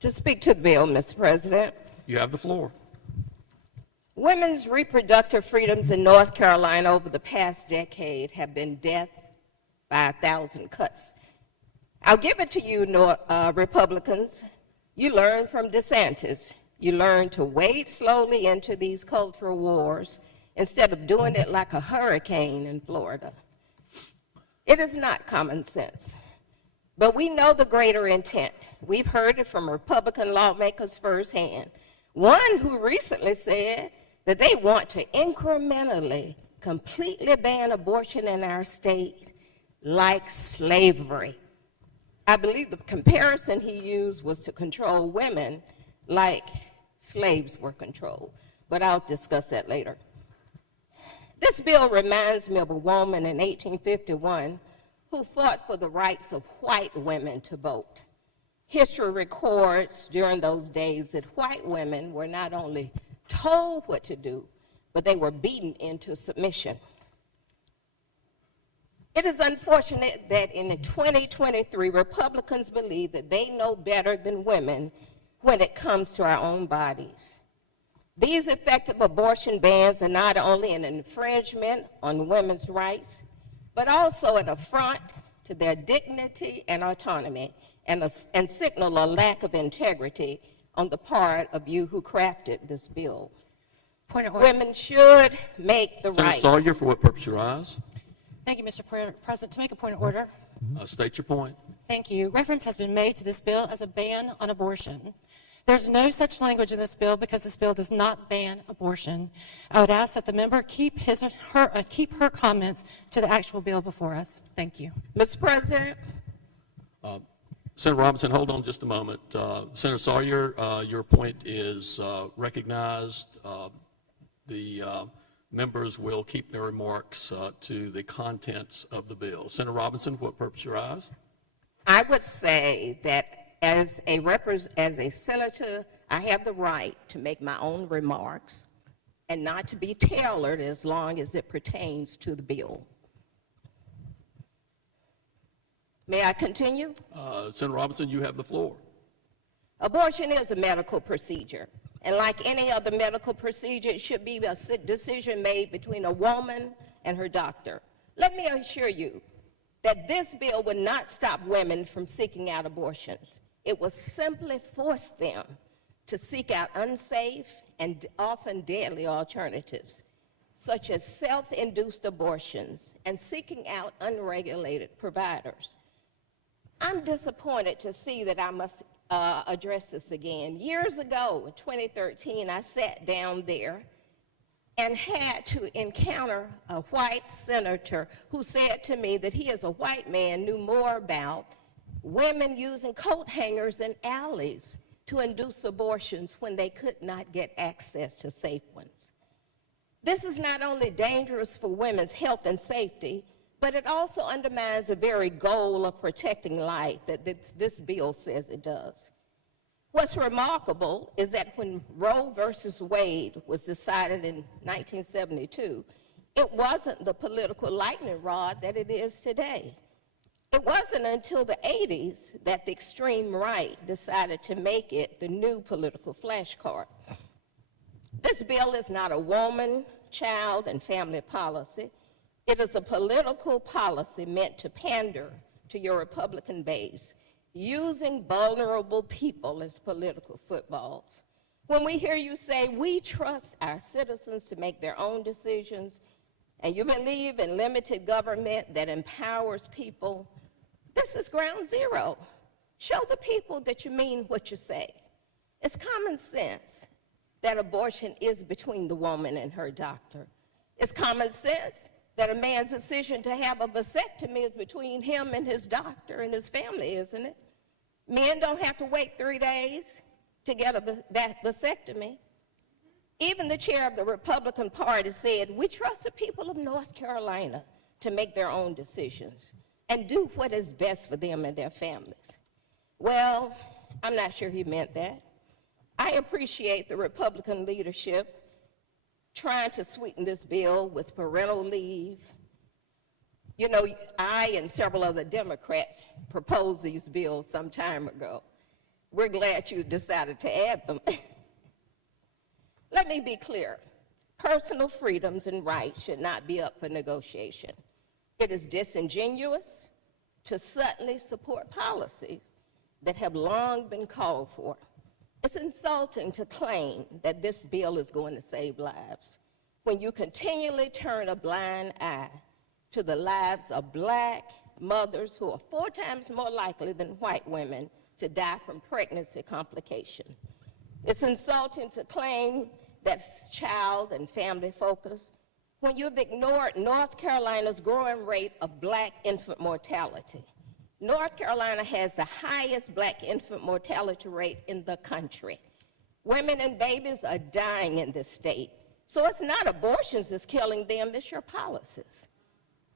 To speak to the bill, Mr. President. You have the floor. Women's reproductive freedoms in North Carolina over the past decade have been death by 1,000 cuts. I'll give it to you, Republicans. You learned from DeSantis. You learned to wade slowly into these cultural wars instead of doing it like a hurricane in Florida. It is not common sense, but we know the greater intent. We've heard it from Republican lawmakers firsthand. One who recently said that they want to incrementally, completely ban abortion in our state like slavery. I believe the comparison he used was to control women like slaves were controlled, but I'll discuss that later. This bill reminds me of a woman in 1851 who fought for the rights of white women to vote. History records during those days that white women were not only told what to do, but they were beaten into submission. It is unfortunate that in 2023, Republicans believe that they know better than women when it comes to our own bodies. These effective abortion bans are not only an infringement on women's rights, but also an affront to their dignity and autonomy, and signal a lack of integrity on the part of you who crafted this bill. Point of order. Women should make the Senator right. Sawyer, for what purpose you rise? Thank you, Mr. President. To make a point of order. State your point. Thank you. Reference has been made to this bill as a ban on abortion. There's no such language in this bill because this bill does not ban abortion. I would ask that the member keep her comments to the actual bill before us. Thank you. Mr. President. Senator Robinson, hold on just a moment. Senator Sawyer, your point is recognized. The members will keep their remarks to the contents of the bill. Senator Robinson, what purpose you rise? I would say that as a senator, I have the right to make my own remarks and not to be tailored as long as it pertains to the bill. May I continue? Senator Robinson, you have the floor. Abortion is a medical procedure, and like any other medical procedure, it should be a decision made between a woman and her doctor. Let me assure you that this bill would not stop women from seeking out abortions. It will simply force them to seek out unsafe and often deadly alternatives, such as self-induced abortions and seeking out unregulated providers. I'm disappointed to see that I must address this again. Years ago, in 2013, I sat down there and had to encounter a white senator who said to me that he, as a white man, knew more about women using coat hangers in alleys to induce abortions when they could not get access to safe ones. This is not only dangerous for women's health and safety, but it also undermines the very goal of protecting life that this bill says it does. What's remarkable is that when Roe versus Wade was decided in 1972, it wasn't the political lightning rod that it is today. It wasn't until the 80s that the extreme right decided to make it the new political flashcard. This bill is not a woman, child, and family policy. It is a political policy meant to pander to your Republican base, using vulnerable people as political footballs. When we hear you say, we trust our citizens to make their own decisions, and you believe in limited government that empowers people, this is ground zero. Show the people that you mean what you say. It's common sense that abortion is between the woman and her doctor. It's common sense that a man's decision to have a vasectomy is between him and his doctor and his family, isn't it? Men don't have to wait 3 days to get a vasectomy. Even the chair of the Republican Party said, we trust the people of North Carolina to make their own decisions and do what is best for them and their families. Well, I'm not sure he meant that. I appreciate the Republican leadership trying to sweeten this bill with parental leave. You know, I and several other Democrats proposed these bills some time ago. We're glad you decided to add them. Let me be clear. Personal freedoms and rights should not be up for negotiation. It is disingenuous to subtly support policies that have long been called for. It's insulting to claim that this bill is going to save lives when you continually turn a blind eye to the lives of black mothers who are 4 times more likely than white women to die from pregnancy complications. It's insulting to claim that it's child and family focused when you've ignored North Carolina's growing rate of black infant mortality. North Carolina has the highest black infant mortality rate in the country. Women and babies are dying in this state. So it's not abortions that's killing them, it's your policies.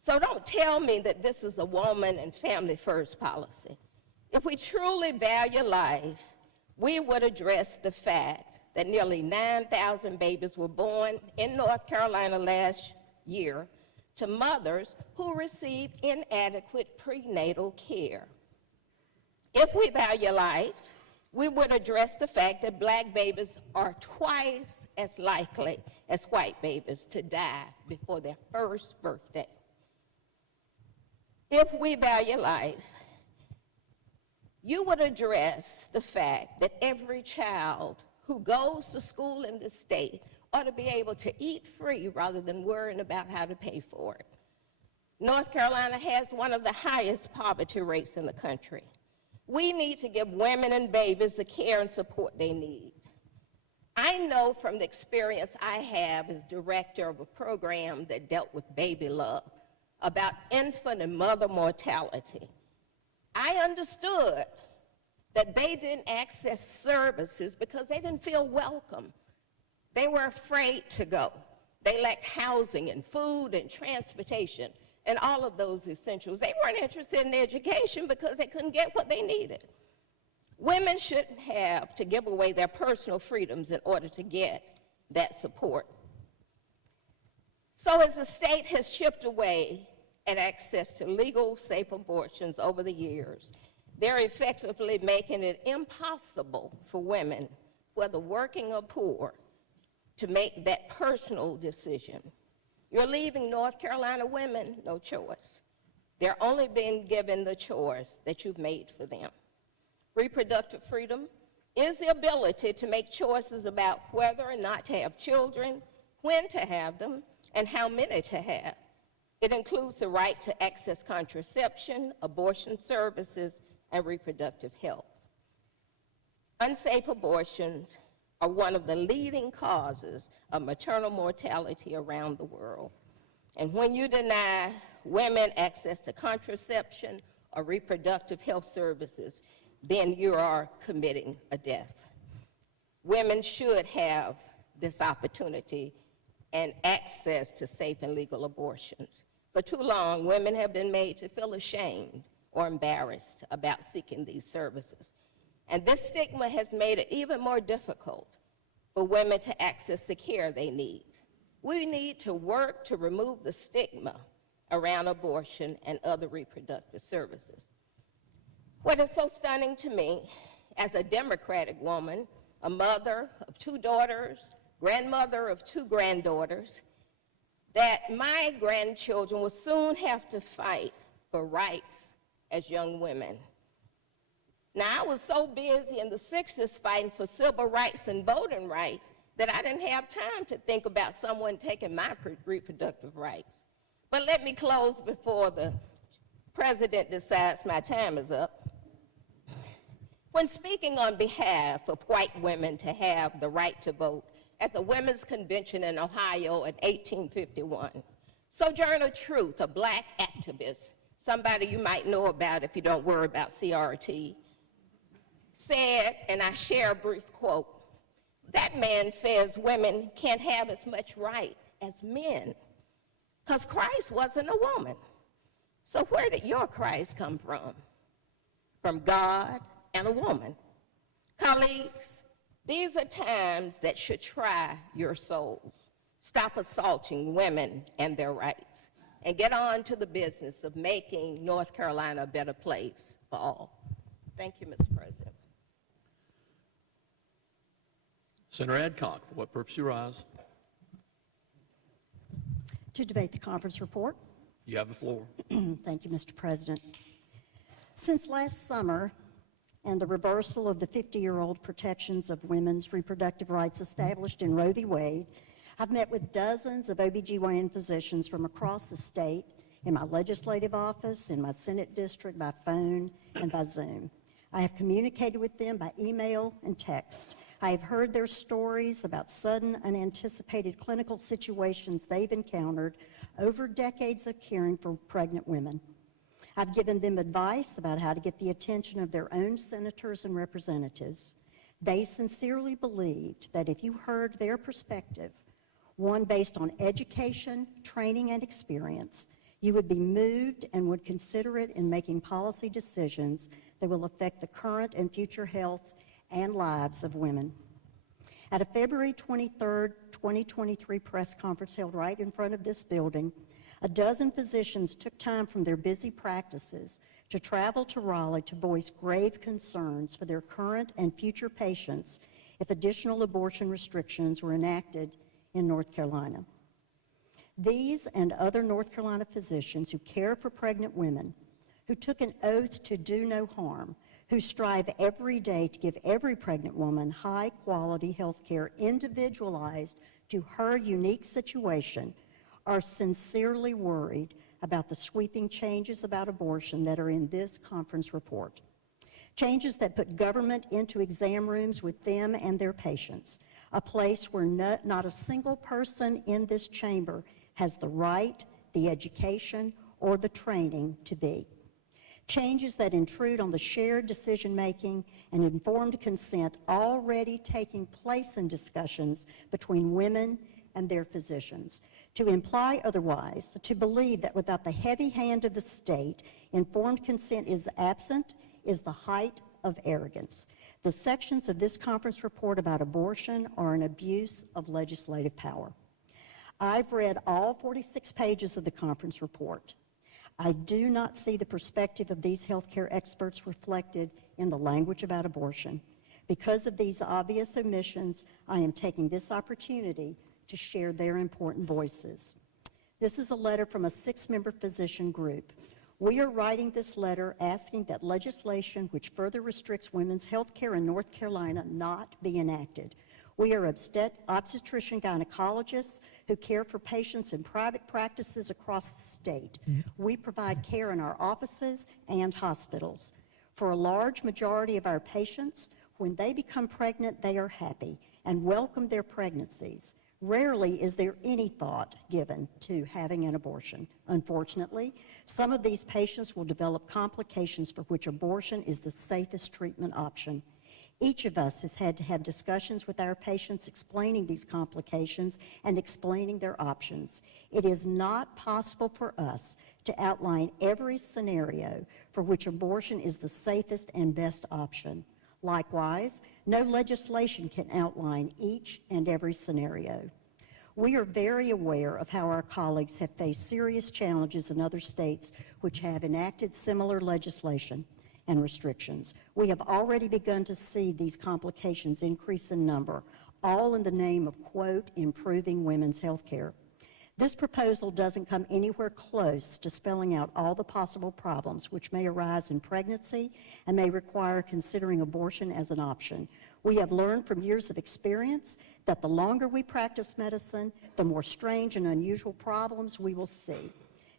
So don't tell me that this is a woman and family first policy. If we truly value life, we would address the fact that nearly 9,000 babies were born in North Carolina last year to mothers who received inadequate prenatal care. If we value life, we would address the fact that black babies are twice as likely as white babies to die before their first birthday. If we value life, you would address the fact that every child who goes to school in this state ought to be able to eat free rather than worrying about how to pay for it. North Carolina has one of the highest poverty rates in the country. We need to give women and babies the care and support they need. I know from the experience I have as director of a program that dealt with baby love about infant and mother mortality. I understood that they didn't access services because they didn't feel welcome. They were afraid to go. They lacked housing and food and transportation and all of those essentials. They weren't interested in education because they couldn't get what they needed. Women shouldn't have to give away their personal freedoms in order to get that support. So as the state has chipped away at access to legal, safe abortions over the years, they're effectively making it impossible for women, whether working or poor, to make that personal decision. You're leaving North Carolina women no choice. They're only being given the choice that you've made for them. Reproductive freedom is the ability to make choices about whether or not to have children, when to have them, and how many to have. It includes the right to access contraception, abortion services, and reproductive health. Unsafe abortions are one of the leading causes of maternal mortality around the world. And when you deny women access to contraception or reproductive health services, then you are committing a death. Women should have this opportunity and access to safe and legal abortions. For too long, women have been made to feel ashamed or embarrassed about seeking these services. And this stigma has made it even more difficult for women to access the care they need. We need to work to remove the stigma around abortion and other reproductive services. What is so stunning to me as a Democratic woman, a mother of 2 daughters, grandmother of 2 granddaughters, that my grandchildren will soon have to fight for rights as young women. Now, I was so busy in the 60s fighting for civil rights and voting rights that I didn't have time to think about someone taking my reproductive rights. But let me close before the president decides my time is up. When speaking on behalf of white women to have the right to vote at the Women's Convention in Ohio in 1851, Sojourner Truth, a black activist, somebody you might know about if you don't worry about CRT, said, and I share a brief quote, "That man says women can't have as much right as men because Christ wasn't a woman. So where did your Christ come from? From God and a woman." Colleagues, these are times that should try your souls. Stop assaulting women and their rights and get on to the business of making North Carolina a better place for all. Thank you, Mr. President. Senator Adcock, for what purpose you rise? To debate the conference report. You have the floor. Thank you, Mr. President. Since last summer and the reversal of the 50-year-old protections of women's reproductive rights established in Roe v. Wade, I've met with dozens of OBGYN physicians from across the state in my legislative office, in my Senate district, by phone, and by Zoom. I have communicated with them by email and text. I have heard their stories about sudden, unanticipated clinical situations they've encountered over decades of caring for pregnant women. I've given them advice about how to get the attention of their own senators and representatives. They sincerely believed that if you heard their perspective, one based on education, training, and experience, you would be moved and would consider it in making policy decisions that will affect the current and future health and lives of women. At a February 23, 2023 press conference held right in front of this building, a dozen physicians took time from their busy practices to travel to Raleigh to voice grave concerns for their current and future patients if additional abortion restrictions were enacted in North Carolina. These and other North Carolina physicians who care for pregnant women, who took an oath to do no harm, who strive every day to give every pregnant woman high-quality health care individualized to her unique situation, are sincerely worried about the sweeping changes about abortion that are in this conference report. Changes that put government into exam rooms with them and their patients, a place where not a single person in this chamber has the right, the education, or the training to be. Changes that intrude on the shared decision-making and informed consent already taking place in discussions between women and their physicians. To imply otherwise, to believe that without the heavy hand of the state, informed consent is absent, is the height of arrogance. The sections of this conference report about abortion are an abuse of legislative power. I've read all 46 pages of the conference report. I do not see the perspective of these healthcare experts reflected in the language about abortion. Because of these obvious omissions, I am taking this opportunity to share their important voices. This is a letter from a 6-member physician group. We are writing this letter asking that legislation which further restricts women's health care in North Carolina not be enacted. We are obstetrician gynecologists who care for patients in private practices across the state. We provide care in our offices and hospitals. For a large majority of our patients, when they become pregnant, they are happy and welcome their pregnancies. Rarely is there any thought given to having an abortion. Unfortunately, some of these patients will develop complications for which abortion is the safest treatment option. Each of us has had to have discussions with our patients explaining these complications and explaining their options. It is not possible for us to outline every scenario for which abortion is the safest and best option. Likewise, no legislation can outline each and every scenario. We are very aware of how our colleagues have faced serious challenges in other states which have enacted similar legislation and restrictions. We have already begun to see these complications increase in number, all in the name of, quote, improving women's health care. This proposal doesn't come anywhere close to spelling out all the possible problems which may arise in pregnancy and may require considering abortion as an option. We have learned from years of experience that the longer we practice medicine, the more strange and unusual problems we will see.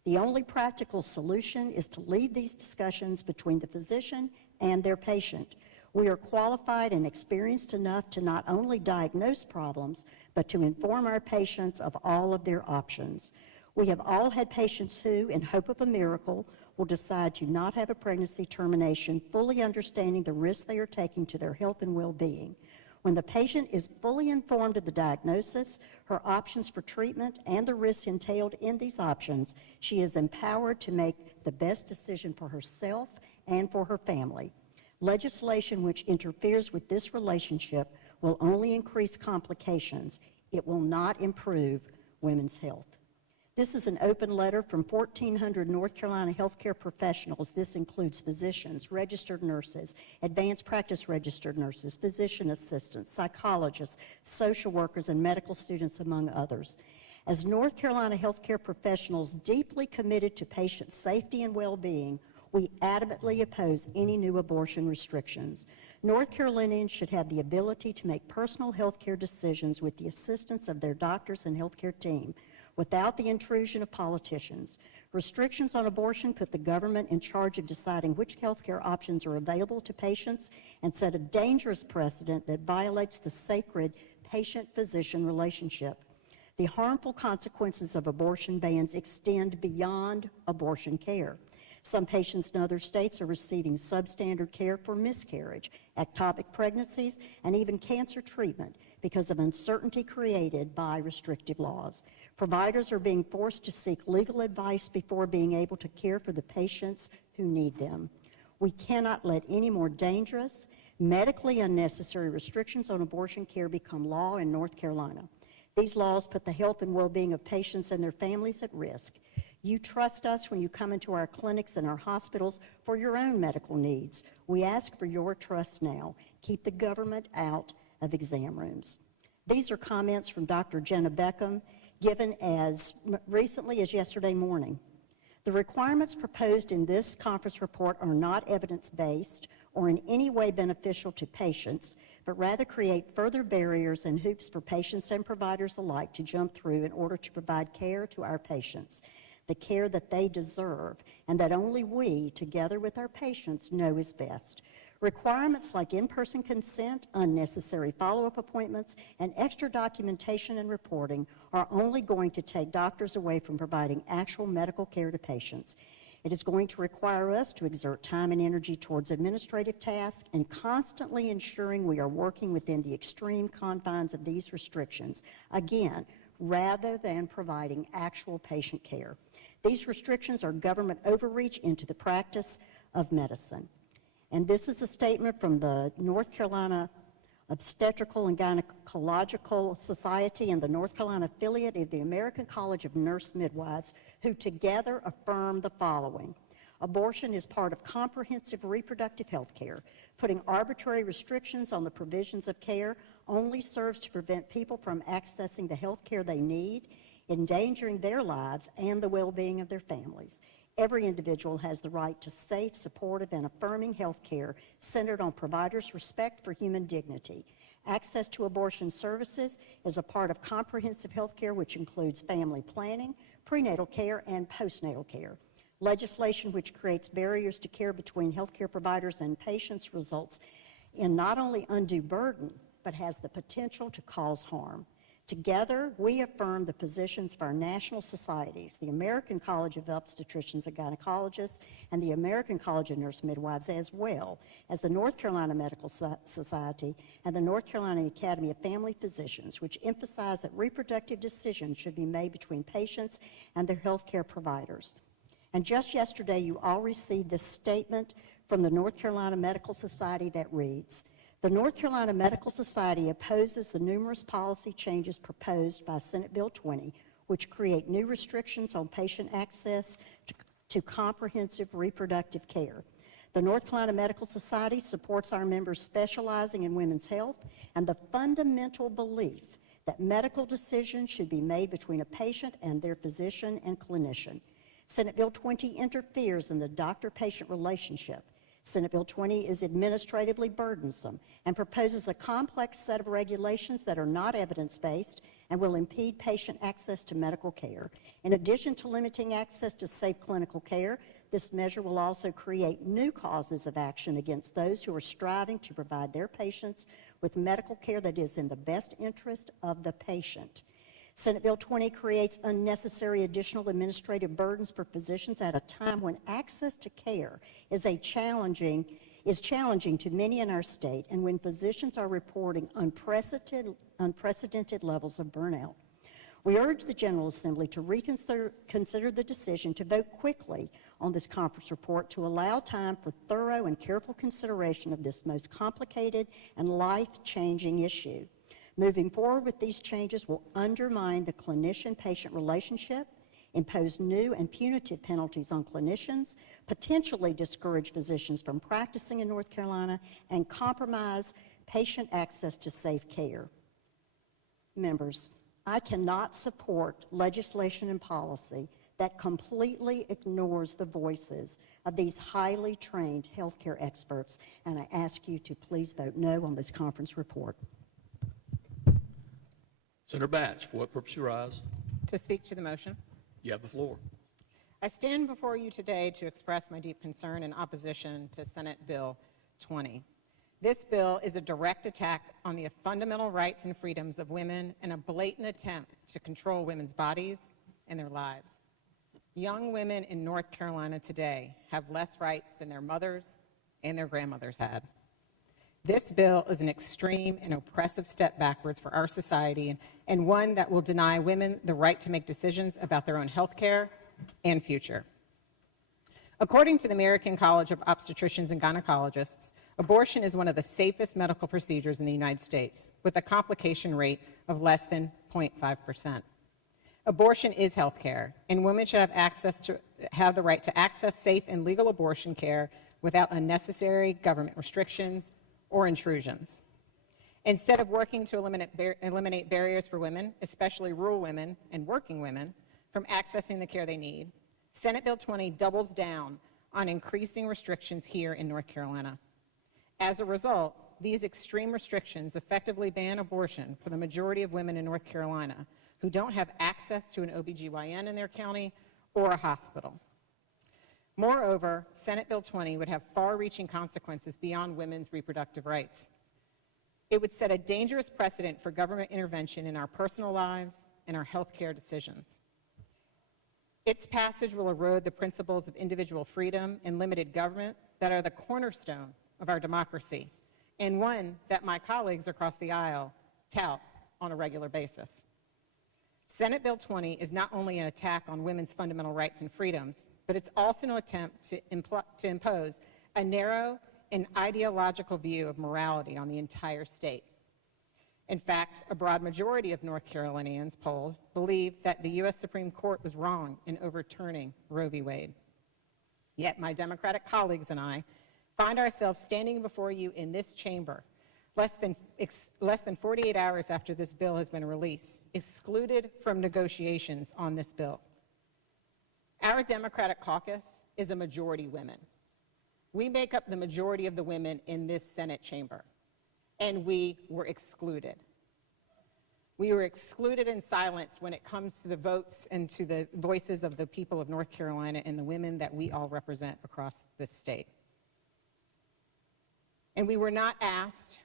The only practical solution is to lead these discussions between the physician and their patient. We are qualified and experienced enough to not only diagnose problems, but to inform our patients of all of their options. We have all had patients who, in hope of a miracle, will decide to not have a pregnancy termination, fully understanding the risks they are taking to their health and well-being. When the patient is fully informed of the diagnosis, her options for treatment, and the risks entailed in these options, she is empowered to make the best decision for herself and for her family. Legislation which interferes with this relationship will only increase complications. It will not improve women's health. This is an open letter from 1,400 North Carolina healthcare professionals. This includes physicians, registered nurses, advanced practice registered nurses, physician assistants, psychologists, social workers, and medical students, among others. As North Carolina healthcare professionals deeply committed to patient safety and well-being, we adamantly oppose any new abortion restrictions. North Carolinians should have the ability to make personal healthcare decisions with the assistance of their doctors and healthcare team, without the intrusion of politicians. Restrictions on abortion put the government in charge of deciding which healthcare options are available to patients and set a dangerous precedent that violates the sacred patient-physician relationship. The harmful consequences of abortion bans extend beyond abortion care. Some patients in other states are receiving substandard care for miscarriage, ectopic pregnancies, and even cancer treatment because of uncertainty created by restrictive laws. Providers are being forced to seek legal advice before being able to care for the patients who need them. We cannot let any more dangerous, medically unnecessary restrictions on abortion care become law in North Carolina. These laws put the health and well-being of patients and their families at risk. You trust us when you come into our clinics and our hospitals for your own medical needs. We ask for your trust now. Keep the government out of exam rooms. These are comments from Dr. Jenna Beckham, given as recently as yesterday morning. The requirements proposed in this conference report are not evidence-based or in any way beneficial to patients, but rather create further barriers and hoops for patients and providers alike to jump through in order to provide care to our patients, the care that they deserve and that only we, together with our patients, know is best. Requirements like in-person consent, unnecessary follow-up appointments, and extra documentation and reporting are only going to take doctors away from providing actual medical care to patients. It is going to require us to exert time and energy towards administrative tasks and constantly ensuring we are working within the extreme confines of these restrictions, again, rather than providing actual patient care. These restrictions are government overreach into the practice of medicine. And this is a statement from the North Carolina Obstetrical and Gynecological Society and the North Carolina affiliate of the American College of Nurse Midwives, who together affirm the following. Abortion is part of comprehensive reproductive health care. Putting arbitrary restrictions on the provisions of care only serves to prevent people from accessing the health care they need, endangering their lives and the well-being of their families. Every individual has the right to safe, supportive, and affirming health care centered on providers' respect for human dignity. Access to abortion services is a part of comprehensive health care, which includes family planning, prenatal care, and postnatal care. Legislation which creates barriers to care between healthcare providers and patients results in not only undue burden, but has the potential to cause harm. Together, we affirm the positions of our national societies, the American College of Obstetricians and Gynecologists and the American College of Nurse Midwives, as well as the North Carolina Medical Society and the North Carolina Academy of Family Physicians, which emphasize that reproductive decisions should be made between patients and their healthcare providers. And just yesterday, you all received this statement from the North Carolina Medical Society that reads, "The North Carolina Medical Society opposes the numerous policy changes proposed by Senate Bill 20, which create new restrictions on patient access to comprehensive reproductive care. The North Carolina Medical Society supports our members specializing in women's health and the fundamental belief that medical decisions should be made between a patient and their physician and clinician. Senate Bill 20 interferes in the doctor-patient relationship. Senate Bill 20 is administratively burdensome and proposes a complex set of regulations that are not evidence-based and will impede patient access to medical care. In addition to limiting access to safe clinical care, this measure will also create new causes of action against those who are striving to provide their patients with medical care that is in the best interest of the patient. Senate Bill 20 creates unnecessary additional administrative burdens for physicians at a time when access to care is challenging to many in our state and when physicians are reporting unprecedented levels of burnout. We urge the General Assembly to reconsider the decision to vote quickly on this conference report to allow time for thorough and careful consideration of this most complicated and life-changing issue. Moving forward with these changes will undermine the clinician-patient relationship, impose new and punitive penalties on clinicians, potentially discourage physicians from practicing in North Carolina, and compromise patient access to safe care. Members, I cannot support legislation and policy that completely ignores the voices of these highly trained healthcare experts, and I ask you to please vote no on this conference report. Senator Batch, for what purpose you rise? To speak to the motion. You have the floor. I stand before you today to express my deep concern and opposition to Senate Bill 20. This bill is a direct attack on the fundamental rights and freedoms of women and a blatant attempt to control women's bodies and their lives. Young women in North Carolina today have less rights than their mothers and their grandmothers had. This bill is an extreme and oppressive step backwards for our society, and one that will deny women the right to make decisions about their own health care and future. According to the American College of Obstetricians and Gynecologists, abortion is one of the safest medical procedures in the United States, with a complication rate of less than 0.5%. Abortion is health care, and women should have the right to access safe and legal abortion care without unnecessary government restrictions or intrusions. Instead of working to eliminate barriers for women, especially rural women and working women, from accessing the care they need, Senate Bill 20 doubles down on increasing restrictions here in North Carolina. As a result, these extreme restrictions effectively ban abortion for the majority of women in North Carolina who don't have access to an OBGYN in their county or a hospital. Moreover, Senate Bill 20 would have far-reaching consequences beyond women's reproductive rights. It would set a dangerous precedent for government intervention in our personal lives and our health care decisions. Its passage will erode the principles of individual freedom and limited government that are the cornerstone of our democracy, and one that my colleagues across the aisle tout on a regular basis. Senate Bill 20 is not only an attack on women's fundamental rights and freedoms, but it's also an attempt to impose a narrow and ideological view of morality on the entire state. In fact, a broad majority of North Carolinians polled believe that the U.S. Supreme Court was wrong in overturning Roe v. Wade. Yet my Democratic colleagues and I find ourselves standing before you in this chamber less than 48 hours after this bill has been released, excluded from negotiations on this bill. Our Democratic caucus is a majority women. We make up the majority of the women in this Senate chamber, and we were excluded. We were excluded and silenced when it comes to the votes and to the voices of the people of North Carolina and the women that we all represent across this state. And we were not asked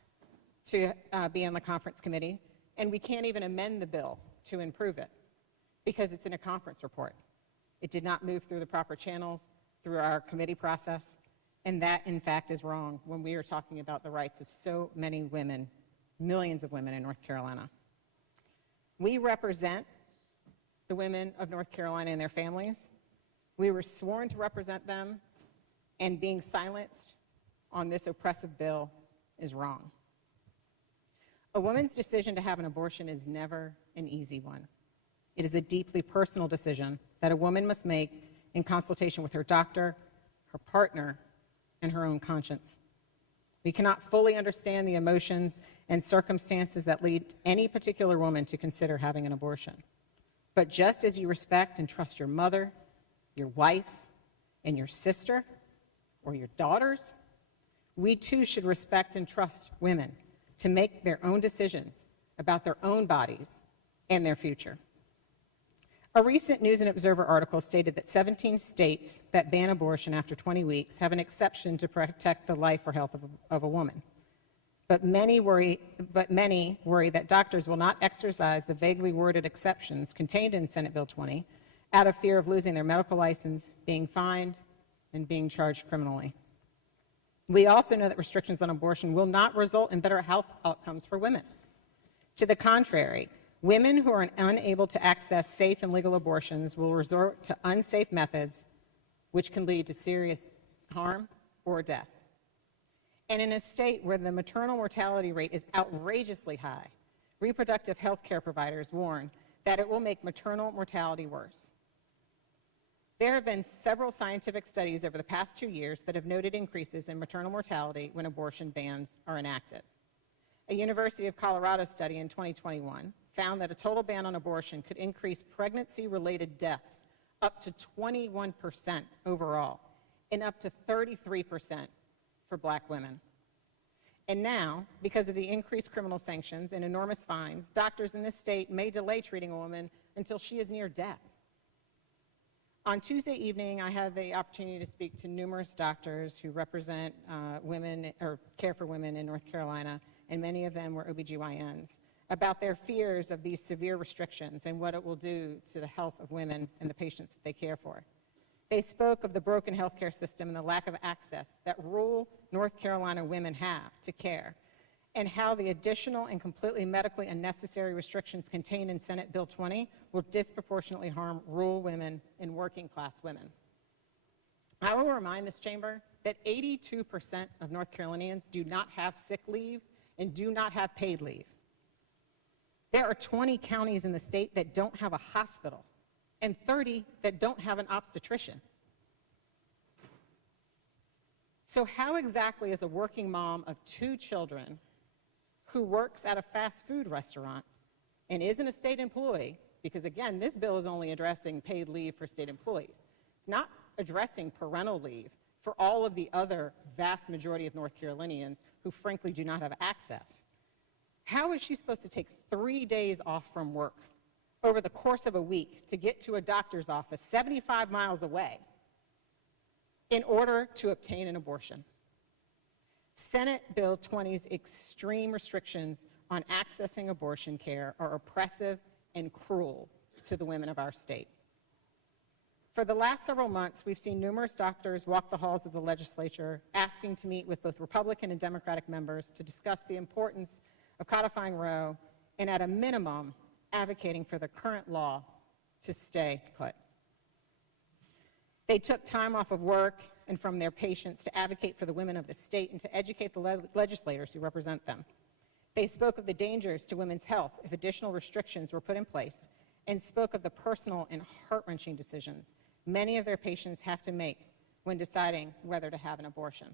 to be on the conference committee, and we can't even amend the bill to improve it because it's in a conference report. It did not move through the proper channels through our committee process, and that, in fact, is wrong when we are talking about the rights of so many women, millions of women in North Carolina. We represent the women of North Carolina and their families. We were sworn to represent them, and being silenced on this oppressive bill is wrong. A woman's decision to have an abortion is never an easy one. It is a deeply personal decision that a woman must make in consultation with her doctor, her partner, and her own conscience. We cannot fully understand the emotions and circumstances that lead any particular woman to consider having an abortion. But just as you respect and trust your mother, your wife, and your sister, or your daughters, we too should respect and trust women to make their own decisions about their own bodies and their future. A recent News and Observer article stated that 17 states that ban abortion after 20 weeks have an exception to protect the life or health of a woman. But many worry that doctors will not exercise the vaguely worded exceptions contained in Senate Bill 20 out of fear of losing their medical license, being fined, and being charged criminally. We also know that restrictions on abortion will not result in better health outcomes for women. To the contrary, women who are unable to access safe and legal abortions will resort to unsafe methods which can lead to serious harm or death. And in a state where the maternal mortality rate is outrageously high, reproductive health care providers warn that it will make maternal mortality worse. There have been several scientific studies over the past 2 years that have noted increases in maternal mortality when abortion bans are enacted. A University of Colorado study in 2021 found that a total ban on abortion could increase pregnancy-related deaths up to 21% overall and up to 33% for Black women. And now, because of the increased criminal sanctions and enormous fines, doctors in this state may delay treating a woman until she is near death. On Tuesday evening, I had the opportunity to speak to numerous doctors who represent women or care for women in North Carolina, and many of them were OBGYNs, about their fears of these severe restrictions and what it will do to the health of women and the patients that they care for. They spoke of the broken healthcare system and the lack of access that rural North Carolina women have to care, and how the additional and completely medically unnecessary restrictions contained in Senate Bill 20 will disproportionately harm rural women and working class women. I will remind this chamber that 82% of North Carolinians do not have sick leave and do not have paid leave. There are 20 counties in the state that don't have a hospital and 30 that don't have an obstetrician. So how exactly is a working mom of 2 children who works at a fast food restaurant and isn't a state employee, because again, this bill is only addressing paid leave for state employees. It's not addressing parental leave for all of the other vast majority of North Carolinians who frankly do not have access. How is she supposed to take 3 days off from work over the course of a week to get to a doctor's office 75 miles away in order to obtain an abortion? Senate Bill 20's extreme restrictions on accessing abortion care are oppressive and cruel to the women of our state. For the last several months, we've seen numerous doctors walk the halls of the legislature asking to meet with both Republican and Democratic members to discuss the importance of codifying Roe and, at a minimum, advocating for the current law to stay put. They took time off of work and from their patients to advocate for the women of the state and to educate the legislators who represent them. They spoke of the dangers to women's health if additional restrictions were put in place, and spoke of the personal and heart-wrenching decisions many of their patients have to make when deciding whether to have an abortion.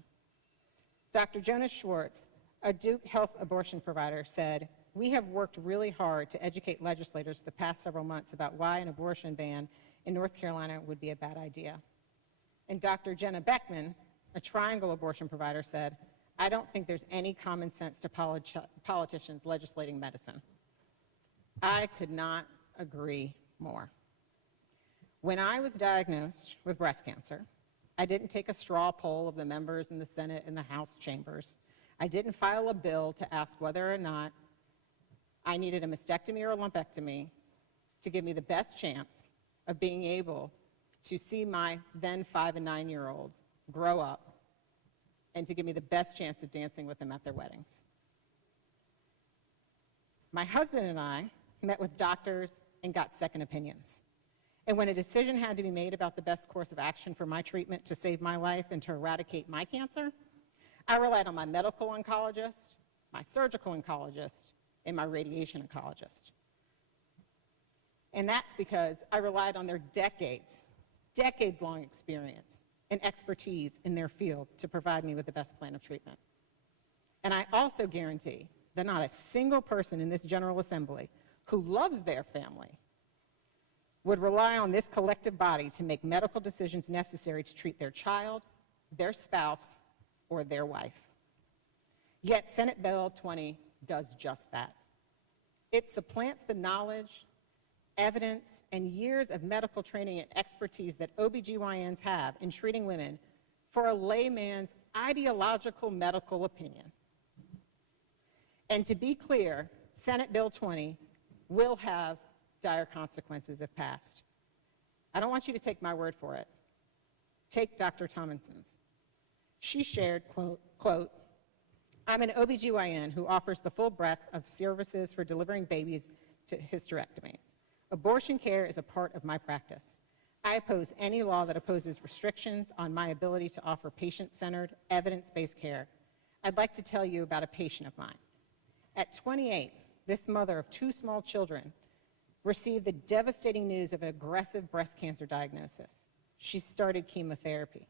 Dr. Jonas Schwartz, a Duke Health abortion provider, said, "We have worked really hard to educate legislators the past several months about why an abortion ban in North Carolina would be a bad idea." And Dr. Jenna Beckman, a Triangle abortion provider, said, "I don't think there's any common sense to politicians legislating medicine." I could not agree more. When I was diagnosed with breast cancer, I didn't take a straw poll of the members in the Senate and the House chambers. I didn't file a bill to ask whether or not I needed a mastectomy or a lumpectomy to give me the best chance of being able to see my then 5 and 9-year-olds grow up and to give me the best chance of dancing with them at their weddings. My husband and I met with doctors and got second opinions. And when a decision had to be made about the best course of action for my treatment to save my life and to eradicate my cancer, I relied on my medical oncologist, my surgical oncologist, and my radiation oncologist. And that's because I relied on their decades-long experience and expertise in their field to provide me with the best plan of treatment. And I also guarantee that not a single person in this General Assembly who loves their family would rely on this collective body to make medical decisions necessary to treat their child, their spouse, or their wife. Yet Senate Bill 20 does just that. It supplants the knowledge, evidence, and years of medical training and expertise that OBGYNs have in treating women for a layman's ideological medical opinion. And to be clear, Senate Bill 20 will have dire consequences if passed. I don't want you to take my word for it. Take Dr. Tomlinson's. She shared, quote, "I'm an OBGYN who offers the full breadth of services for delivering babies to hysterectomies. Abortion care is a part of my practice. I oppose any law that opposes restrictions on my ability to offer patient-centered, evidence-based care. I'd like to tell you about a patient of mine. At 28, this mother of 2 small children received the devastating news of an aggressive breast cancer diagnosis. she started chemotherapy.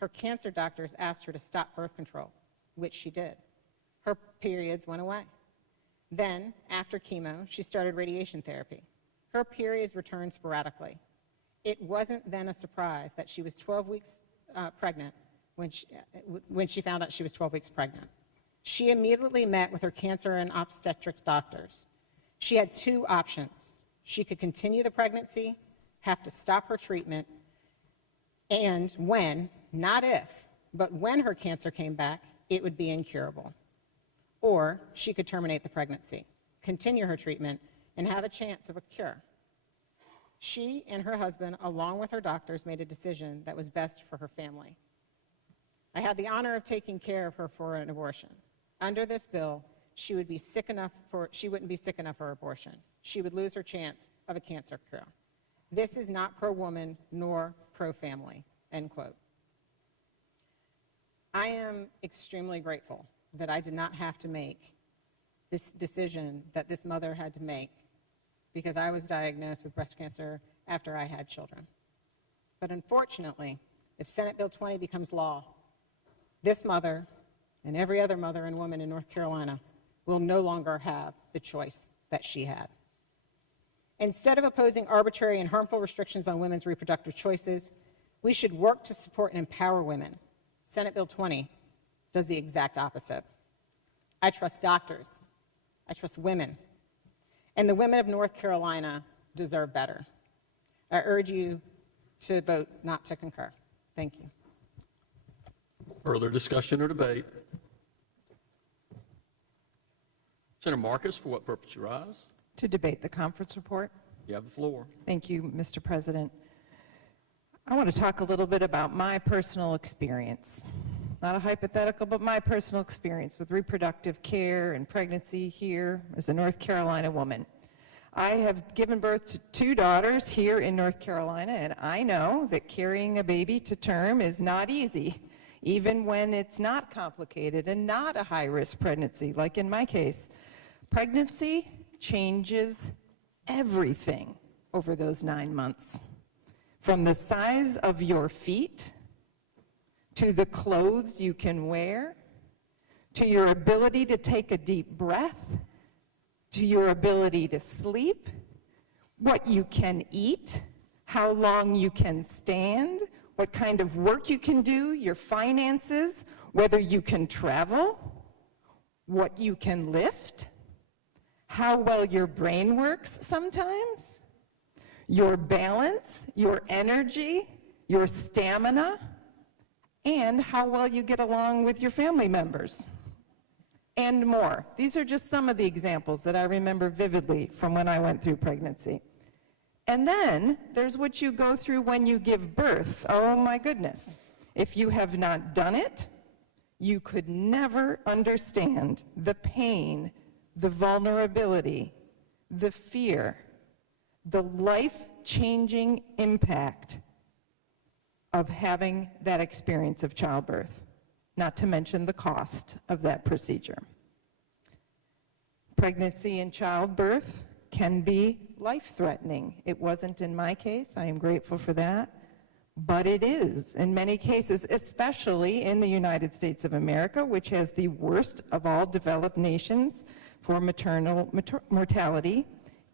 Her cancer doctors asked her to stop birth control, which she did. Her periods went away. Then, after chemo, she started radiation therapy. Her periods returned sporadically. It wasn't then a surprise that she was 12 weeks pregnant when she found out she was 12 weeks pregnant. She immediately met with her cancer and obstetric doctors. She had two options. She could continue the pregnancy, have to stop her treatment, and when, not if, but when her cancer came back, it would be incurable. Or she could terminate the pregnancy, continue her treatment, and have a chance of a cure. She and her husband, along with her doctors, made a decision that was best for her family. I had the honor of taking care of her for an abortion. Under this bill, she wouldn't be sick enough for abortion. She would lose her chance of a cancer cure. This is not pro-woman nor pro-family, end quote. I am extremely grateful that I did not have to make this decision that this mother had to make because I was diagnosed with breast cancer after I had children. But unfortunately, if Senate Bill 20 becomes law, this mother and every other mother and woman in North Carolina will no longer have the choice that she had. Instead of opposing arbitrary and harmful restrictions on women's reproductive choices, we should work to support and empower women. Senate Bill 20 does the exact opposite. I trust doctors. I trust women. And the women of North Carolina deserve better. I urge you to vote not to concur. Thank you. Further discussion or debate? Senator Marcus, for what purpose you rise? To debate the conference report. You have the floor. Thank you, Mr. President. I want to talk a little bit about my personal experience. Not a hypothetical, but my personal experience with reproductive care and pregnancy here as a North Carolina woman. I have given birth to 2 daughters here in North Carolina, and I know that carrying a baby to term is not easy, even when it's not complicated and not a high-risk pregnancy, like in my case. Pregnancy changes everything over those 9 months, from the size of your feet, to the clothes you can wear, to your ability to take a deep breath, to your ability to sleep, what you can eat, how long you can stand, what kind of work you can do, your finances, whether you can travel, what you can lift, how well your brain works sometimes, your balance, your energy, your stamina, and how well you get along with your family members, and more. These are just some of the examples that I remember vividly from when I went through pregnancy. And then there's what you go through when you give birth. Oh my goodness. If you have not done it, you could never understand the pain, the vulnerability, the fear, the life-changing impact of having that experience of childbirth, not to mention the cost of that procedure. Pregnancy and childbirth can be life-threatening. It wasn't in my case. I am grateful for that. But it is in many cases, especially in the United States of America, which has the worst of all developed nations for maternal mortality,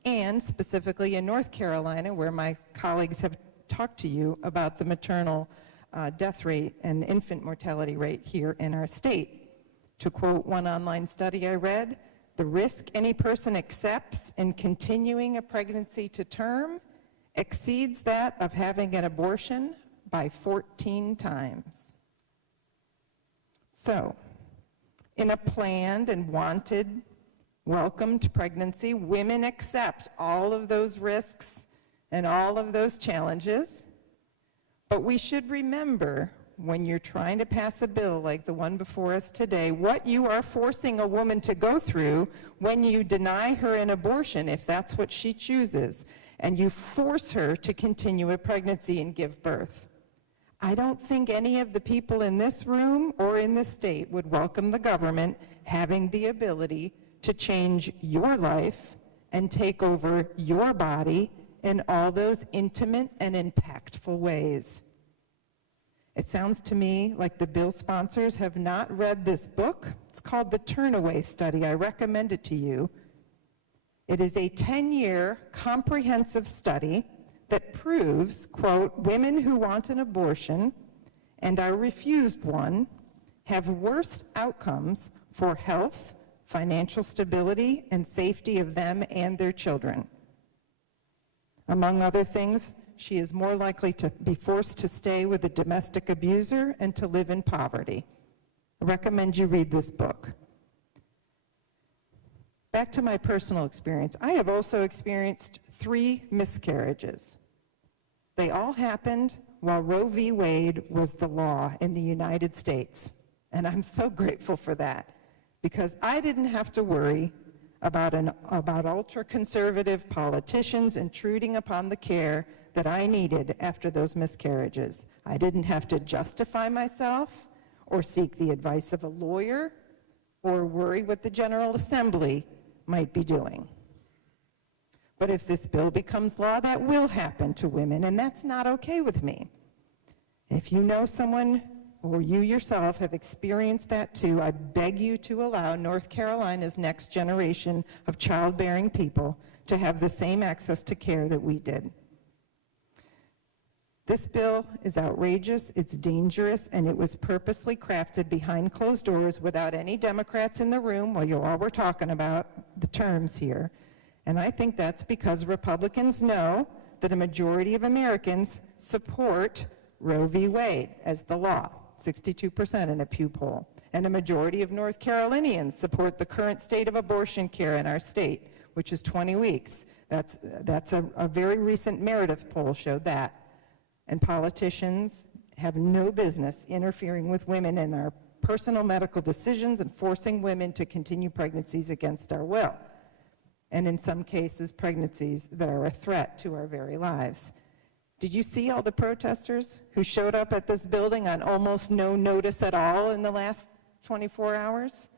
and specifically in North Carolina, where my colleagues have talked to you about the maternal death rate and infant mortality rate here in our state. To quote one online study I read, the risk any person accepts in continuing a pregnancy to term exceeds that of having an abortion by 14 times. So, in a planned and wanted, welcomed pregnancy, women accept all of those risks and all of those challenges. But we should remember, when you're trying to pass a bill like the one before us today, what you are forcing a woman to go through when you deny her an abortion, if that's what she chooses, and you force her to continue a pregnancy and give birth. I don't think any of the people in this room or in this state would welcome the government having the ability to change your life and take over your body in all those intimate and impactful ways. It sounds to me like the bill sponsors have not read this book. It's called The Turnaway Study. I recommend it to you. It is a 10-year comprehensive study that proves, quote, women who want an abortion and are refused one have worse outcomes for health, financial stability, and safety of them and their children. Among other things, she is more likely to be forced to stay with a domestic abuser and to live in poverty. I recommend you read this book. Back to my personal experience. I have also experienced 3 miscarriages. They all happened while Roe v. Wade was the law in the United States. And I'm so grateful for that, because I didn't have to worry about ultra-conservative politicians intruding upon the care that I needed after those miscarriages. I didn't have to justify myself or seek the advice of a lawyer or worry what the General Assembly might be doing. But if this bill becomes law, that will happen to women, and that's not okay with me. If you know someone or you yourself have experienced that too, I beg you to allow North Carolina's next generation of childbearing people to have the same access to care that we did. This bill is outrageous, it's dangerous, and it was purposely crafted behind closed doors without any Democrats in the room while you all were talking about the terms here. And I think that's because Republicans know that a majority of Americans support Roe v. Wade as the law, 62% in a Pew poll. And a majority of North Carolinians support the current state of abortion care in our state, which is 20 weeks. That's a very recent Meredith poll showed that. And politicians have no business interfering with women in our personal medical decisions and forcing women to continue pregnancies against our will. And in some cases, pregnancies that are a threat to our very lives. Did you see all the protesters who showed up at this building on almost no notice at all in the last 24 hours?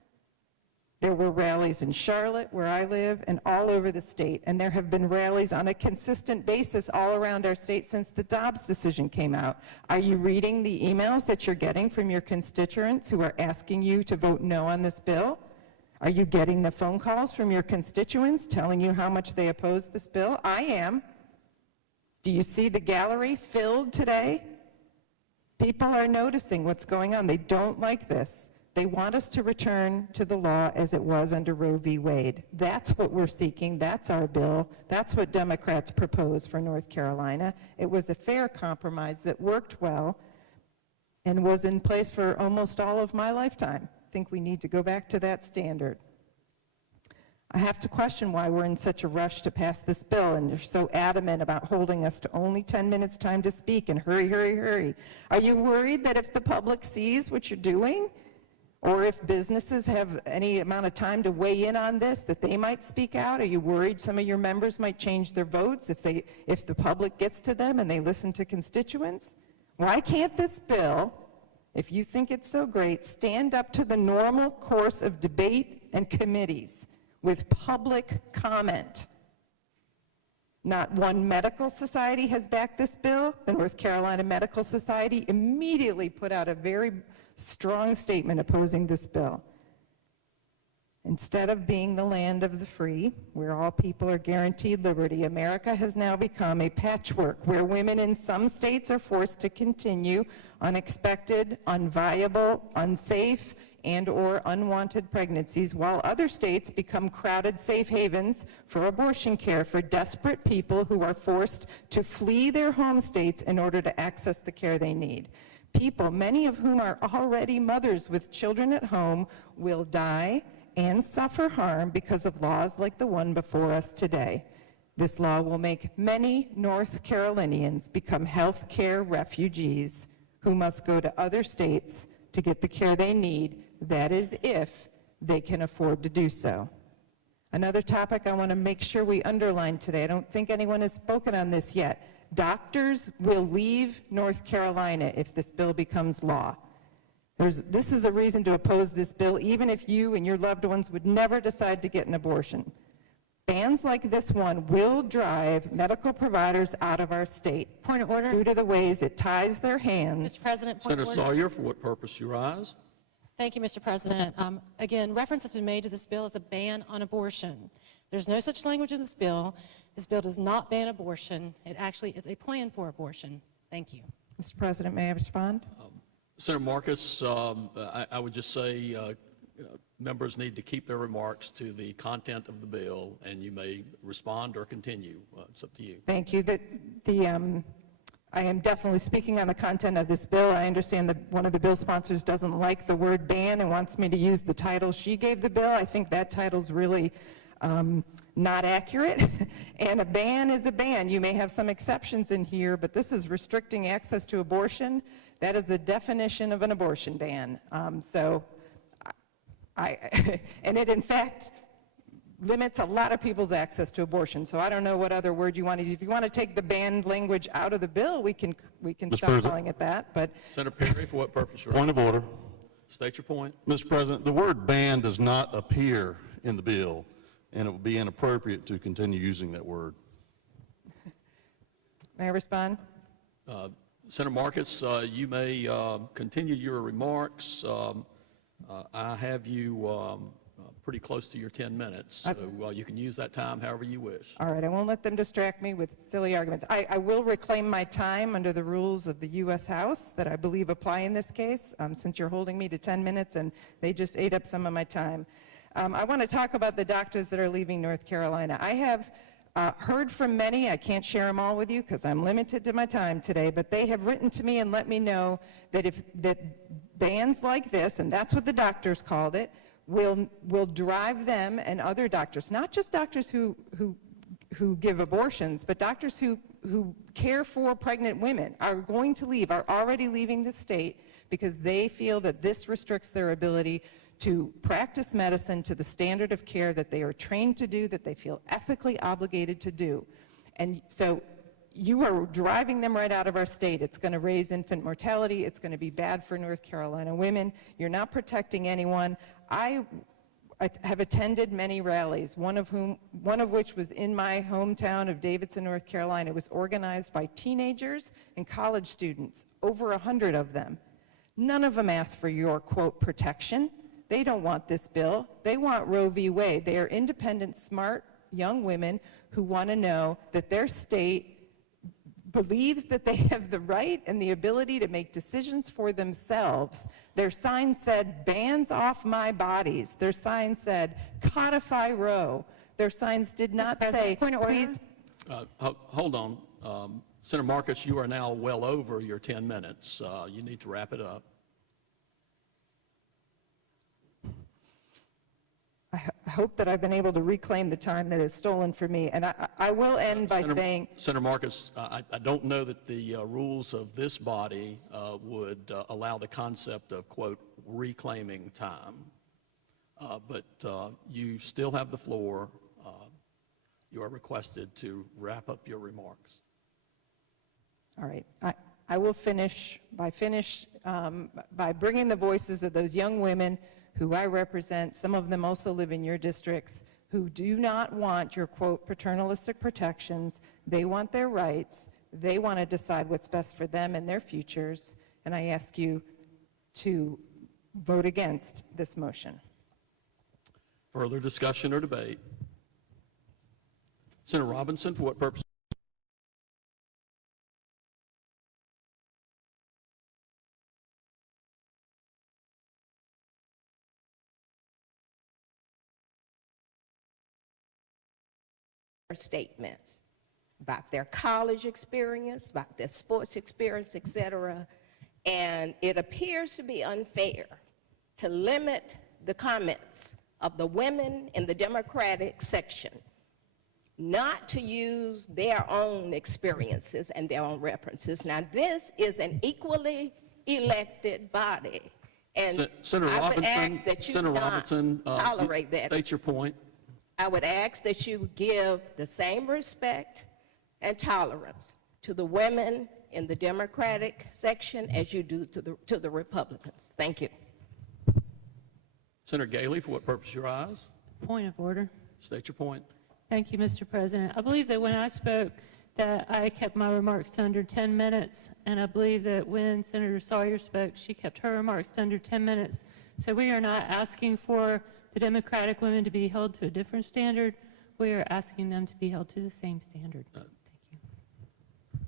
There were rallies in Charlotte, where I live, and all over the state. And there have been rallies on a consistent basis all around our state since the Dobbs decision came out. Are you reading the emails that you're getting from your constituents who are asking you to vote no on this bill? Are you getting the phone calls from your constituents telling you how much they oppose this bill? I am. Do you see the gallery filled today? People are noticing what's going on. They don't like this. They want us to return to the law as it was under Roe v. Wade. That's what we're seeking. That's our bill. That's what Democrats propose for North Carolina. It was a fair compromise that worked well and was in place for almost all of my lifetime. I think we need to go back to that standard. I have to question why we're in such a rush to pass this bill, and you're so adamant about holding us to only 10 minutes time to speak and hurry, hurry, hurry. Are you worried that if the public sees what you're doing, or if businesses have any amount of time to weigh in on this, that they might speak out? Are you worried some of your members might change their votes if the public gets to them and they listen to constituents? Why can't this bill, if you think it's so great, stand up to the normal course of debate and committees with public comment? Not one medical society has backed this bill. The North Carolina Medical Society immediately put out a very strong statement opposing this bill. Instead of being the land of the free, where all people are guaranteed liberty, America has now become a patchwork where women in some states are forced to continue unexpected, unviable, unsafe, and/or unwanted pregnancies, while other states become crowded safe havens for abortion care for desperate people who are forced to flee their home states in order to access the care they need. People, many of whom are already mothers with children at home, will die and suffer harm because of laws like the one before us today. This law will make many North Carolinians become health care refugees who must go to other states to get the care they need. That is, if they can afford to do so. Another topic I want to make sure we underline today, I don't think anyone has spoken on this yet. Doctors will leave North Carolina if this bill becomes law. This is a reason to oppose this bill, even if you and your loved ones would never decide to get an abortion. Bans like this one will drive medical providers out of our state. Point of order. Due to the ways it ties their hands. Mr. President, point Senator of order. Sawyer, for what purpose you rise? Thank you, Mr. President. Again, reference has been made to this bill as a ban on abortion. There's no such language in this bill. This bill does not ban abortion. It actually is a plan for abortion. Thank you. Mr. President, may I respond? Senator Marcus, I would just say members need to keep their remarks to the content of the bill, and you may respond or continue. It's up to you. Thank you. I am definitely speaking on the content of this bill. I understand that one of the bill sponsors doesn't like the word ban and wants me to use the title she gave the bill. I think that title's really not accurate. And a ban is a ban. You may have some exceptions in here, but this is restricting access to abortion. That is the definition of an abortion ban. And it in fact limits a lot of people's access to abortion. So I don't know what other word you want to use. If you want to take the banned language out of the bill, we can stop calling it that. But Senator Perry, for what purpose? Point of order. State your point. Mr. President, the word ban does not appear in the bill, and it would be inappropriate to continue using that word. may I respond? Senator Marcus, you may continue your remarks. I have you pretty close to your 10 minutes, so you can use that time however you wish. All right, I won't let them distract me with silly arguments. I will reclaim my time under the rules of the U.S. House that I believe apply in this case, since you're holding me to 10 minutes and they just ate up some of my time. I want to talk about the doctors that are leaving North Carolina. I have heard from many. I can't share them all with you because I'm limited to my time today, but they have written to me and let me know that bans like this, and that's what the doctors called it, will drive them and other doctors, not just doctors who give abortions, but doctors who care for pregnant women are going to leave, are already leaving the state because they feel that this restricts their ability to practice medicine to the standard of care that they are trained to do, that they feel ethically obligated to do. And so you are driving them right out of our state. It's going to raise infant mortality. It's going to be bad for North Carolina women. You're not protecting anyone. I have attended many rallies, one of which was in my hometown of Davidson, North Carolina. It was organized by teenagers and college students, over 100 of them. None of them asked for your, quote, protection. They don't want this bill. They want Roe v. Wade. They are independent, smart, young women who want to know that their state believes that they have the right and the ability to make decisions for themselves. Their sign said, bans off my bodies. Their sign said, codify Roe. Their signs did not say, please. Hold on. Senator Marcus, you are now well over your 10 minutes. You need to wrap it up. I hope that I've been able to reclaim the time that is stolen from me. And I will end by saying... Senator Marcus, I don't know that the rules of this body would allow the concept of, quote, reclaiming time. But you still have the floor. You are requested to wrap up your remarks. All right. I will finish by bringing the voices of those young women who I represent. Some of them also live in your districts, who do not want your, quote, paternalistic protections. They want their rights. They want to decide what's best for them and their futures. And I ask you to vote against this motion. Further discussion or debate? Senator Robinson, for what purpose? Statements about their college experience, about their sports experience, etc. And it appears to be unfair to limit the comments of the women in the Democratic section, not to use their own experiences and their own references. Now, this is an equally elected body, and Senator I would Robinson, ask that you Senator not Robinson, tolerate that. state your point. I would ask that you give the same respect and tolerance to the women in the Democratic section as you do to the Republicans. Thank you. Senator Galey, for what purpose you rise? Point of order. State your point. Thank you, Mr. President. I believe that when I spoke, that I kept my remarks to under 10 minutes, and I believe that when Senator Sawyer spoke, she kept her remarks to under 10 minutes. So we are not asking for the Democratic women to be held to a different standard. We are asking them to be held to the same standard. Thank you.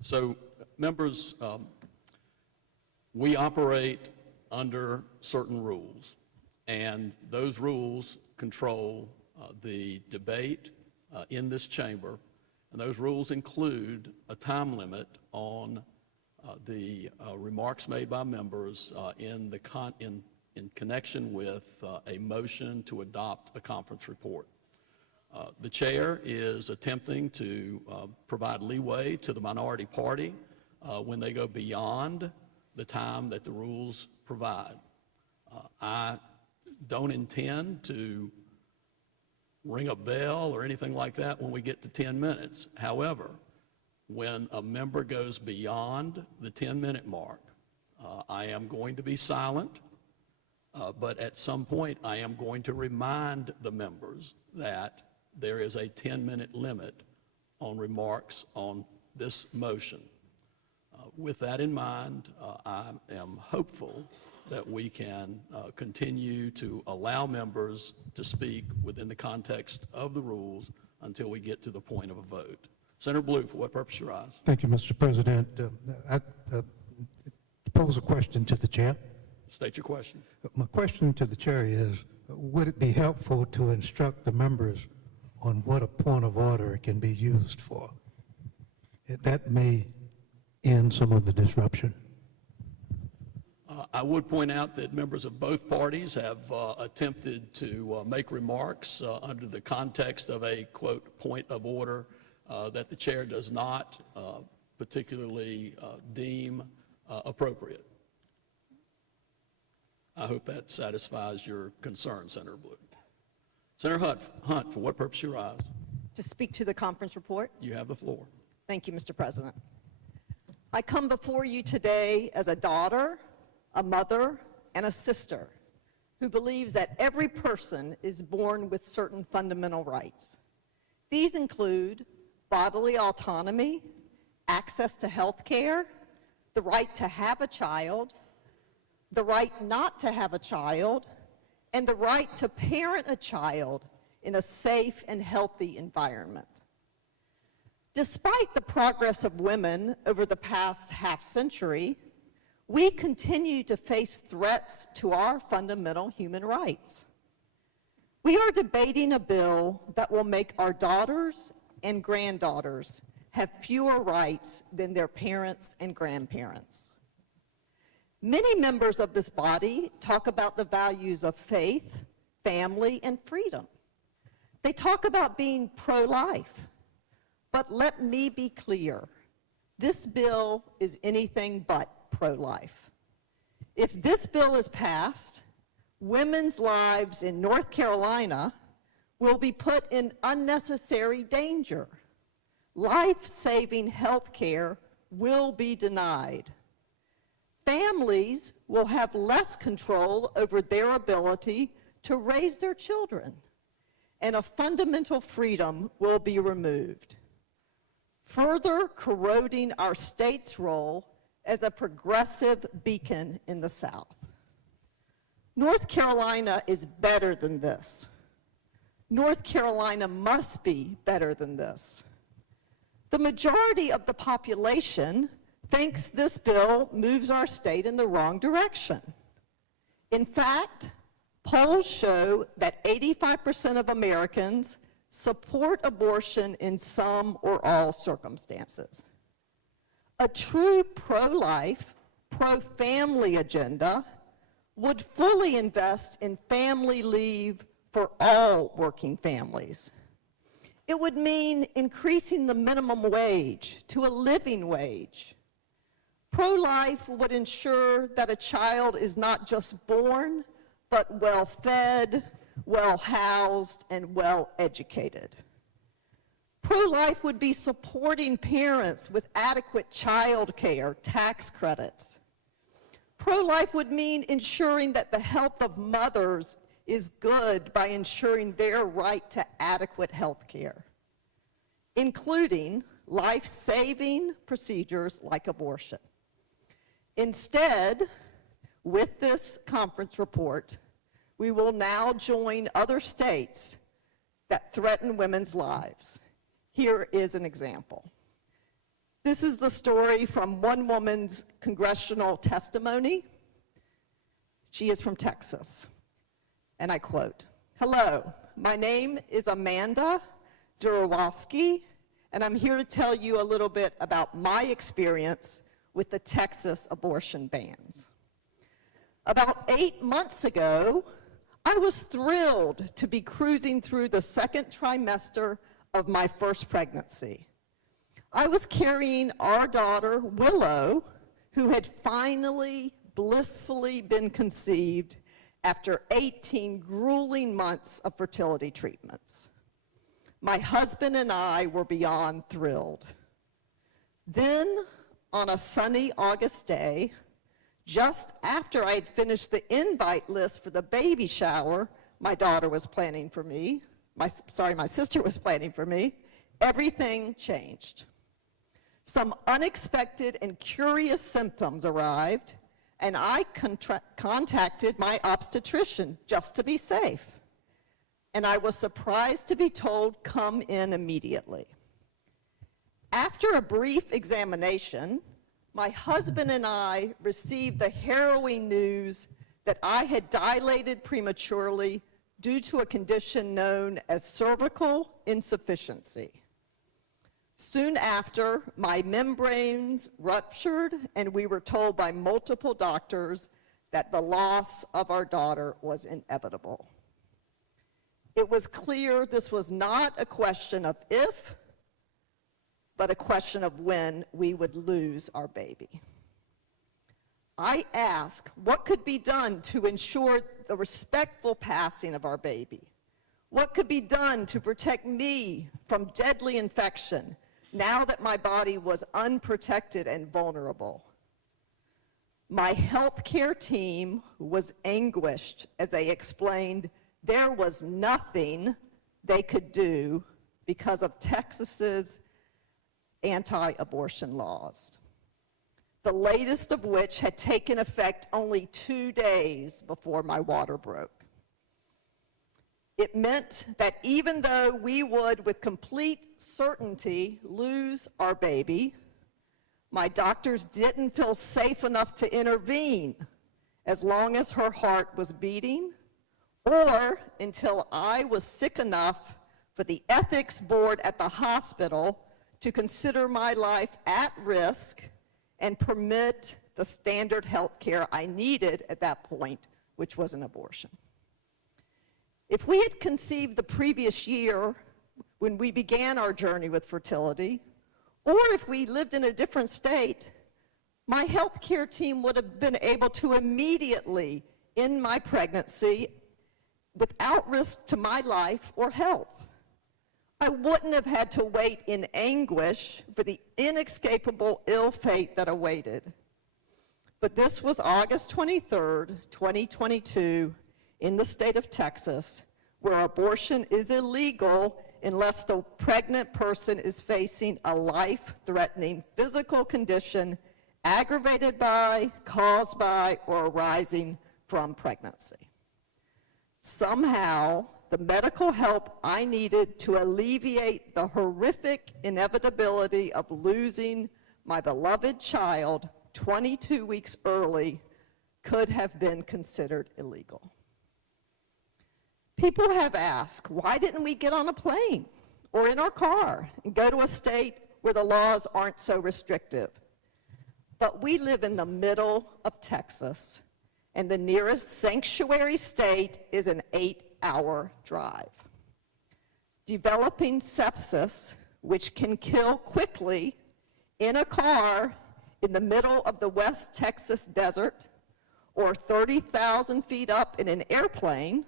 So, members, we operate under certain rules, and those rules control the debate in this chamber, and those rules include a time limit on the remarks made by members in connection with a motion to adopt a conference report. The chair is attempting to provide leeway to the minority party when they go beyond the time that the rules provide. I don't intend to ring a bell or anything like that when we get to 10 minutes. However, when a member goes beyond the 10-minute mark, I am going to be silent, but at some point I am going to remind the members that there is a 10-minute limit on remarks on this motion. With that in mind, I am hopeful that we can continue to allow members to speak within the context of the rules until we get to the point of a vote. Senator Blue, for what purpose you rise? Thank you, Mr. President. I pose a question to the chair. State your question. My question to the chair is, would it be helpful to instruct the members on what a point of order can be used for? That may end some of the disruption. I would point out that members of both parties have attempted to make remarks under the context of a, quote, point of order that the chair does not particularly deem appropriate. I hope that satisfies your concern, Senator Blue. Senator Hunt, for what purpose you rise? To speak to the conference report. You have the floor. Thank you, Mr. President. I come before you today as a daughter, a mother, and a sister who believes that every person is born with certain fundamental rights. These include bodily autonomy, access to health care, the right to have a child, the right not to have a child, and the right to parent a child in a safe and healthy environment. Despite the progress of women over the past half-century, we continue to face threats to our fundamental human rights. We are debating a bill that will make our daughters and granddaughters have fewer rights than their parents and grandparents. Many members of this body talk about the values of faith, family, and freedom. They talk about being pro-life. But let me be clear, this bill is anything but pro-life. If this bill is passed, women's lives in North Carolina will be put in unnecessary danger. Life-saving health care will be denied. Families will have less control over their ability to raise their children, and a fundamental freedom will be removed, further corroding our state's role as a progressive beacon in the South. North Carolina is better than this. North Carolina must be better than this. The majority of the population thinks this bill moves our state in the wrong direction. In fact, polls show that 85% of Americans support abortion in some or all circumstances. A true pro-life, pro-family agenda would fully invest in family leave for all working families. It would mean increasing the minimum wage to a living wage. Pro-life would ensure that a child is not just born, but well-fed, well-housed, and well-educated. Pro-life would be supporting parents with adequate child care, tax credits. Pro-life would mean ensuring that the health of mothers is good by ensuring their right to adequate health care. including life-saving procedures like abortion. Instead, with this conference report, we will now join other states that threaten women's lives. Here is an example. This is the story from one woman's congressional testimony. She is from Texas, and I quote, "Hello, my name is Amanda Zurowski, and I'm here to tell you a little bit about my experience with the Texas abortion bans. About 8 months ago, I was thrilled to be cruising through the second trimester of my first pregnancy. I was carrying our daughter, Willow, who had finally blissfully been conceived after 18 grueling months of fertility treatments. My husband and I were beyond thrilled. Then, on a sunny August day, just after I had finished the invite list for the baby shower my daughter was planning for me, my sister was planning for me, everything changed. Some unexpected and curious symptoms arrived, and I contacted my obstetrician just to be safe. And I was surprised to be told, come in immediately. After a brief examination, my husband and I received the harrowing news that I had dilated prematurely due to a condition known as cervical insufficiency. Soon after, my membranes ruptured, and we were told by multiple doctors that the loss of our daughter was inevitable. It was clear this was not a question of if, but a question of when we would lose our baby. I asked what could be done to ensure the respectful passing of our baby. What could be done to protect me from deadly infection now that my body was unprotected and vulnerable? My healthcare team was anguished as they explained there was nothing they could do because of Texas's anti-abortion laws, the latest of which had taken effect only 2 days before my water broke. It meant that even though we would, with complete certainty, lose our baby, my doctors didn't feel safe enough to intervene as long as her heart was beating, or until I was sick enough for the ethics board at the hospital to consider my life at risk and permit the standard health care I needed at that point, which was an abortion. If we had conceived the previous year when we began our journey with fertility, or if we lived in a different state, my health care team would have been able to immediately end my pregnancy without risk to my life or health. I wouldn't have had to wait in anguish for the inescapable ill fate that awaited. But this was August 23rd, 2022, in the state of Texas, where abortion is illegal unless the pregnant person is facing a life-threatening physical condition aggravated by, caused by, or arising from pregnancy. Somehow, the medical help I needed to alleviate the horrific inevitability of losing my beloved child 22 weeks early could have been considered illegal. People have asked, why didn't we get on a plane or in our car and go to a state where the laws aren't so restrictive? But we live in the middle of Texas, and the nearest sanctuary state is an 8-hour drive. Developing sepsis, which can kill quickly in a car in the middle of the West Texas desert or 30,000 feet up in an airplane,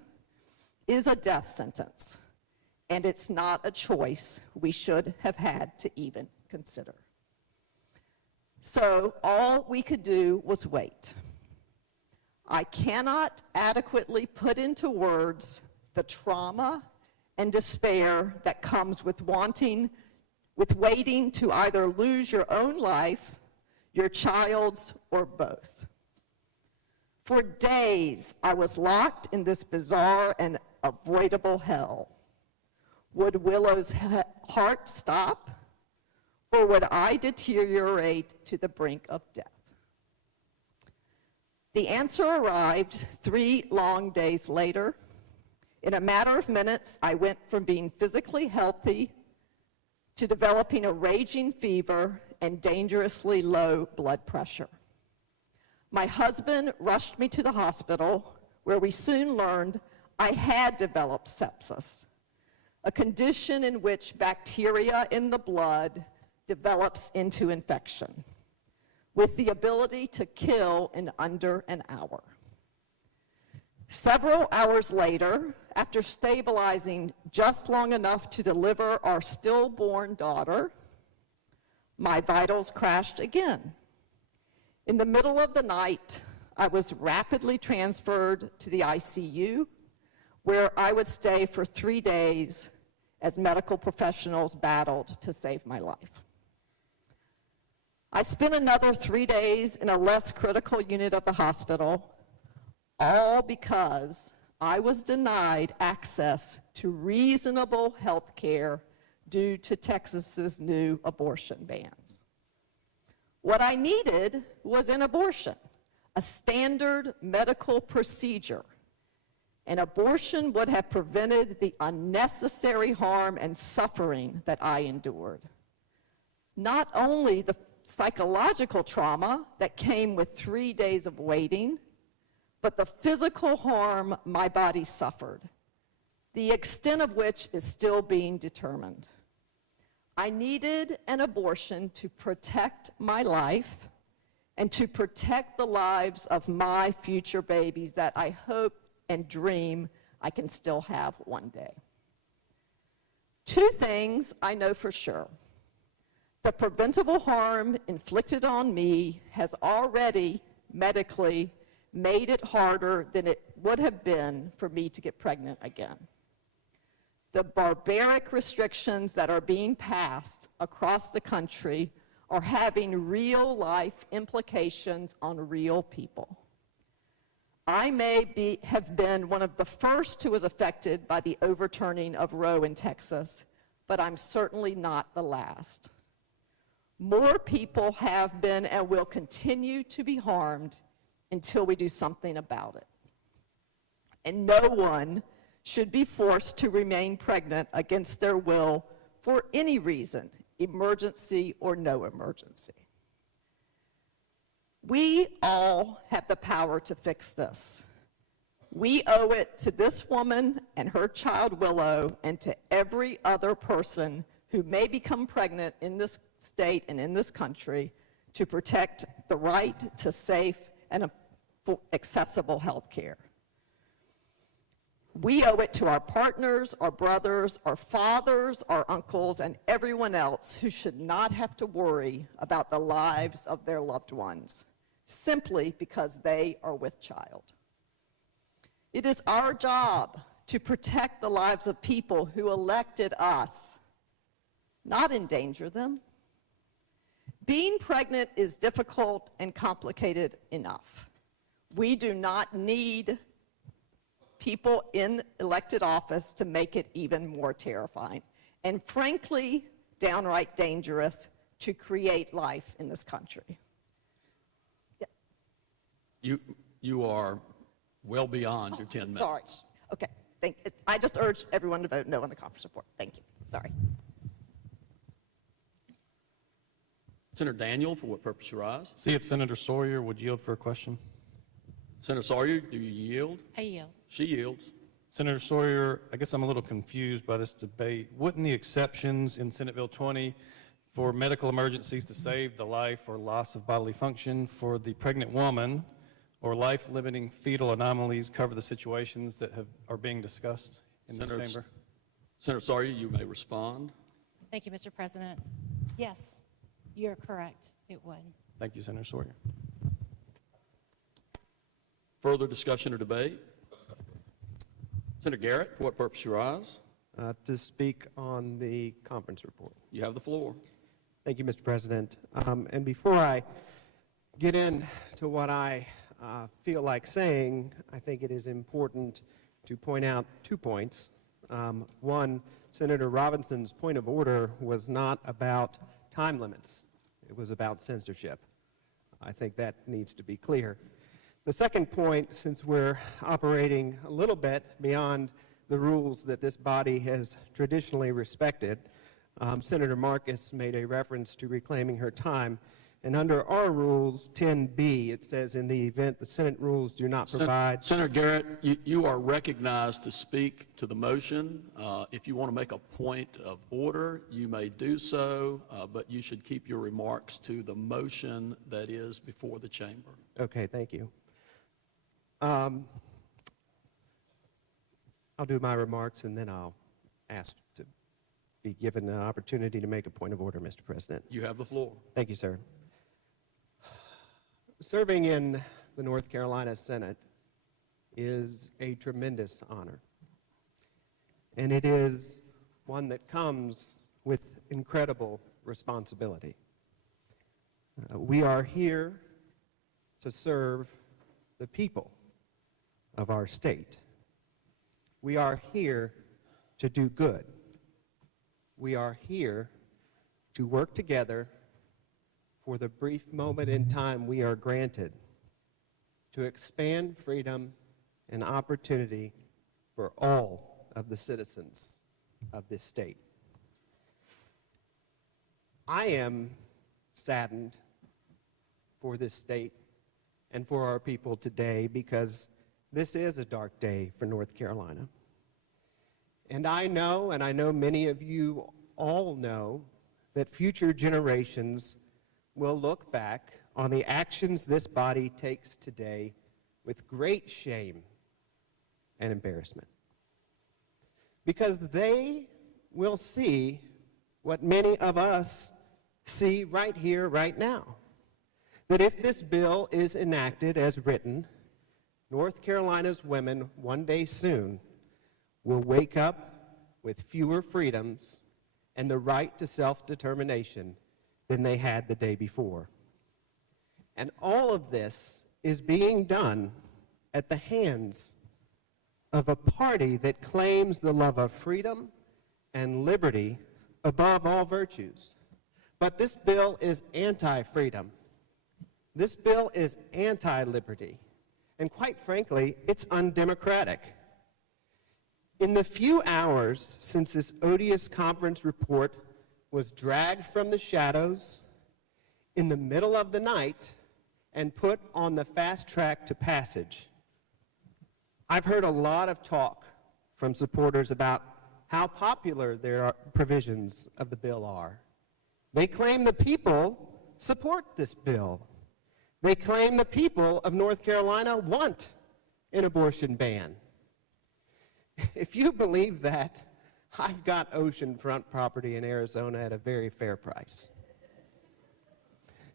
is a death sentence, and it's not a choice we should have had to even consider. So all we could do was wait. I cannot adequately put into words the trauma and despair that comes with wanting with waiting to either lose your own life, your child's, or both. For days, I was locked in this bizarre and avoidable hell. Would Willow's heart stop, or would I deteriorate to the brink of death? The answer arrived 3 long days later. In a matter of minutes, I went from being physically healthy to developing a raging fever and dangerously low blood pressure. My husband rushed me to the hospital, where we soon learned I had developed sepsis, a condition in which bacteria in the blood develops into infection, with the ability to kill in under an hour. Several hours later, after stabilizing just long enough to deliver our stillborn daughter, my vitals crashed again. In the middle of the night, I was rapidly transferred to the ICU, where I would stay for 3 days as medical professionals battled to save my life. I spent another 3 days in a less critical unit of the hospital, all because I was denied access to reasonable health care due to Texas's new abortion bans. What I needed was an abortion, a standard medical procedure. An abortion would have prevented the unnecessary harm and suffering that I endured. Not only the psychological trauma that came with 3 days of waiting, but the physical harm my body suffered, the extent of which is still being determined. I needed an abortion to protect my life and to protect the lives of my future babies that I hope and dream I can still have one day. 2 things I know for sure. The preventable harm inflicted on me has already medically made it harder than it would have been for me to get pregnant again. The barbaric restrictions that are being passed across the country are having real-life implications on real people. I may have been one of the first who was affected by the overturning of Roe in Texas, but I'm certainly not the last. More people have been and will continue to be harmed until we do something about it. And no one should be forced to remain pregnant against their will for any reason, emergency or no emergency. We all have the power to fix this. We owe it to this woman and her child Willow and to every other person who may become pregnant in this state and in this country to protect the right to safe and accessible health care. We owe it to our partners, our brothers, our fathers, our uncles, and everyone else who should not have to worry about the lives of their loved ones, simply because they are with child. It is our job to protect the lives of people who elected us, not endanger them. Being pregnant is difficult and complicated enough. We do not need people in elected office to make it even more terrifying and frankly downright dangerous to create life in this country. Yeah. You are well beyond your 10 minutes. Sorry. Okay. I just urge everyone to vote no on the conference report. Thank you. Sorry. Senator Daniel, for what purpose you rise? See if Senator Sawyer would yield for a question. Senator Sawyer, do you yield? I yield. She yields. Senator Sawyer, I guess I'm a little confused by this debate. Wouldn't the exceptions in Senate Bill 20 for medical emergencies to save the life or loss of bodily function for the pregnant woman or life-limiting fetal anomalies cover the situations that are being discussed in this chamber? Senator Sawyer, you may respond. Thank you, Mr. President. Yes, you're correct. It would. Thank you, Senator Sawyer. Further discussion or debate? Senator Garrett, for what purpose you rise? to speak on the conference report. You have the floor. Thank you, Mr. President. And before I get into what I feel like saying, I think it is important to point out 2 points. One, Senator Robinson's point of order was not about time limits. It was about censorship. I think that needs to be clear. The second point, since we're operating a little bit beyond the rules that this body has traditionally respected, Senator Marcus made a reference to reclaiming her time. And under our rules, 10B, it says, in the event the Senate rules do not provide... Senator Garrett, you are recognized to speak to the motion. If you want to make a point of order, you may do so, but you should keep your remarks to the motion that is before the chamber. Okay, thank you. I'll do my remarks, and then I'll ask to be given an opportunity to make a point of order, Mr. President. You have the floor. Thank you, sir. Serving in the North Carolina Senate is a tremendous honor, and it is one that comes with incredible responsibility. We are here to serve the people of our state. We are here to do good. We are here to work together for the brief moment in time we are granted to expand freedom and opportunity for all of the citizens of this state. I am saddened for this state and for our people today because this is a dark day for North Carolina. And I know many of you all know, that future generations will look back on the actions this body takes today with great shame and embarrassment. Because they will see what many of us see right here, right now. That if this bill is enacted as written, North Carolina's women one day soon will wake up with fewer freedoms and the right to self-determination than they had the day before. And all of this is being done at the hands of a party that claims the love of freedom and liberty above all virtues. But this bill is anti-freedom. This bill is anti-liberty. And quite frankly, it's undemocratic. In the few hours since this odious conference report was dragged from the shadows in the middle of the night and put on the fast track to passage, I've heard a lot of talk from supporters about how popular their provisions of the bill are. They claim the people support this bill. They claim the people of North Carolina want an abortion ban. If you believe that, I've got oceanfront property in Arizona at a very fair price.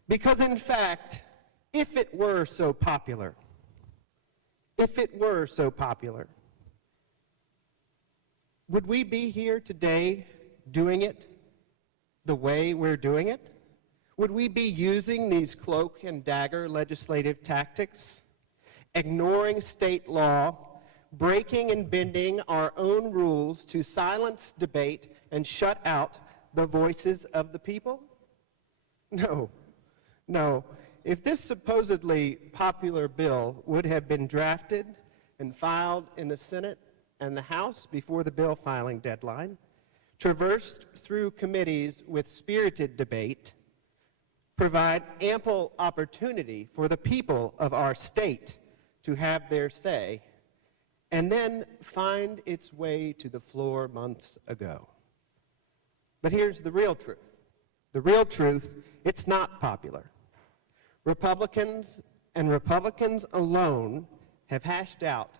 Because in fact, if it were so popular, would we be here today doing it the way we're doing it? Would we be using these cloak and dagger legislative tactics, ignoring state law, breaking and bending our own rules to silence debate and shut out the voices of the people? No. If this supposedly popular bill would have been drafted and filed in the Senate and the House before the bill filing deadline, traversed through committees with spirited debate, provide ample opportunity for the people of our state to have their say, and then find its way to the floor months ago. But here's the real truth. The real truth, it's not popular. Republicans and Republicans alone have hashed out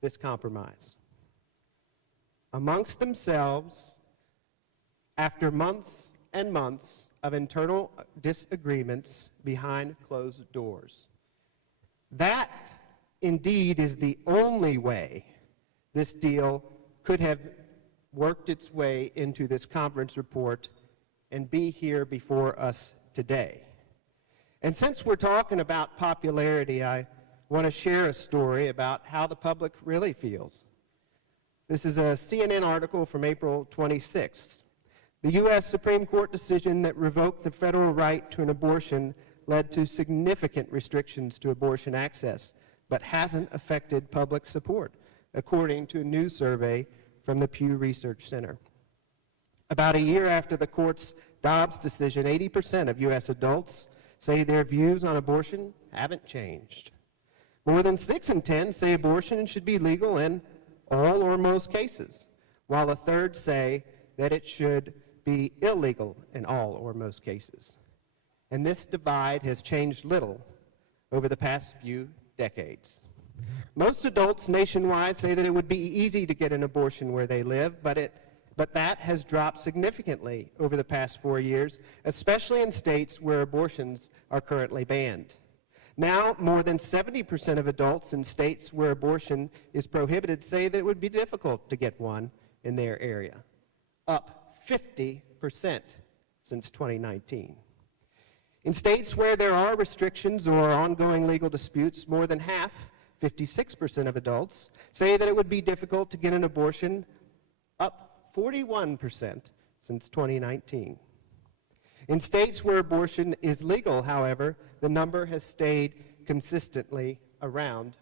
this compromise. Amongst themselves, after months and months of internal disagreements behind closed doors. That, indeed, is the only way this deal could have worked its way into this conference report and be here before us today. And since we're talking about popularity, I want to share a story about how the public really feels. This is a CNN article from April 26th. The U.S. Supreme Court decision that revoked the federal right to an abortion led to significant restrictions to abortion access, but hasn't affected public support, according to a new survey from the Pew Research Center. About a year after the court's Dobbs decision, 80% of U.S. adults say their views on abortion haven't changed. More than 6 in 10 say abortion should be legal in all or most cases, while a third say that it should be illegal in all or most cases. And this divide has changed little over the past few decades. Most adults nationwide say that it would be easy to get an abortion where they live, but that has dropped significantly over the past 4 years, especially in states where abortions are currently banned. Now, more than 70% of adults in states where abortion is prohibited say that it would be difficult to get one in their area, up 50% since 2019. In states where there are restrictions or ongoing legal disputes, more than half, 56% of adults, say that it would be difficult to get an abortion, up 41% since 2019. In states where abortion is legal, however, the number has stayed consistently around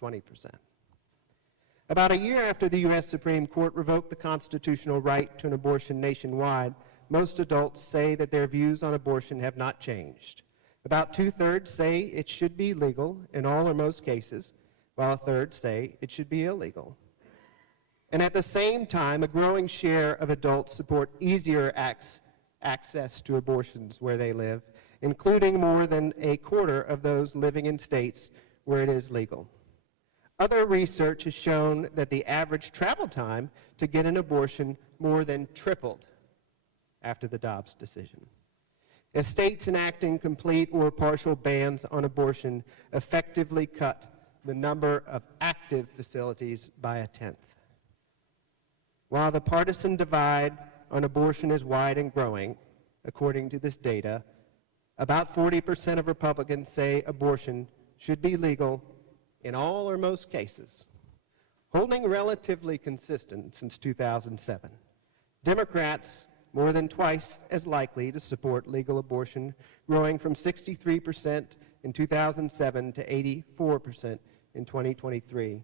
20%. About a year after the U.S. Supreme Court revoked the constitutional right to an abortion nationwide, most adults say that their views on abortion have not changed. About 2/3 say it should be legal in all or most cases, while a third say it should be illegal. And at the same time, a growing share of adults support easier access to abortions where they live, including more than a quarter of those living in states where it is legal. Other research has shown that the average travel time to get an abortion more than tripled after the Dobbs decision. As states enacting complete or partial bans on abortion effectively cut the number of active facilities by 1/10. While the partisan divide on abortion is wide and growing, according to this data, about 40% of Republicans say abortion should be legal in all or most cases, holding relatively consistent since 2007. Democrats more than twice as likely to support legal abortion, growing from 63% in 2007 to 84% in 2023.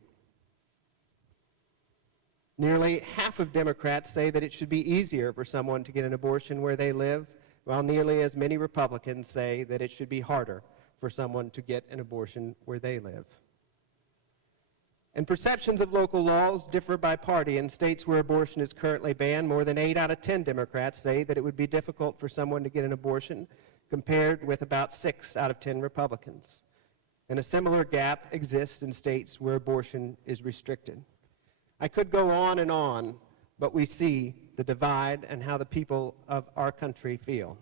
Nearly half of Democrats say that it should be easier for someone to get an abortion where they live, while nearly as many Republicans say that it should be harder for someone to get an abortion where they live. And perceptions of local laws differ by party. In states where abortion is currently banned, more than 8 out of 10 Democrats say that it would be difficult for someone to get an abortion, compared with about 6 out of 10 Republicans. And a similar gap exists in states where abortion is restricted. I could go on, but we see the divide and how the people of our country feel.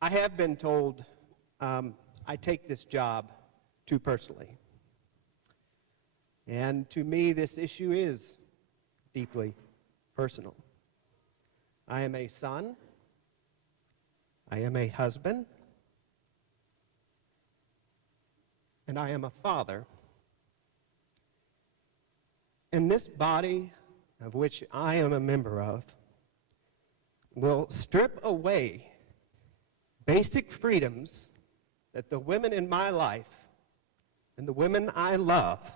I have been told I take this job too personally. And to me, this issue is deeply personal. I am a son. I am a husband. And I am a father. And this body, of which I am a member of, will strip away basic freedoms that the women in my life and the women I love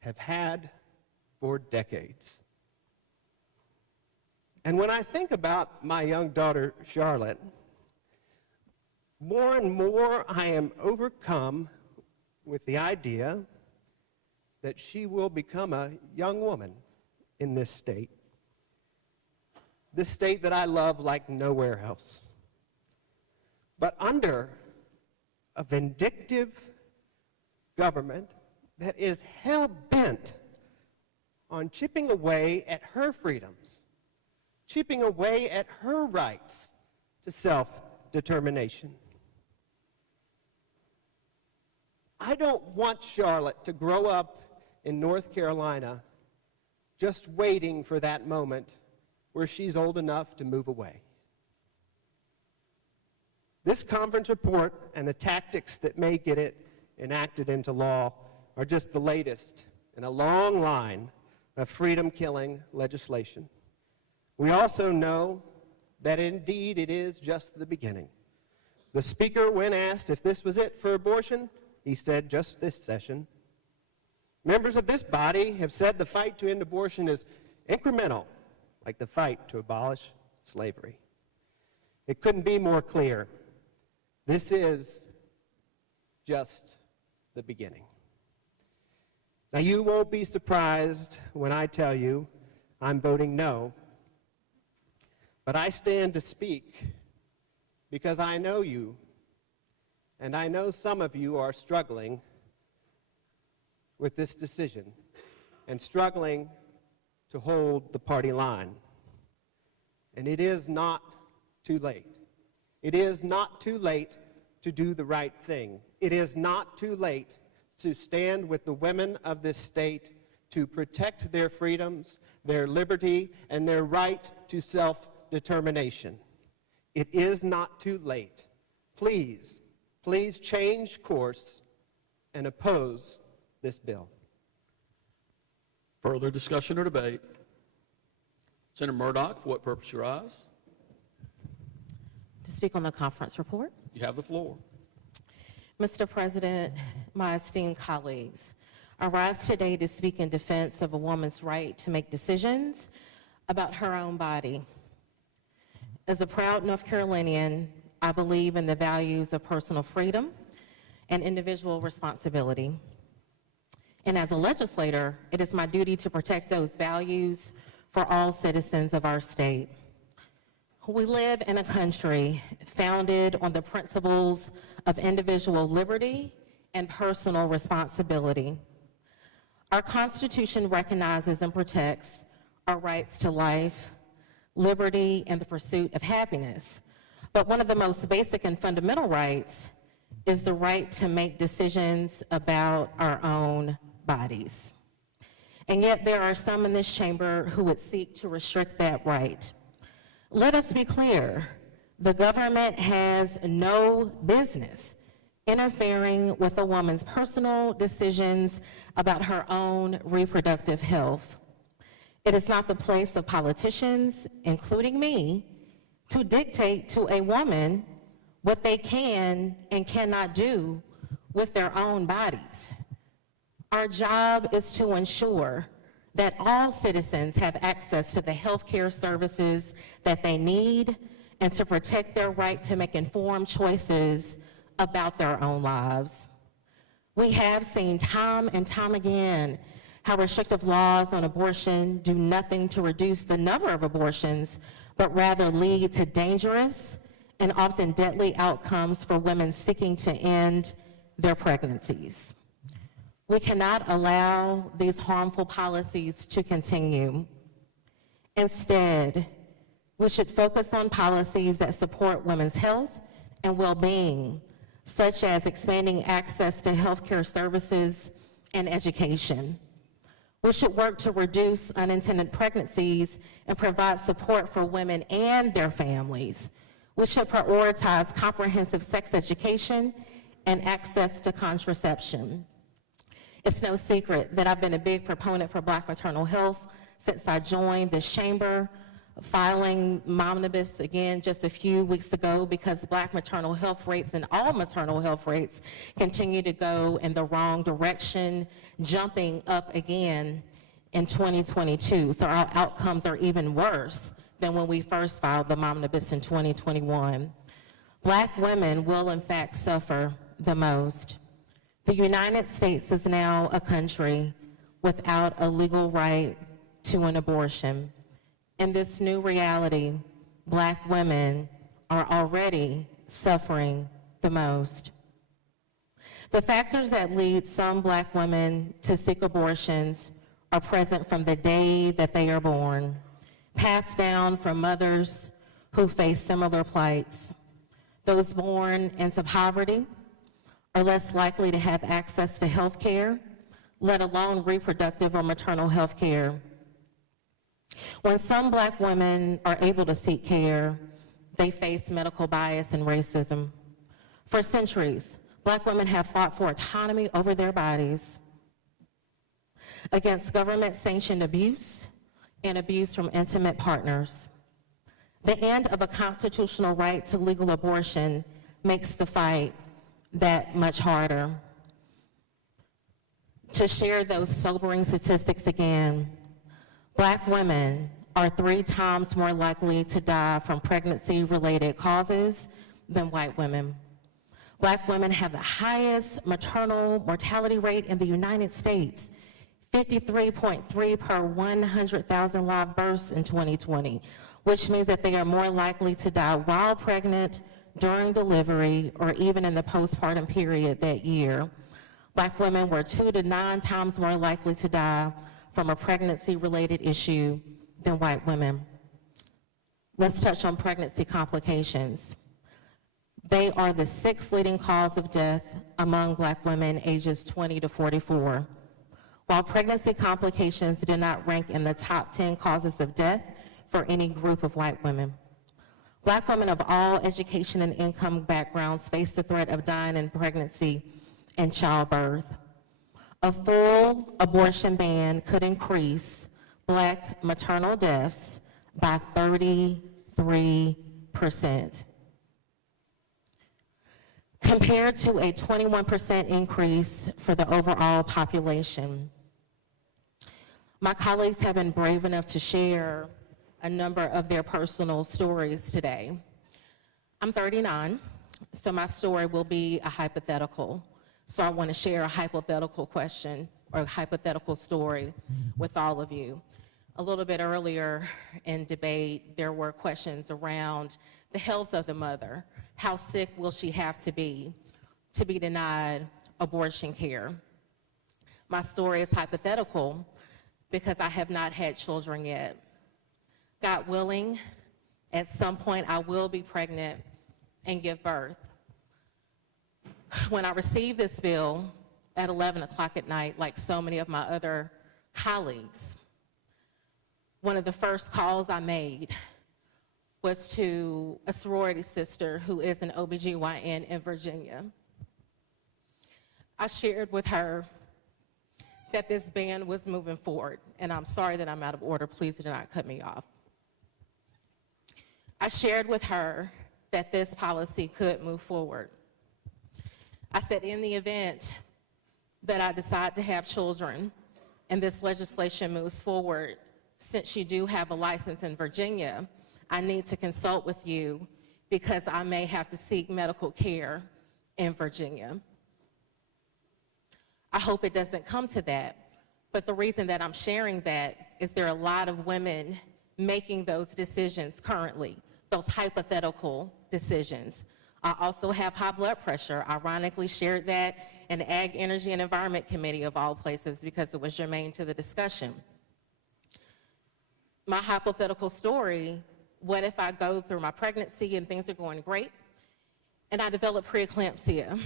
have had for decades. And when I think about my young daughter, Charlotte, more and more I am overcome with the idea that she will become a young woman in this state that I love like nowhere else. But under a vindictive government that is hell-bent on chipping away at her freedoms, chipping away at her rights to self-determination. I don't want Charlotte to grow up in North Carolina just waiting for that moment where she's old enough to move away. This conference report and the tactics that may get it enacted into law are just the latest in a long line of freedom-killing legislation. We also know that indeed it is just the beginning. The Speaker, when asked if this was it for abortion, he said just this session. Members of this body have said the fight to end abortion is incremental, like the fight to abolish slavery. It couldn't be more clear. This is just the beginning. Now, you won't be surprised when I tell you I'm voting no, but I stand to speak because I know you, and I know some of you are struggling with this decision and struggling to hold the party line. And it is not too late. It is not too late to do the right thing. It is not too late to stand with the women of this state to protect their freedoms, their liberty, and their right to self-determination. It is not too late. Please, please change course and oppose this bill. Further discussion or debate? Senator Murdoch, for what purpose you rise? To speak on the conference report. You have the floor. Mr. President, my esteemed colleagues, I rise today to speak in defense of a woman's right to make decisions about her own body. As a proud North Carolinian, I believe in the values of personal freedom and individual responsibility. And as a legislator, it is my duty to protect those values for all citizens of our state. We live in a country founded on the principles of individual liberty and personal responsibility. Our Constitution recognizes and protects our rights to life, liberty, and the pursuit of happiness. But one of the most basic and fundamental rights is the right to make decisions about our own bodies. And yet there are some in this chamber who would seek to restrict that right. Let us be clear, the government has no business interfering with a woman's personal decisions about her own reproductive health. It is not the place of politicians, including me, to dictate to a woman what they can and cannot do with their own bodies. Our job is to ensure that all citizens have access to the health care services that they need and to protect their right to make informed choices about their own lives. We have seen time and time again how restrictive laws on abortion do nothing to reduce the number of abortions, but rather lead to dangerous and often deadly outcomes for women seeking to end their pregnancies. We cannot allow these harmful policies to continue. Instead, we should focus on policies that support women's health and well-being, such as expanding access to healthcare services and education. We should work to reduce unintended pregnancies and provide support for women and their families. We should prioritize comprehensive sex education and access to contraception. It's no secret that I've been a big proponent for Black maternal health since I joined this chamber, filing omnibus again just a few weeks ago because Black maternal health rates and all maternal health rates continue to go in the wrong direction, jumping up again in 2022. So our outcomes are even worse than when we first filed the omnibus in 2021. Black women will in fact suffer the most. The United States is now a country without a legal right to an abortion. In this new reality, Black women are already suffering the most. The factors that lead some Black women to seek abortions are present from the day that they are born, passed down from mothers who face similar plights. Those born into poverty are less likely to have access to health care, let alone reproductive or maternal health care. When some Black women are able to seek care, they face medical bias and racism. For centuries, Black women have fought for autonomy over their bodies against government-sanctioned abuse and abuse from intimate partners. The end of a constitutional right to legal abortion makes the fight that much harder. To share those sobering statistics again, Black women are 3 times more likely to die from pregnancy-related causes than white women. Black women have the highest maternal mortality rate in the United States, 53.3 per 100,000 live births in 2020, which means that they are more likely to die while pregnant, during delivery, or even in the postpartum period that year. Black women were 2 to 9 times more likely to die from a pregnancy-related issue than white women. Let's touch on pregnancy complications. They are the 6th leading cause of death among Black women ages 20 to 44. While pregnancy complications do not rank in the top 10 causes of death for any group of white women. Black women of all education and income backgrounds face the threat of dying in pregnancy and childbirth. A full abortion ban could increase Black maternal deaths by 33%, compared to a 21% increase for the overall population. My colleagues have been brave enough to share a number of their personal stories today. I'm 39, so my story will be a hypothetical. So I want to share a hypothetical question or a hypothetical story with all of you. A little bit earlier in debate, there were questions around the health of the mother. How sick will she have to be denied abortion care? My story is hypothetical because I have not had children yet. God willing, at some point I will be pregnant and give birth. When I received this bill at 11 o'clock at night, like so many of my other colleagues, one of the first calls I made was to a sorority sister who is an OBGYN in Virginia. I shared with her that this ban was moving forward, and I'm sorry that I'm out of order. Please do not cut me off. I shared with her that this policy could move forward. I said, in the event that I decide to have children and this legislation moves forward, since you do have a license in Virginia, I need to consult with you because I may have to seek medical care in Virginia. I hope it doesn't come to that, but the reason that I'm sharing that is there are a lot of women making those decisions currently, those hypothetical decisions. I also have high blood pressure. Ironically shared that in the Ag, Energy, and Environment Committee of all places because it was germane to the discussion. My hypothetical story, what if I go through my pregnancy and things are going great, and I develop preeclampsia,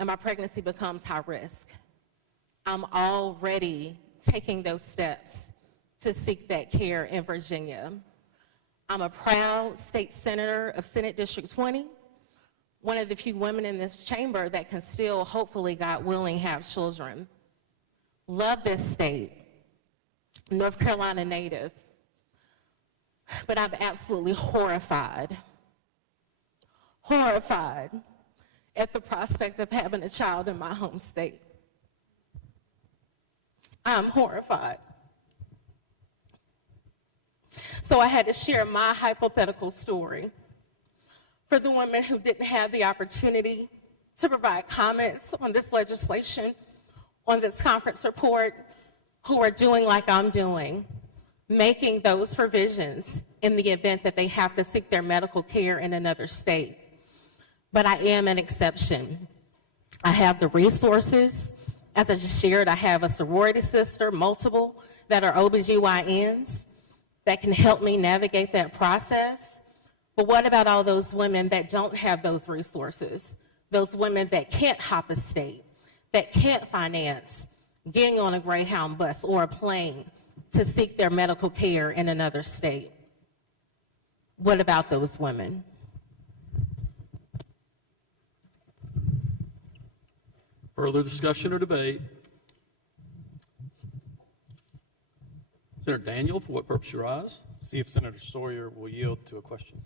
and my pregnancy becomes high risk? I'm already taking those steps to seek that care in Virginia. I'm a proud state senator of Senate District 20, one of the few women in this chamber that can still, hopefully, God willing, have children. Love this state, North Carolina native, but I'm absolutely horrified at the prospect of having a child in my home state. I'm horrified. So I had to share my hypothetical story for the women who didn't have the opportunity to provide comments on this legislation, on this conference report, who are doing like I'm doing, making those provisions in the event that they have to seek their medical care in another state. But I am an exception. I have the resources. As I just shared, I have a sorority sister, multiple, that are OBGYNs that can help me navigate that process. But what about all those women that don't have those resources? Those women that can't hop a state, that can't finance getting on a Greyhound bus or a plane to seek their medical care in another state. What about those women? Further discussion or debate? Senator Daniel, for what purpose you rise? See if Senator Sawyer will yield to a question.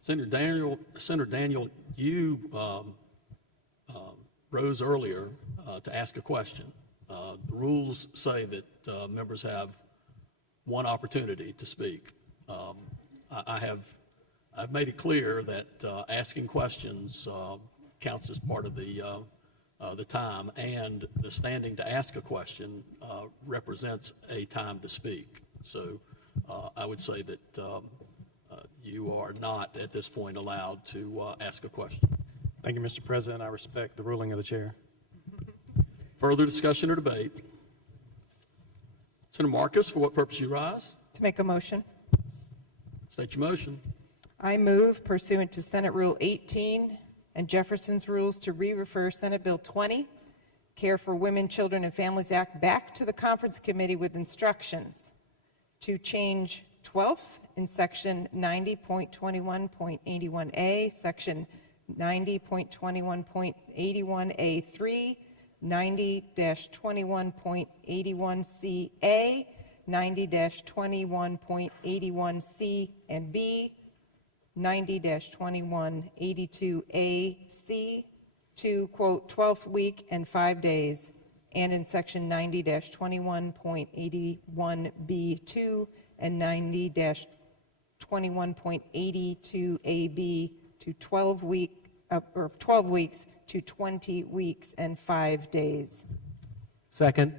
Senator Daniel, you rose earlier to ask a question. The rules say that members have one opportunity to speak. I've made it clear that asking questions counts as part of the time, and the standing to ask a question represents a time to speak. So I would say that you are not at this point allowed to ask a question. Thank you, Mr. President. I respect the ruling of the chair. Further discussion or debate? Senator Marcus, for what purpose you rise? To make a motion. State your motion. I move pursuant to Senate Rule 18 and Jefferson's rules to re-refer Senate Bill 20, Care for Women, Children, and Families Act, back to the Conference Committee with instructions to change 12th in Section 90.21.81A, Section 90.21.81A3, 90-21.81CA, 90-21.81C and B, 90-2182AC to, quote, 12th week and 5 days, and in Section 90-21.81B2 and 90-21.82AB to 12 weeks to 20 weeks and 5 days. Second.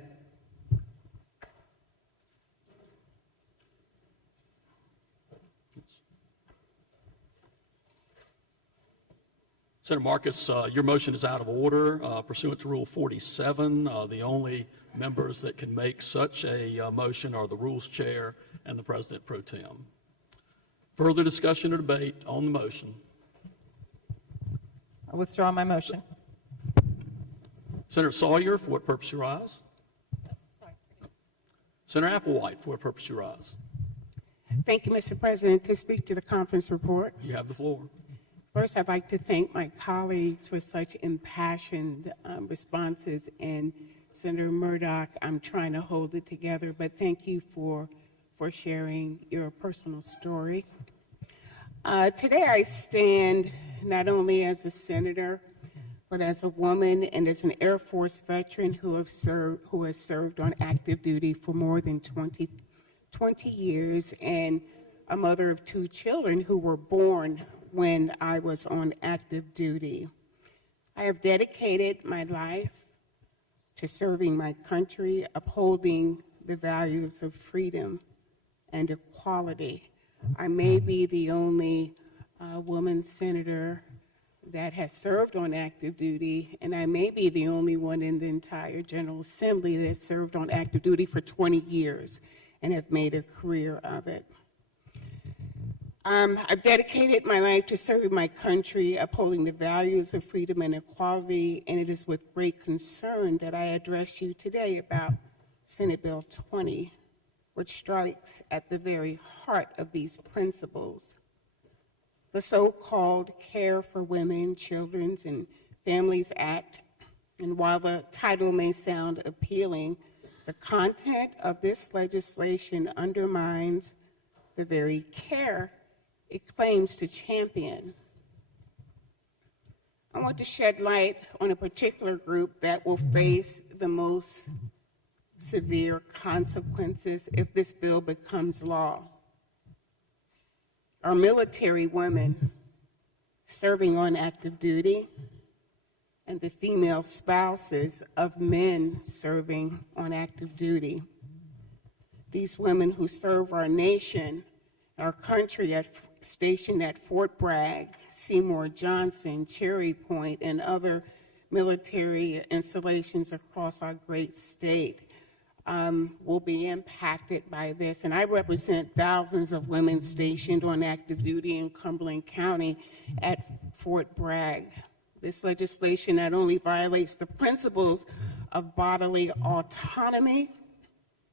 Senator Marcus, your motion is out of order pursuant to Rule 47. The only members that can make such a motion are the Rules Chair and the President Pro Tem. Further discussion or debate on the motion? I withdraw my motion. Senator Sawyer, for what purpose you rise? Senator Applewhite, for what purpose you rise? Thank you, Mr. President. To speak to the conference report. You have the floor. First, I'd like to thank my colleagues for such impassioned responses. And Senator Murdoch, I'm trying to hold it together, but thank you for sharing your personal story. Today, I stand not only as a senator, but as a woman and as an Air Force veteran who has served on active duty for more than 20 years, and a mother of 2 children who were born when I was on active duty. I have dedicated my life to serving my country, upholding the values of freedom and equality. I may be the only woman senator that has served on active duty, and I may be the only one in the entire General Assembly that has served on active duty for 20 years and have made a career of it. I've dedicated my life to serving my country, upholding the values of freedom and equality, and it is with great concern that I address you today about Senate Bill 20, which strikes at the very heart of these principles. The so-called Care for Women, Children, and Families Act, and while the title may sound appealing, the content of this legislation undermines the very care it claims to champion. I want to shed light on a particular group that will face the most severe consequences if this bill becomes law. our military women serving on active duty and the female spouses of men serving on active duty. These women who serve our nation, our country, stationed at Fort Bragg, Seymour Johnson, Cherry Point, and other military installations across our great state, will be impacted by this. And I represent thousands of women stationed on active duty in Cumberland County at Fort Bragg. This legislation not only violates the principles of bodily autonomy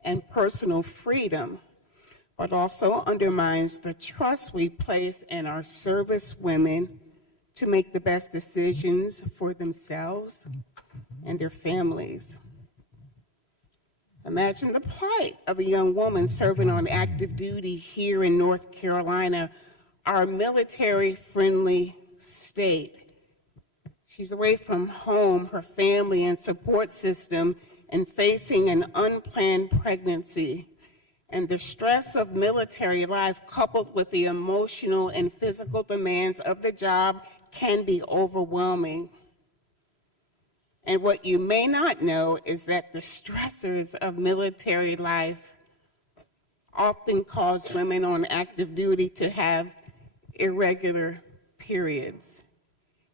and personal freedom, but also undermines the trust we place in our service women to make the best decisions for themselves and their families. Imagine the plight of a young woman serving on active duty here in North Carolina, our military-friendly state. She's away from home, her family, and support system, and facing an unplanned pregnancy. And the stress of military life, coupled with the emotional and physical demands of the job, can be overwhelming. And what you may not know is that the stressors of military life often cause women on active duty to have irregular periods.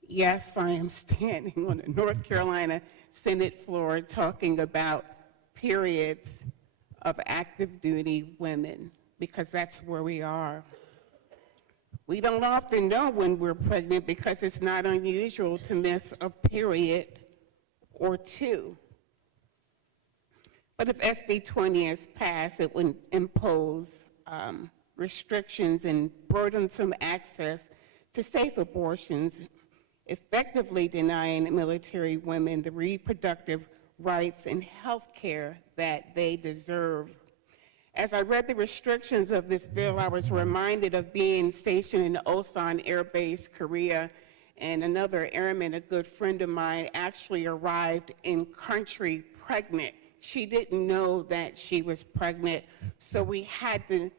Yes, I am standing on the North Carolina Senate floor talking about periods of active duty women, because that's where we are. We don't often know when we're pregnant because it's not unusual to miss a period or two. But if SB 20 is passed, it would impose restrictions and burdensome access to safe abortions, effectively denying military women the reproductive rights and health care that they deserve. As I read the restrictions of this bill, I was reminded of being stationed in Osan Air Base, Korea, and another airman, a good friend of mine, actually arrived in country pregnant. She didn't know that she was pregnant, so we had to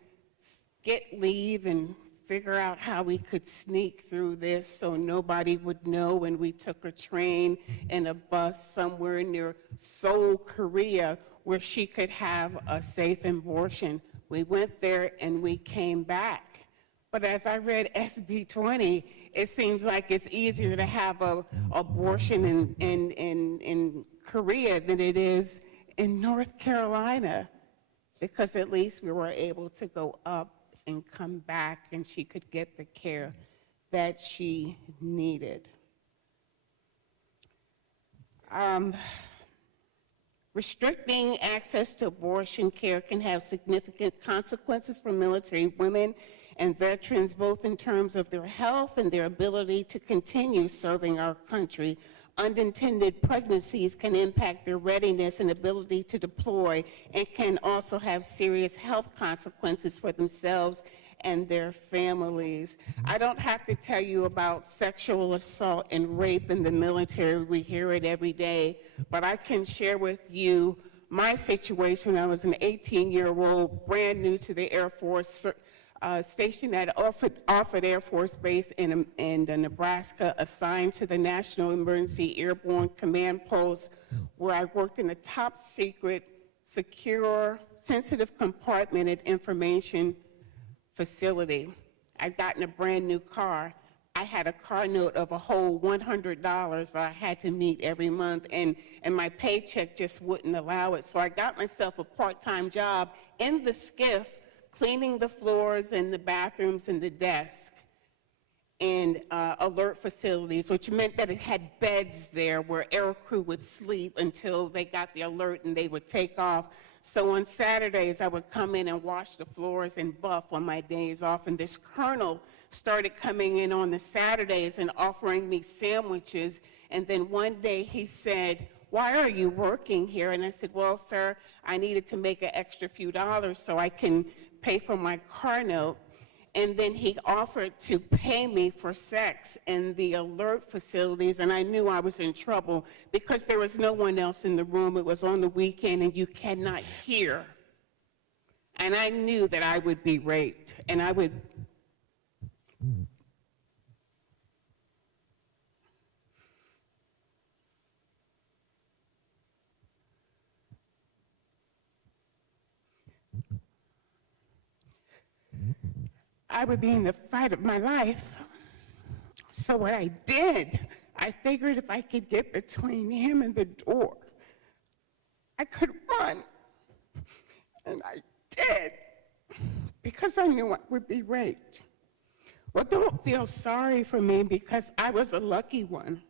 get leave and figure out how we could sneak through this so nobody would know, when we took a train and a bus somewhere near Seoul, Korea, where she could have a safe abortion. We went there and we came back. But as I read SB 20, it seems like it's easier to have an abortion in Korea than it is in North Carolina, because at least we were able to go up and come back and she could get the care that she needed. Restricting access to abortion care can have significant consequences for military women and veterans, both in terms of their health and their ability to continue serving our country. Unintended pregnancies can impact their readiness and ability to deploy, and can also have serious health consequences for themselves and their families. I don't have to tell you about sexual assault and rape in the military. We hear it every day, but I can share with you my situation. I was an 18-year-old, brand new to the Air Force, stationed at Offutt Air Force Base in Nebraska, assigned to the National Emergency Airborne Command Post, where I worked in a top secret, secure, sensitive compartmented information facility. I'd gotten a brand new car. I had a car note of a whole $100 I had to meet every month, and my paycheck just wouldn't allow it. So I got myself a part-time job in the skiff, cleaning the floors and the bathrooms and the desk in alert facilities, which meant that it had beds there where air crew would sleep until they got the alert and they would take off. So on Saturdays, I would come in and wash the floors and buff on my days off. And this colonel started coming in on the Saturdays and offering me sandwiches. And then one day he said, "Why are you working here?" And I said, "Well, sir, I needed to make an extra few dollars so I can pay for my car note." And then he offered to pay me for sex in the alert facilities, and I knew I was in trouble because there was no one else in the room. It was on the weekend, and you cannot hear. And I knew that I would be raped, and I would I would be in the fight of my life. So what I did, I figured if I could get between him and the door, I could run. And I did, because I knew I would be raped. Well, don't feel sorry for me because I was a lucky one.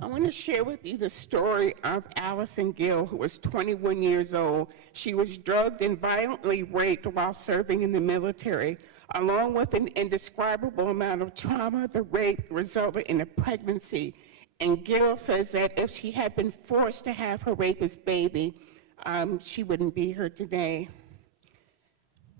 I want to share with you the story of Allison Gill, who was 21 years old. She was drugged and violently raped while serving in the military. Along with an indescribable amount of trauma, the rape resulted in a pregnancy. And Gill says that if she had been forced to have her rapist baby, she wouldn't be here today.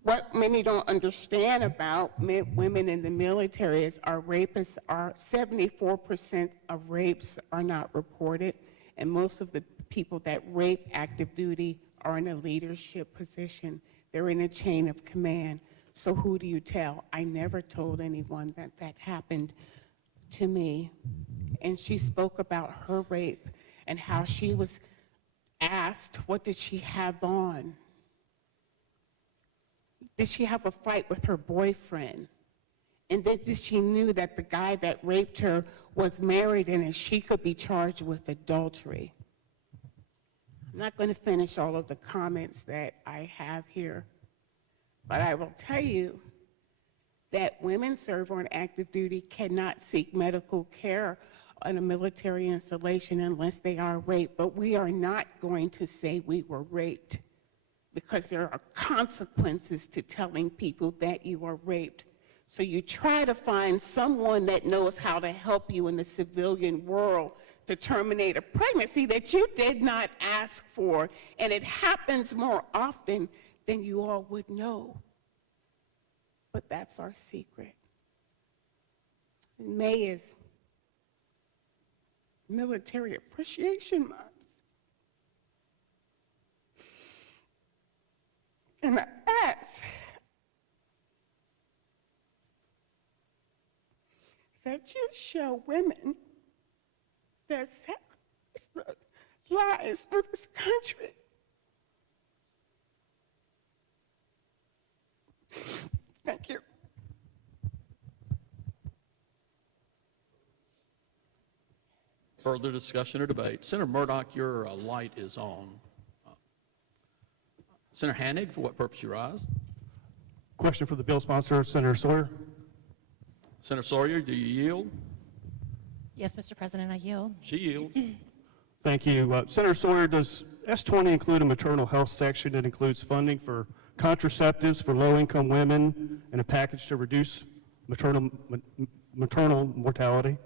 What many don't understand about women in the military is our rapists are 74% of rapes are not reported, and most of the people that rape active duty are in a leadership position. They're in a chain of command. So who do you tell? I never told anyone that that happened to me. And she spoke about her rape and how she was asked, what did she have on? Did she have a fight with her boyfriend? And then she knew that the guy that raped her was married and that she could be charged with adultery. I'm not going to finish all of the comments that I have here, but I will tell you that women serve on active duty cannot seek medical care on a military installation unless they are raped, but we are not going to say we were raped, because there are consequences to telling people that you are raped. So you try to find someone that knows how to help you in the civilian world to terminate a pregnancy that you did not ask for, and it happens more often than you all would know. But that's our secret. May is Military Appreciation Month. And I ask that you show women that sacrifice their lives for this country. Thank you. Further discussion or debate? Senator Murdoch, your light is on. Senator Hannig, for what purpose you rise? Question for the bill sponsor, Senator Sawyer. Senator Sawyer, do you yield? Yes, Mr. President, I yield. She yields. Thank you. Senator Sawyer, does S20 include a maternal health section that includes funding for contraceptives for low-income women and a package to reduce maternal mortality?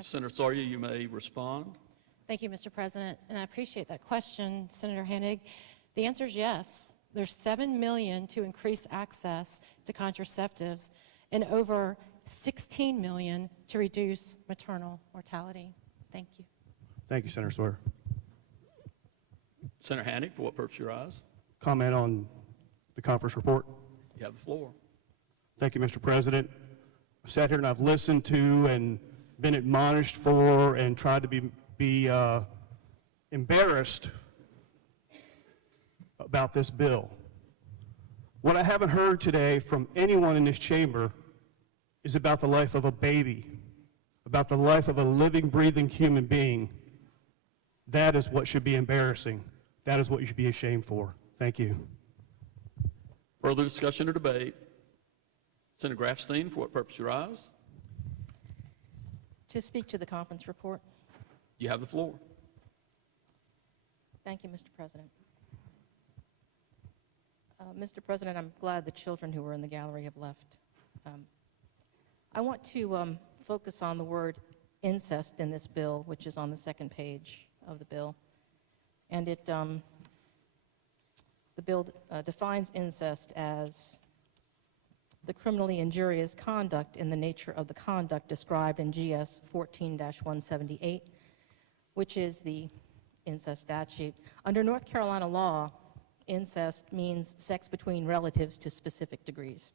Senator Sawyer, you may respond. Thank you, Mr. President, and I appreciate that question, Senator Hennig. The answer is yes. There's $7 million to increase access to contraceptives and over $16 million to reduce maternal mortality. Thank you. Thank you, Senator Sawyer. Senator Hannig, for what purpose you rise? Comment on the conference report. You have the floor. Thank you, Mr. President. I've sat here and I've listened to and been admonished for and tried to be embarrassed about this bill. What I haven't heard today from anyone in this chamber is about the life of a baby, about the life of a living, breathing human being. That is what should be embarrassing. That is what you should be ashamed for. Thank you. Further discussion or debate? Senator Grafstein, for what purpose you rise? To speak to the conference report. You have the floor. Thank you, Mr. President. Mr. President, I'm glad the children who were in the gallery have left. I want to focus on the word incest in this bill, which is on the second page of the bill. And it, the bill defines incest as the criminally injurious conduct in the nature of the conduct described in GS 14-178, which is the incest statute. Under North Carolina law, incest means sex between relatives to specific degrees.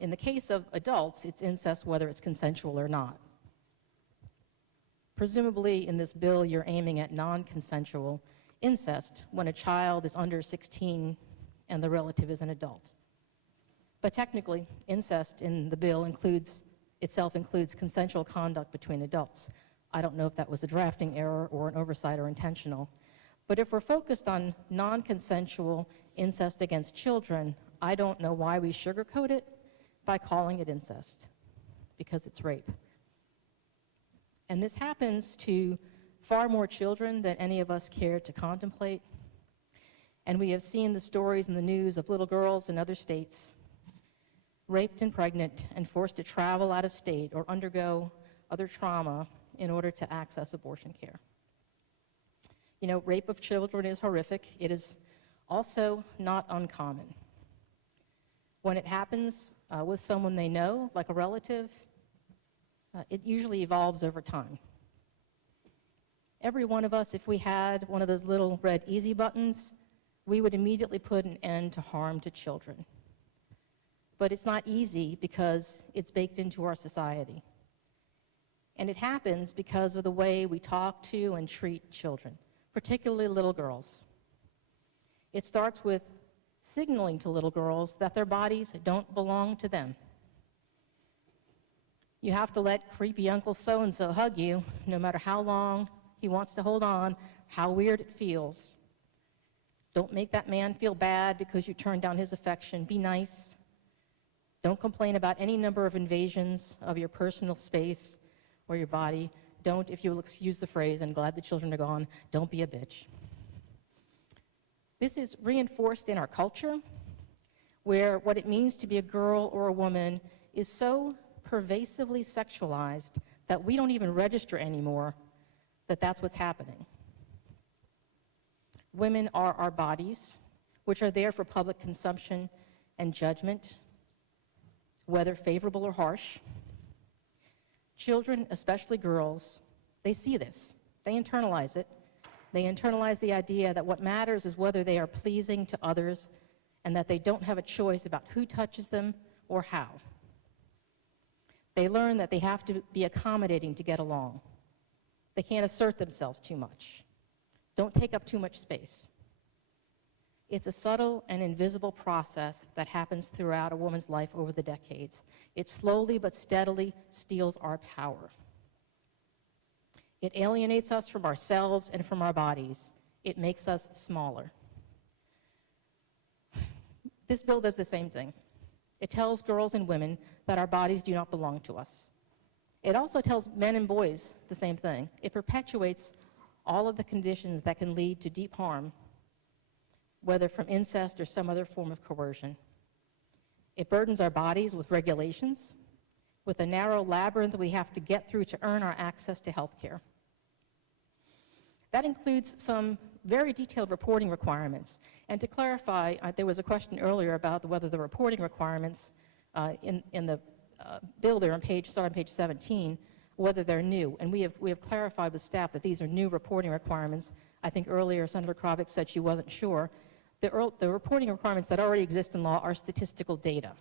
In the case of adults, it's incest whether it's consensual or not. Presumably, in this bill, you're aiming at non-consensual incest when a child is under 16 and the relative is an adult. But technically, incest in the bill includes consensual conduct between adults. I don't know if that was a drafting error or an oversight or intentional. But if we're focused on non-consensual incest against children, I don't know why we sugarcoat it by calling it incest, because it's rape. And this happens to far more children than any of us care to contemplate. And we have seen the stories in the news of little girls in other states raped and pregnant and forced to travel out of state or undergo other trauma in order to access abortion care. You know, rape of children is horrific. It is also not uncommon. When it happens with someone they know, like a relative, it usually evolves over time. Every one of us, if we had one of those little red easy buttons, we would immediately put an end to harm to children. But it's not easy because it's baked into our society. And it happens because of the way we talk to and treat children, particularly little girls. It starts with signaling to little girls that their bodies don't belong to them. You have to let creepy Uncle so-and-so hug you, no matter how long he wants to hold on, how weird it feels. Don't make that man feel bad because you turned down his affection. Be nice. Don't complain about any number of invasions of your personal space or your body. Don't, if you'll excuse the phrase, and glad the children are gone, don't be a bitch. This is reinforced in our culture, where what it means to be a girl or a woman is so pervasively sexualized that we don't even register anymore that that's what's happening. Women are our bodies, which are there for public consumption and judgment, whether favorable or harsh. Children, especially girls, they see this. They internalize it. They internalize the idea that what matters is whether they are pleasing to others and that they don't have a choice about who touches them or how. They learn that they have to be accommodating to get along. They can't assert themselves too much. Don't take up too much space. It's a subtle and invisible process that happens throughout a woman's life over the decades. It slowly but steadily steals our power. It alienates us from ourselves and from our bodies. It makes us smaller. This bill does the same thing. It tells girls and women that our bodies do not belong to us. It also tells men and boys the same thing. It perpetuates all of the conditions that can lead to deep harm, whether from incest or some other form of coercion. It burdens our bodies with regulations, with a narrow labyrinth we have to get through to earn our access to health care. That includes some very detailed reporting requirements. And to clarify, there was a question earlier about whether the reporting requirements in the bill there on page 17, whether they're new. And we have clarified with staff that these are new reporting requirements. I think earlier Senator Kravitz said she wasn't sure. The reporting requirements that already exist in law are statistical data.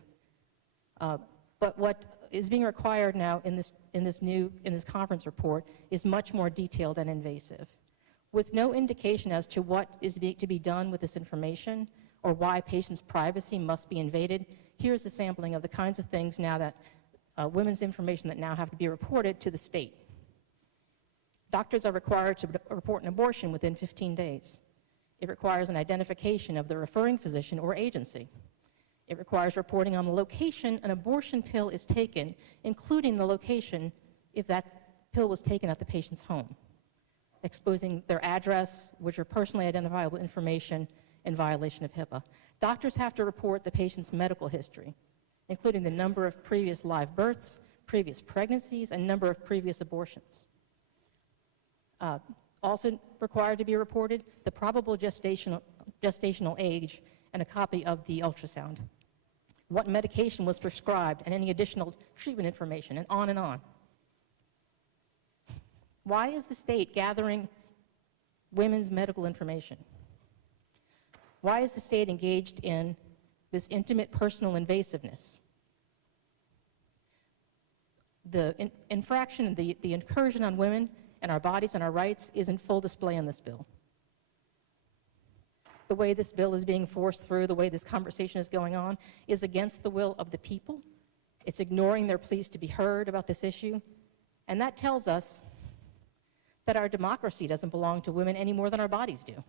But what is being required now in this conference report is much more detailed and invasive. With no indication as to what is to be done with this information or why patients' privacy must be invaded, here's a sampling of the kinds of things now that women's information that now have to be reported to the state. Doctors are required to report an abortion within 15 days. It requires an identification of the referring physician or agency. It requires reporting on the location an abortion pill is taken, including the location if that pill was taken at the patient's home, exposing their address, which are personally identifiable information in violation of HIPAA. Doctors have to report the patient's medical history, including the number of previous live births, previous pregnancies, and number of previous abortions. Also required to be reported, the probable gestational age and a copy of the ultrasound. What medication was prescribed and any additional treatment information, and on and on. Why is the state gathering women's medical information? Why is the state engaged in this intimate personal invasiveness? infraction and the incursion on women and our bodies and our rights is in full display in this bill. The way this bill is being forced through, the way this conversation is going on, is against the will of the people. It's ignoring their pleas to be heard about this issue. And that tells us that our democracy doesn't belong to women any more than our bodies do.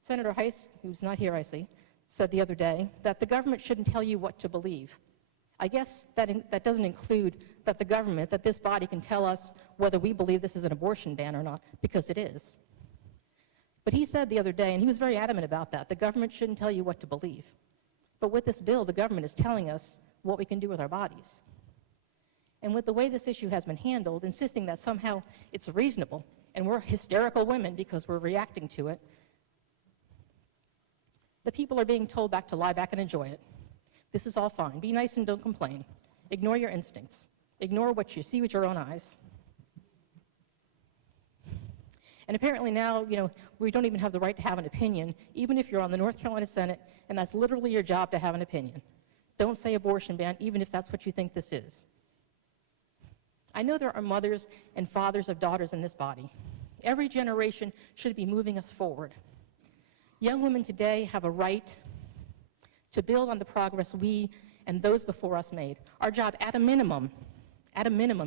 Senator Heiss, who's not here, I see, said the other day that the government shouldn't tell you what to believe. I guess that doesn't include that the government, that this body can tell us whether we believe this is an abortion ban or not, because it is. But he said the other day, and he was very adamant about that, the government shouldn't tell you what to believe. But with this bill, the government is telling us what we can do with our bodies. And with the way this issue has been handled, insisting that somehow it's reasonable, and we're hysterical women because we're reacting to it, the people are being told back to lie back and enjoy it. This is all fine. Be nice and don't complain. Ignore your instincts. Ignore what you see with your own eyes. And apparently now, we don't even have the right to have an opinion, even if you're on the North Carolina Senate, and that's literally your job to have an opinion. Don't say abortion ban, even if that's what you think this is. I know there are mothers and fathers of daughters in this body. Every generation should be moving us forward. Young women today have a right to build on the progress we and those before us made. Our job, at a minimum,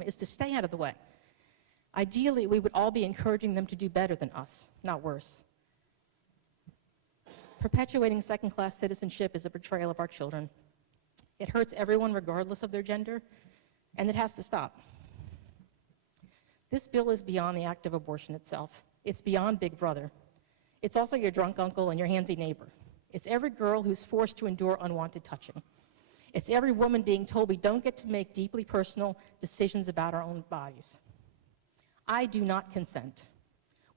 is to stay out of the way. Ideally, we would all be encouraging them to do better than us, not worse. Perpetuating second-class citizenship is a betrayal of our children. It hurts everyone regardless of their gender, and it has to stop. This bill is beyond the act of abortion itself. It's beyond Big Brother. It's also your drunk uncle and your handsy neighbor. It's every girl who's forced to endure unwanted touching. It's every woman being told we don't get to make deeply personal decisions about our own bodies. I do not consent.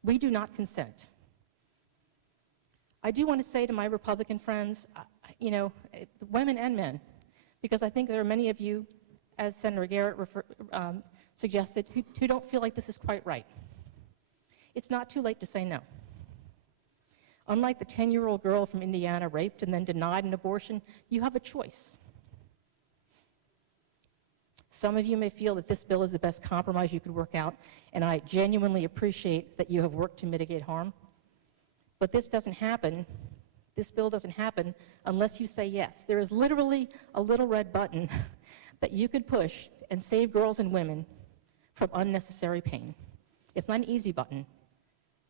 We do not consent. I do want to say to my Republican friends, women and men, because I think there are many of you, as Senator Garrett suggested, who don't feel like this is quite right. It's not too late to say no. Unlike the 10-year-old girl from Indiana raped and then denied an abortion, you have a choice. Some of you may feel that this bill is the best compromise you could work out, and I genuinely appreciate that you have worked to mitigate harm. But this doesn't happen, this bill doesn't happen unless you say yes. There is literally a little red button that you could push and save girls and women from unnecessary pain. It's not an easy button.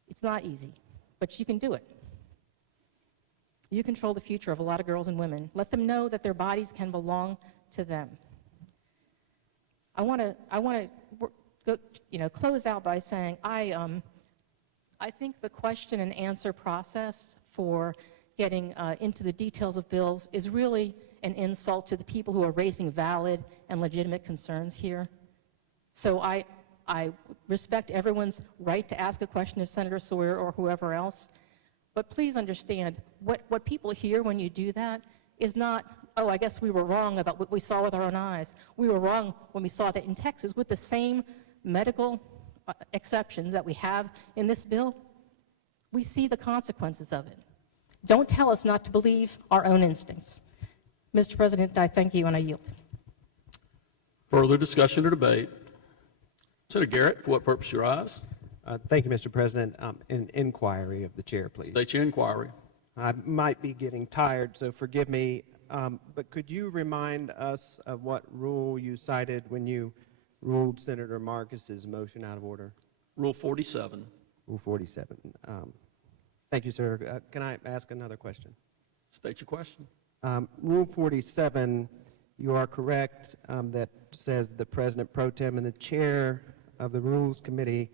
It's not easy, but you can do it. You control the future of a lot of girls and women. Let them know that their bodies can belong to them. I want to close out by saying I think the question and answer process for getting into the details of bills is really an insult to the people who are raising valid and legitimate concerns here. So I respect everyone's right to ask a question of Senator Sawyer or whoever else, but please understand, what people hear when you do that is not, oh, I guess we were wrong about what we saw with our own eyes. We were wrong when we saw that in Texas with the same medical exceptions that we have in this bill. We see the consequences of it. Don't tell us not to believe our own instincts. Mr. President, I thank you and I yield. Further discussion or debate? Senator Garrett, for what purpose you rise? Thank you, Mr. President. An inquiry of the chair, please. State your inquiry. I might be getting tired, so forgive me, but could you remind us of what rule you cited when you ruled Senator Marcus's motion out of order? Rule 47. Rule 47. Thank you, sir. Can I ask another question? State your question. Rule 47, you are correct, that says the President Pro Tem and the Chair of the Rules Committee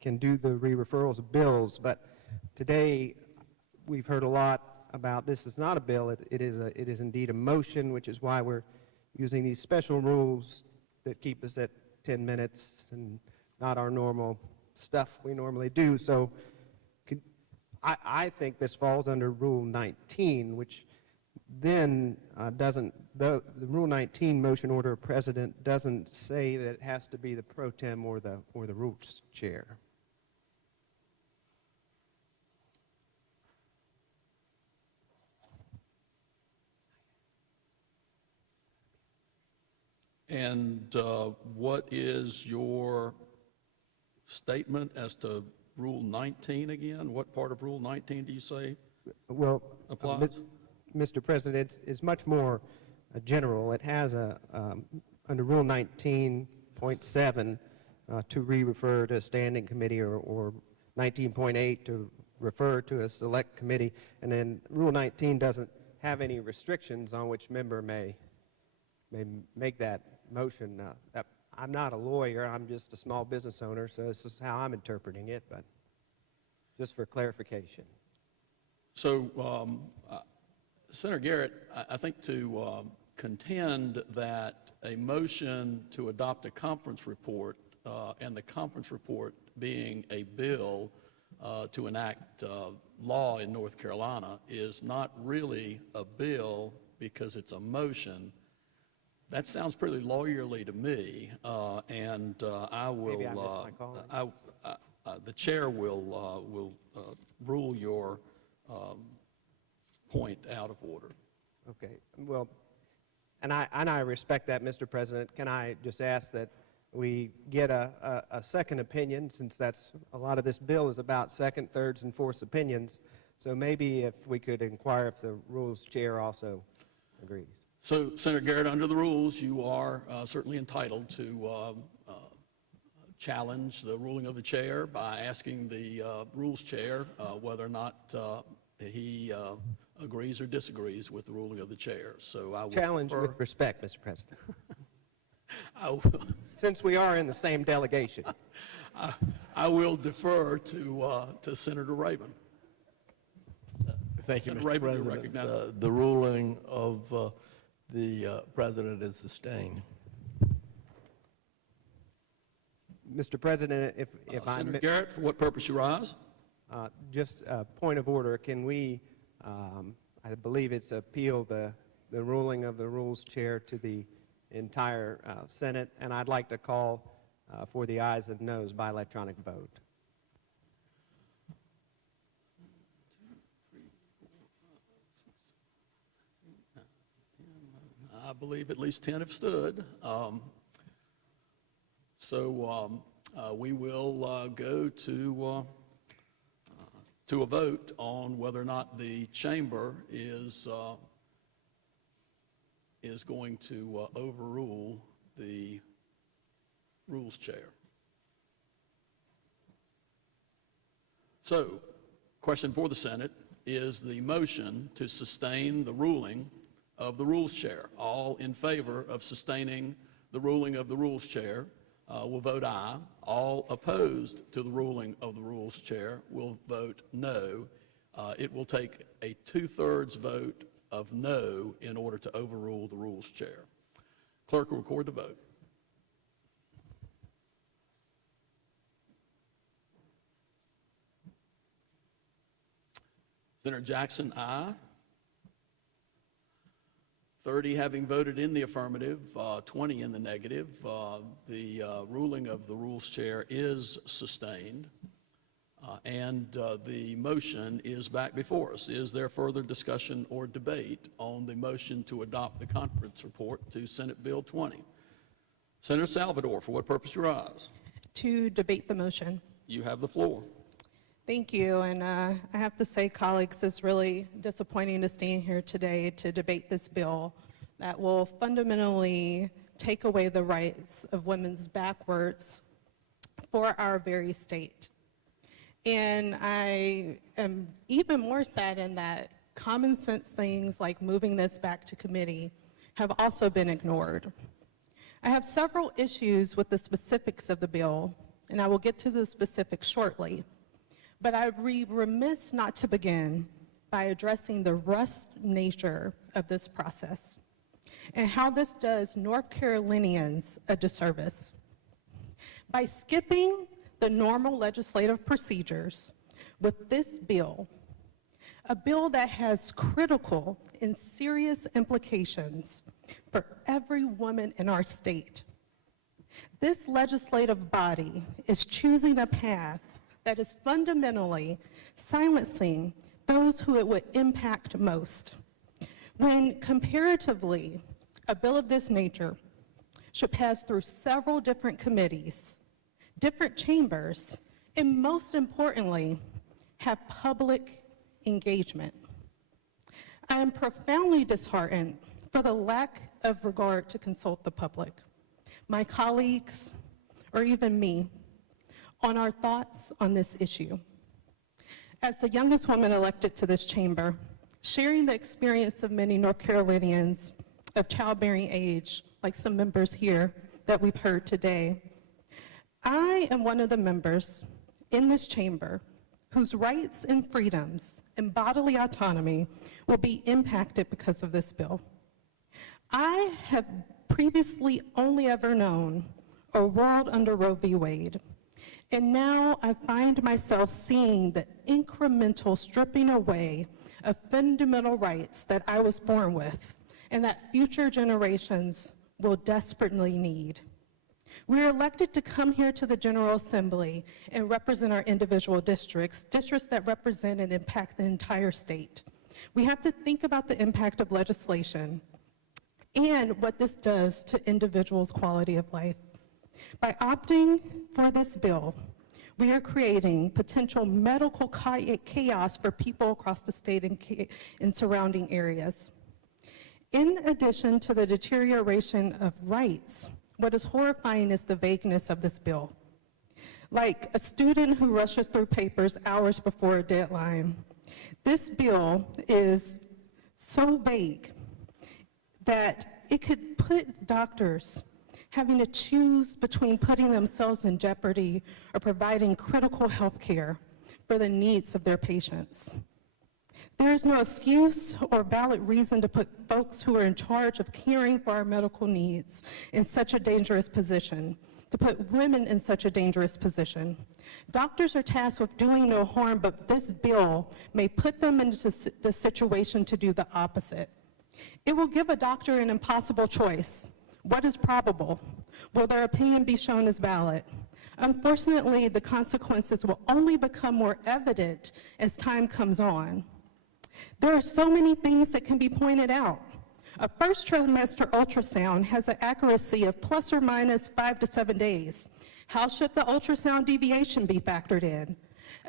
can do the re-referrals of bills, but today we've heard a lot about this is not a bill, it is indeed a motion, which is why we're using these special rules that keep us at 10 minutes and not our normal stuff we normally do. So I think this falls under Rule 19, which then the Rule 19 motion order of President doesn't say that it has to be the Pro Tem or the Rules Chair. And what is your statement as to Rule 19 again? What part of Rule 19 do you say Well, applies? Mr. President, it's much more general. It has under Rule 19.7 to refer to a standing committee, or 19.8 to refer to a select committee, and then Rule 19 doesn't have any restrictions on which member may make that motion. I'm not a lawyer, I'm just a small business owner, so this is how I'm interpreting it, but just for clarification. So, Senator Garrett, I think to contend that a motion to adopt a conference report, and the conference report being a bill to enact law in North Carolina, is not really a bill because it's a motion. That sounds pretty lawyerly to me, and I will. Maybe I missed my call. The chair will rule your point out of order. Okay, well, and I respect that, Mr. President. Can I just ask that we get a second opinion, since that's a lot of this bill is about second, thirds, and fourths opinions. So maybe if we could inquire if the rules chair also agrees. So, Senator Garrett, under the rules, you are certainly entitled to challenge the ruling of the chair by asking the rules chair whether or not he agrees or disagrees with the ruling of the chair. So I will Challenge with respect, Mr. President. Since we are in the same delegation. I will defer to Senator Rabin. Thank you, Senator Mr. Rabin, you're President. recognized. The ruling of the President is sustained. Mr. President, if I Senator may, Garrett, for what purpose you rise? just a point of order, can we, I believe it's appeal the ruling of the rules chair to the entire Senate, and I'd like to call for the ayes and noes by electronic vote. I believe at least 10 have stood. We will go to a vote on whether or not the chamber is going to overrule the rules chair. So, question for the Senate is the motion to sustain the ruling of the rules chair. All in favor of sustaining the ruling of the rules chair will vote aye. All opposed to the ruling of the rules chair will vote no. It will take a 2/3 vote of no in order to overrule the rules chair. Clerk will record the vote. Senator Jackson, aye. 30 having voted in the affirmative, 20 in the negative. The ruling of the rules chair is sustained, and the motion is back before us. Is there further discussion or debate on the motion to adopt the conference report to Senate Bill 20? Senator Salvador, for what purpose you rise? To debate the motion. You have the floor. Thank you, and I have to say, colleagues, it's really disappointing to stand here today to debate this bill that will fundamentally take away the rights of women backwards for our very state. And I am even more saddened that common sense things like moving this back to committee have also been ignored. I have several issues with the specifics of the bill, and I will get to the specifics shortly. But I'd be remiss not to begin by addressing the rushed nature of this process and how this does North Carolinians a disservice. By skipping the normal legislative procedures with this bill, a bill that has critical and serious implications for every woman in our state, this legislative body is choosing a path that is fundamentally silencing those who it would impact most. When comparatively, a bill of this nature should pass through several different committees, different chambers, and most importantly, have public engagement. I am profoundly disheartened for the lack of regard to consult the public, my colleagues, or even me, on our thoughts on this issue. As the youngest woman elected to this chamber, sharing the experience of many North Carolinians of childbearing age, like some members here that we've heard today, I am one of the members in this chamber whose rights and freedoms and bodily autonomy will be impacted because of this bill. I have previously only ever known a world under Roe v. Wade, and now I find myself seeing the incremental stripping away of fundamental rights that I was born with and that future generations will desperately need. We're elected to come here to the General Assembly and represent our individual districts, districts that represent and impact the entire state. We have to think about the impact of legislation and what this does to individuals' quality of life. By opting for this bill, we are creating potential medical chaos for people across the state and surrounding areas. In addition to the deterioration of rights, what is horrifying is the vagueness of this bill. Like a student who rushes through papers hours before a deadline, this bill is so vague that it could put doctors having to choose between putting themselves in jeopardy or providing critical health care for the needs of their patients. There is no excuse or valid reason to put folks who are in charge of caring for our medical needs in such a dangerous position, to put women in such a dangerous position. Doctors are tasked with doing no harm, but this bill may put them into the situation to do the opposite. It will give a doctor an impossible choice. What is probable? Will their opinion be shown as valid? Unfortunately, the consequences will only become more evident as time comes on. There are so many things that can be pointed out. A first trimester ultrasound has an accuracy of plus or minus 5 to 7 days. How should the ultrasound deviation be factored in?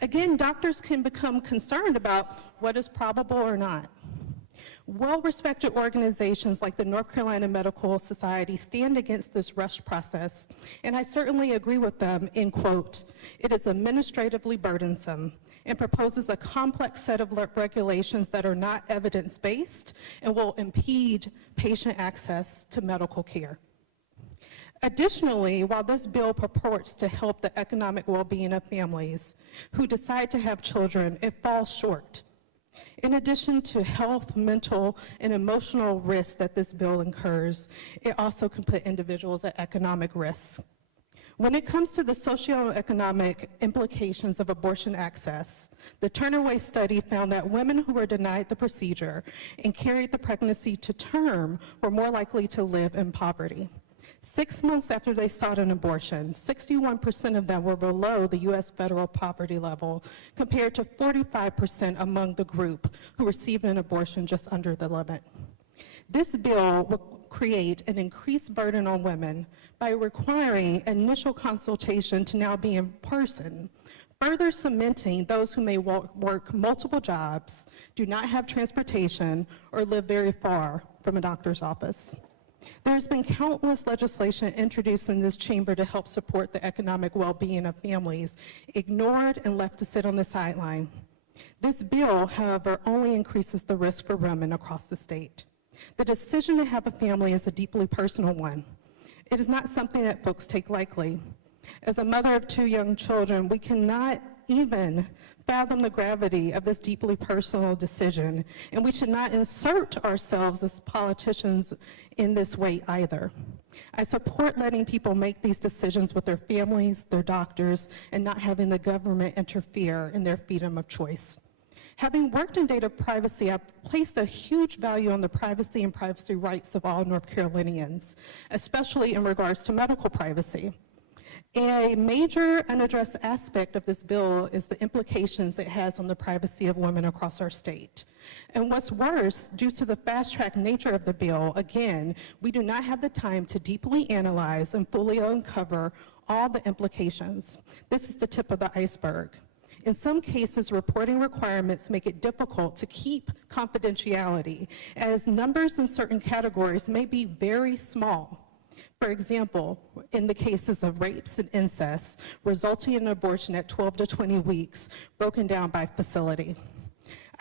Again, doctors can become concerned about what is probable or not. Well-respected organizations like the North Carolina Medical Society stand against this rush process, and I certainly agree with them in, quote, "It is administratively burdensome and proposes a complex set of regulations that are not evidence-based and will impede patient access to medical care." Additionally, while this bill purports to help the economic well-being of families who decide to have children, it falls short. In addition to health, mental, and emotional risks that this bill incurs, it also can put individuals at economic risk. When it comes to the socioeconomic implications of abortion access, the Turner-Way study found that women who were denied the procedure and carried the pregnancy to term were more likely to live in poverty. 6 months after they sought an abortion, 61% of them were below the U.S. federal poverty level, compared to 45% among the group who received an abortion just under the limit. This bill will create an increased burden on women by requiring initial consultation to now be in person, further cementing those who may work multiple jobs, do not have transportation, or live very far from a doctor's office. There's been countless legislation introduced in this chamber to help support the economic well-being of families, ignored and left to sit on the sideline. This bill, however, only increases the risk for women across the state. The decision to have a family is a deeply personal one. It is not something that folks take lightly. As a mother of 2 young children, we cannot even fathom the gravity of this deeply personal decision, and we should not insert ourselves as politicians in this way either. I support letting people make these decisions with their families, their doctors, and not having the government interfere in their freedom of choice. Having worked in data privacy, I've placed a huge value on the privacy and privacy rights of all North Carolinians, especially in regards to medical privacy. A major unaddressed aspect of this bill is the implications it has on the privacy of women across our state. And what's worse, due to the fast-track nature of the bill, again, we do not have the time to deeply analyze and fully uncover all the implications. This is the tip of the iceberg. In some cases, reporting requirements make it difficult to keep confidentiality, as numbers in certain categories may be very small. For example, in the cases of rapes and incest, resulting in abortion at 12 to 20 weeks, broken down by facility.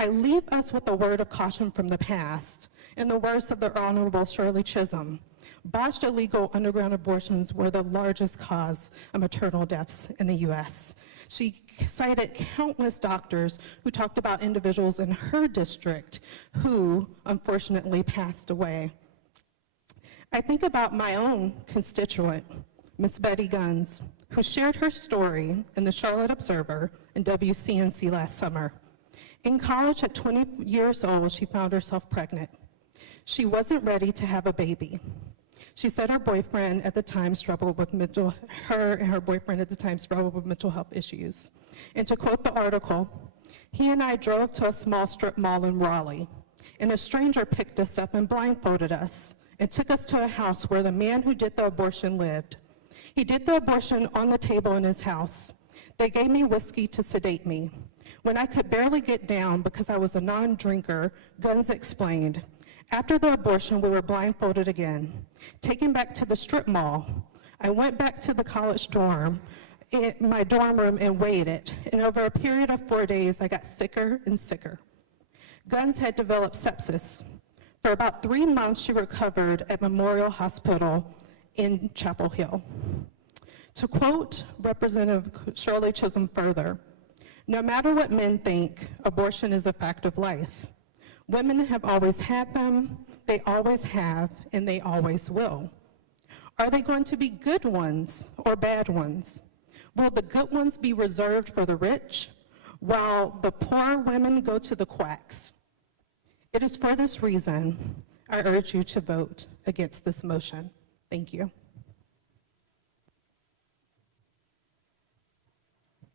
I leave us with a word of caution from the past. In the words of the Honorable Shirley Chisholm, botched illegal underground abortions were the largest cause of maternal deaths in the U.S. She cited countless doctors who talked about individuals in her district who unfortunately passed away. I think about my own constituent, Miss Betty Guns, who shared her story in the Charlotte Observer and WCNC last summer. In college at 20 years old, she found herself pregnant. She wasn't ready to have a baby. She said her boyfriend at the time struggled with mental health issues. And to quote the article, he and I drove to a small strip mall in Raleigh, and a stranger picked us up and blindfolded us and took us to a house where the man who did the abortion lived. He did the abortion on the table in his house. They gave me whiskey to sedate me. When I could barely get down because I was a non-drinker, Guns explained, after the abortion, we were blindfolded again. Taken back to the strip mall, I went back to the college dorm, in my dorm room, and waited. And over a period of 4 days, I got sicker and sicker. Guns had developed sepsis. For about 3 months, she recovered at Memorial Hospital in Chapel Hill. To quote Representative Shirley Chisholm further, no matter what men think, abortion is a fact of life. Women have always had them, they always have, and they always will. Are they going to be good ones or bad ones? Will the good ones be reserved for the rich, while the poor women go to the quacks? It is for this reason I urge you to vote against this motion. Thank you.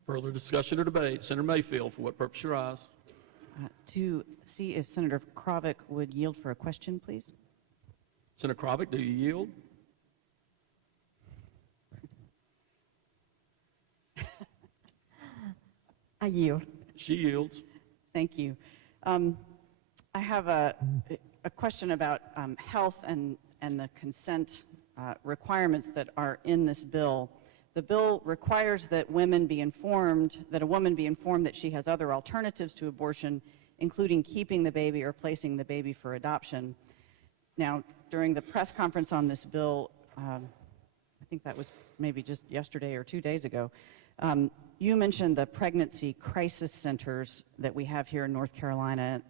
Further discussion or debate? Senator Mayfield, for what purpose you rise? To see if Senator Krovic would yield for a question, please. Senator Krovic, do you yield? I yield. She yields. Thank you. I have a question about health and the consent requirements that are in this bill. The bill requires that women be informed, that a woman be informed that she has other alternatives to abortion, including keeping the baby or placing the baby for adoption. Now, during the press conference on this bill, I think that was maybe just yesterday or 2 days ago, you mentioned the pregnancy crisis centers that we have here in North Carolina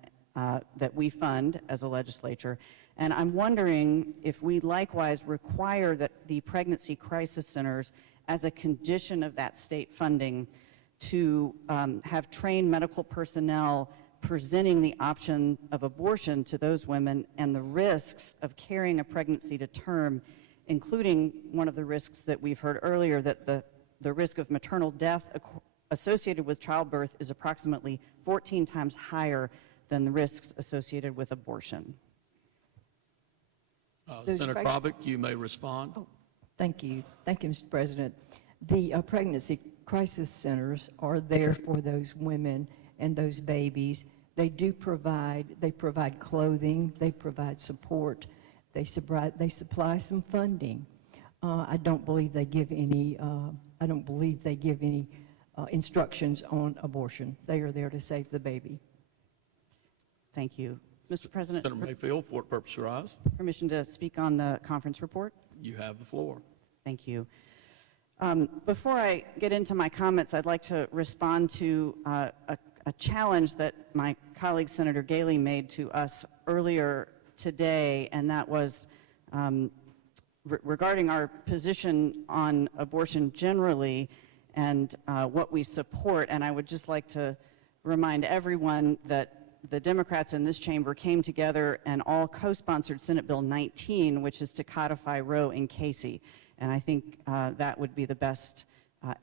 that we fund as a legislature. And I'm wondering if we likewise require that the pregnancy crisis centers, as a condition of that state funding, to have trained medical personnel presenting the option of abortion to those women and the risks of carrying a pregnancy to term, including one of the risks that we've heard earlier, that the risk of maternal death associated with childbirth is approximately 14 times higher than the risks associated with abortion. Senator Krovic, you may respond. Oh, thank you. Thank you, Mr. President. The pregnancy crisis centers are there for those women and those babies. They provide clothing, they provide support, they supply some funding. I don't believe they give any instructions on abortion. They are there to save the baby. Thank you. Mr. President. Senator Mayfield, for what purpose you rise? Permission to speak on the conference report? You have the floor. Thank you. Before I get into my comments, I'd like to respond to a challenge that my colleague Senator Galey made to us earlier today, and that was regarding our position on abortion generally and what we support. And I would just like to remind everyone that the Democrats in this chamber came together and all co-sponsored Senate Bill 19, which is to codify Roe and Casey. And I think that would be the best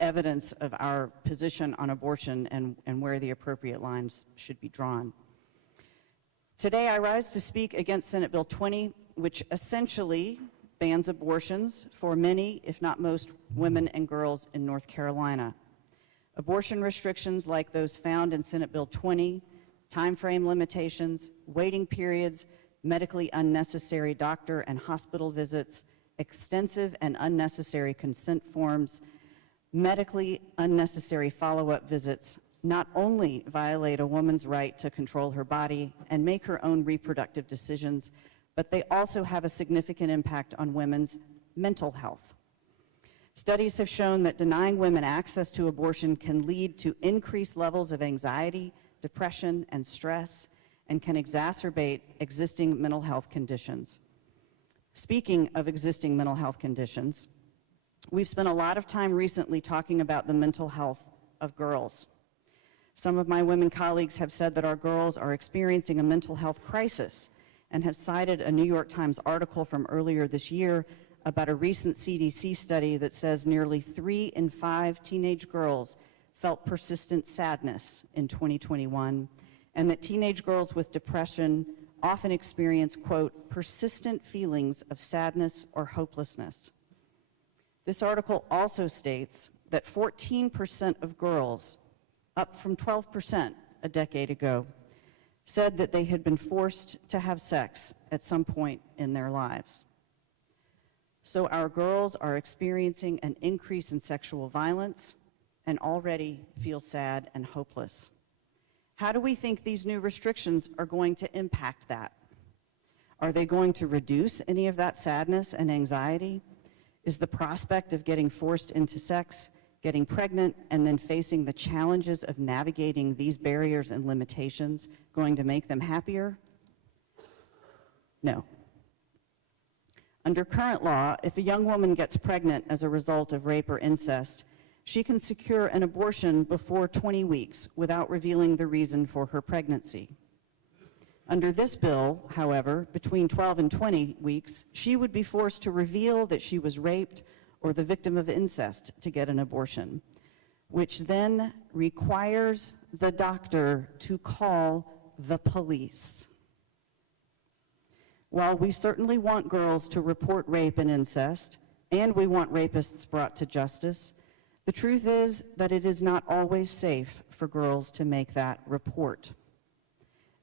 evidence of our position on abortion and where the appropriate lines should be drawn. Today, I rise to speak against Senate Bill 20, which essentially bans abortions for many, if not most, women and girls in North Carolina. Abortion restrictions like those found in Senate Bill 20, timeframe limitations, waiting periods, medically unnecessary doctor and hospital visits, extensive and unnecessary consent forms, medically unnecessary follow-up visits, not only violate a woman's right to control her body and make her own reproductive decisions, but they also have a significant impact on women's mental health. Studies have shown that denying women access to abortion can lead to increased levels of anxiety, depression, and stress, and can exacerbate existing mental health conditions. Speaking of existing mental health conditions, we've spent a lot of time recently talking about the mental health of girls. Some of my women colleagues have said that our girls are experiencing a mental health crisis and have cited a New York Times article from earlier this year about a recent CDC study that says nearly 3 in 5 teenage girls felt persistent sadness in 2021, and that teenage girls with depression often experience, quote, persistent feelings of sadness or hopelessness. This article also states that 14% of girls, up from 12% a decade ago, said that they had been forced to have sex at some point in their lives. So our girls are experiencing an increase in sexual violence and already feel sad and hopeless. How do we think these new restrictions are going to impact that? Are they going to reduce any of that sadness and anxiety? Is the prospect of getting forced into sex, getting pregnant, and then facing the challenges of navigating these barriers and limitations going to make them happier? No. Under current law, if a young woman gets pregnant as a result of rape or incest, she can secure an abortion before 20 weeks without revealing the reason for her pregnancy. Under this bill, however, between 12 and 20 weeks, she would be forced to reveal that she was raped or the victim of incest to get an abortion, which then requires the doctor to call the police. While we certainly want girls to report rape and incest, and we want rapists brought to justice, the truth is that it is not always safe for girls to make that report.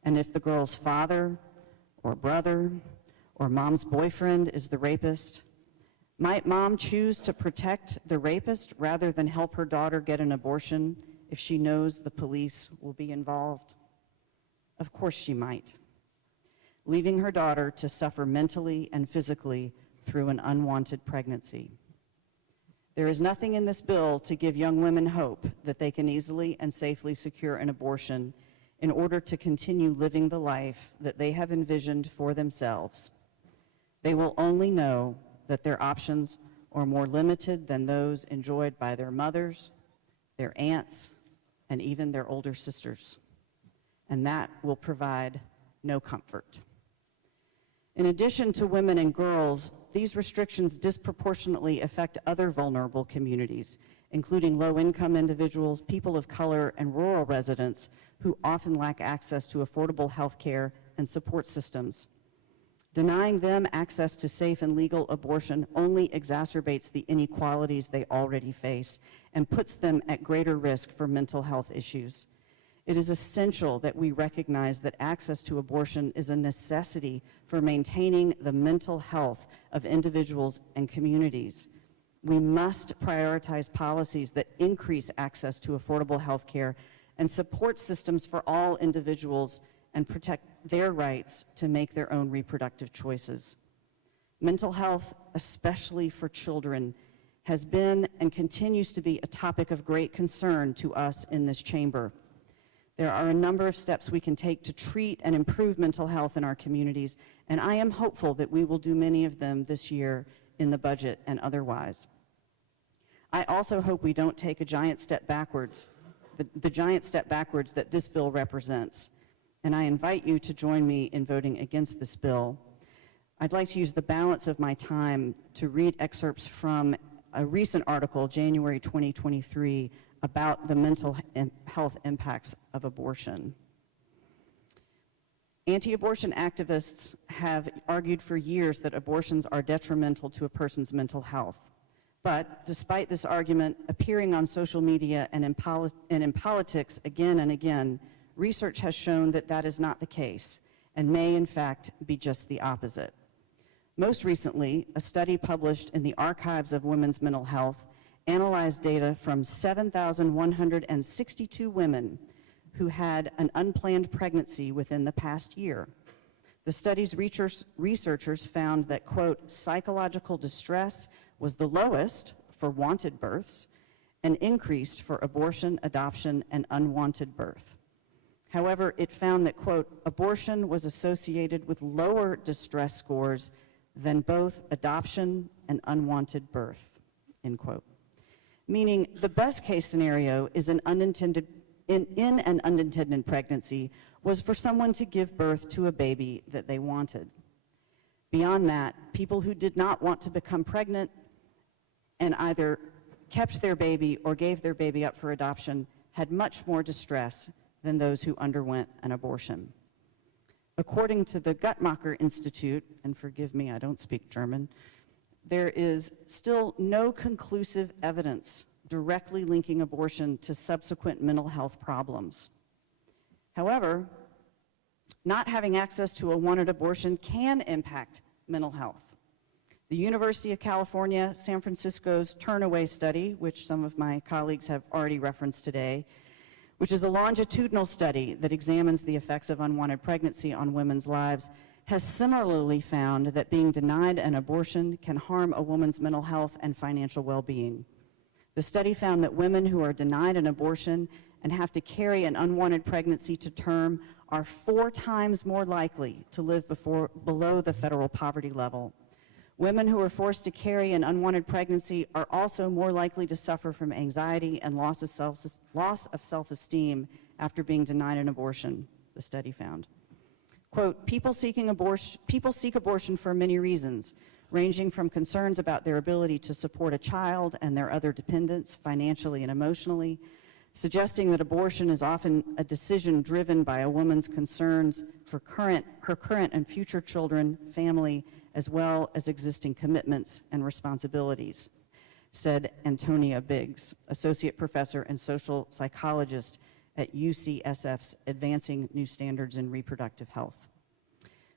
And if the girl's father or brother or mom's boyfriend is the rapist, might mom choose to protect the rapist rather than help her daughter get an abortion if she knows the police will be involved? Of course she might, leaving her daughter to suffer mentally and physically through an unwanted pregnancy. There is nothing in this bill to give young women hope that they can easily and safely secure an abortion in order to continue living the life that they have envisioned for themselves. They will only know that their options are more limited than those enjoyed by their mothers, their aunts, and even their older sisters. And that will provide no comfort. In addition to women and girls, these restrictions disproportionately affect other vulnerable communities, including low-income individuals, people of color, and rural residents who often lack access to affordable health care and support systems. Denying them access to safe and legal abortion only exacerbates the inequalities they already face and puts them at greater risk for mental health issues. It is essential that we recognize that access to abortion is a necessity for maintaining the mental health of individuals and communities. We must prioritize policies that increase access to affordable health care and support systems for all individuals and protect their rights to make their own reproductive choices. Mental health, especially for children, has been and continues to be a topic of great concern to us in this chamber. There are a number of steps we can take to treat and improve mental health in our communities, and I am hopeful that we will do many of them this year in the budget and otherwise. I also hope we don't take a giant step backwards, the giant step backwards that this bill represents, and I invite you to join me in voting against this bill. I'd like to use the balance of my time to read excerpts from a recent article, January 2023, about the mental health impacts of abortion. Anti-abortion activists have argued for years that abortions are detrimental to a person's mental health. But despite this argument appearing on social media and in politics again and again, research has shown that that is not the case and may in fact be just the opposite. Most recently, a study published in the Archives of Women's Mental Health analyzed data from 7,162 women who had an unplanned pregnancy within the past year. The study's researchers found that, quote, psychological distress was the lowest for wanted births and increased for abortion, adoption, and unwanted birth. However, it found that, quote, abortion was associated with lower distress scores than both adoption and unwanted birth, end quote. Meaning the best case scenario is an unintended pregnancy was for someone to give birth to a baby that they wanted. Beyond that, people who did not want to become pregnant and either kept their baby or gave their baby up for adoption had much more distress than those who underwent an abortion. According to the Guttmacher Institute, and forgive me, I don't speak German, there is still no conclusive evidence directly linking abortion to subsequent mental health problems. However, not having access to a wanted abortion can impact mental health. The University of California, San Francisco's Turnaway study, which some of my colleagues have already referenced today, which is a longitudinal study that examines the effects of unwanted pregnancy on women's lives, has similarly found that being denied an abortion can harm a woman's mental health and financial well-being. The study found that women who are denied an abortion and have to carry an unwanted pregnancy to term are 4 times more likely to live below the federal poverty level. Women who are forced to carry an unwanted pregnancy are also more likely to suffer from anxiety and loss of self-esteem after being denied an abortion, the study found. Quote, people seek abortion for many reasons, ranging from concerns about their ability to support a child and their other dependents financially and emotionally, suggesting that abortion is often a decision driven by a woman's concerns for her current and future children, family, as well as existing commitments and responsibilities, said Antonia Biggs, associate professor and social psychologist at UCSF's Advancing New Standards in Reproductive Health.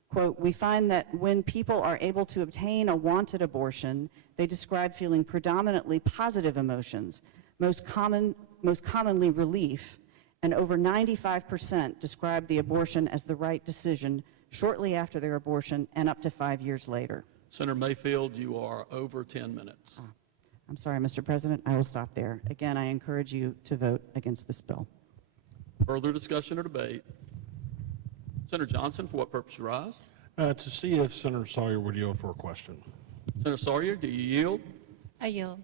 Quote, we find that when people are able to obtain a wanted abortion, they describe feeling predominantly positive emotions, most commonly relief, and over 95% describe the abortion as the right decision shortly after their abortion and up to 5 years later. Senator Mayfield, you are over 10 minutes. I'm sorry, Mr. President, I will stop there. Again, I encourage you to vote against this bill. Further discussion or debate? Senator Johnson, for what purpose you rise? To see if Senator Sawyer would yield for a question. Senator Sawyer, do you yield? I yield.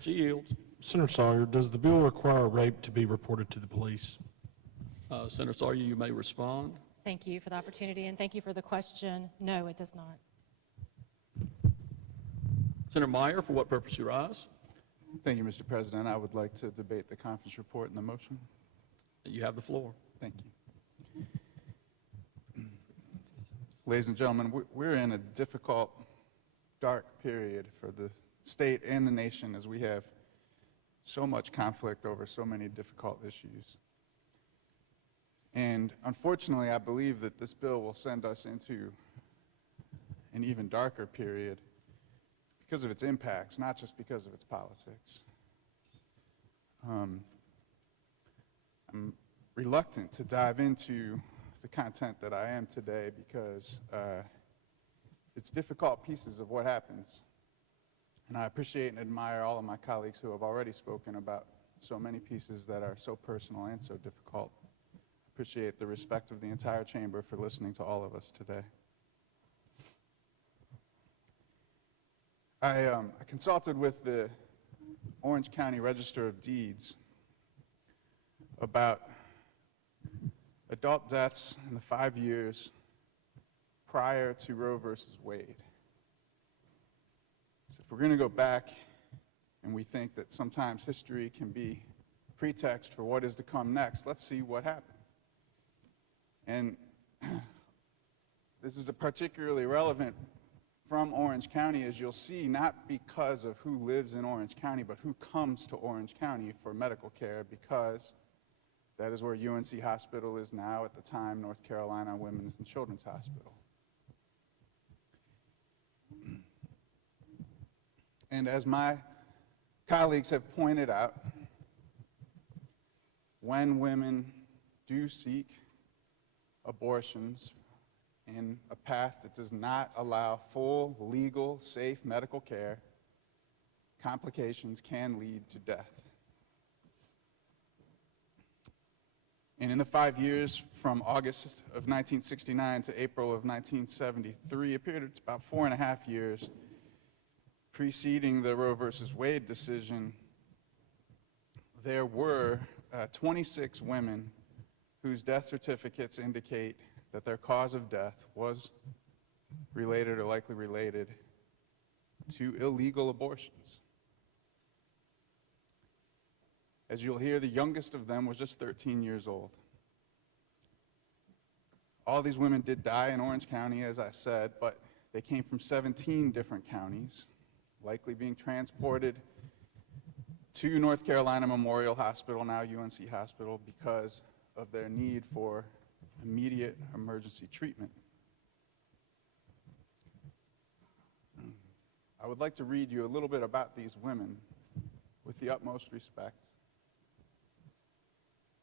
She yields. Senator Sawyer, does the bill require rape to be reported to the police? Senator Sawyer, you may respond. Thank you for the opportunity, and thank you for the question. No, it does not. Senator Meyer, for what purpose you rise? Thank you, Mr. President. I would like to debate the conference report and the motion. You have the floor. Thank you. Ladies and gentlemen, we're in a difficult, dark period for the state and the nation as we have so much conflict over so many difficult issues. And unfortunately, I believe that this bill will send us into an even darker period because of its impacts, not just because of its politics. I'm reluctant to dive into the content that I am today because it's difficult pieces of what happens. And I appreciate and admire all of my colleagues who have already spoken about so many pieces that are so personal and so difficult. Appreciate the respect of the entire chamber for listening to all of us today. I consulted with the Orange County Register of Deeds about adult deaths in the 5 years prior to Roe versus Wade. So if we're going to go back and we think that sometimes history can be pretext for what is to come next, let's see what happened. And this is a particularly relevant from Orange County, as you'll see, not because of who lives in Orange County, but who comes to Orange County for medical care, because that is where UNC Hospital is now, at the time North Carolina Women's and Children's Hospital. And as my colleagues have pointed out, when women do seek abortions in a path that does not allow full, legal, safe medical care, complications can lead to death. And in the 5 years from August of 1969 to April of 1973, a period of about 4.5 years preceding the Roe versus Wade decision, there were 26 women whose death certificates indicate that their cause of death was related or likely related to illegal abortions. As you'll hear, the youngest of them was just 13 years old. All these women did die in Orange County, as I said, but they came from 17 different counties, likely being transported to North Carolina Memorial Hospital, now UNC Hospital, because of their need for immediate emergency treatment. I would like to read you a little bit about these women with the utmost respect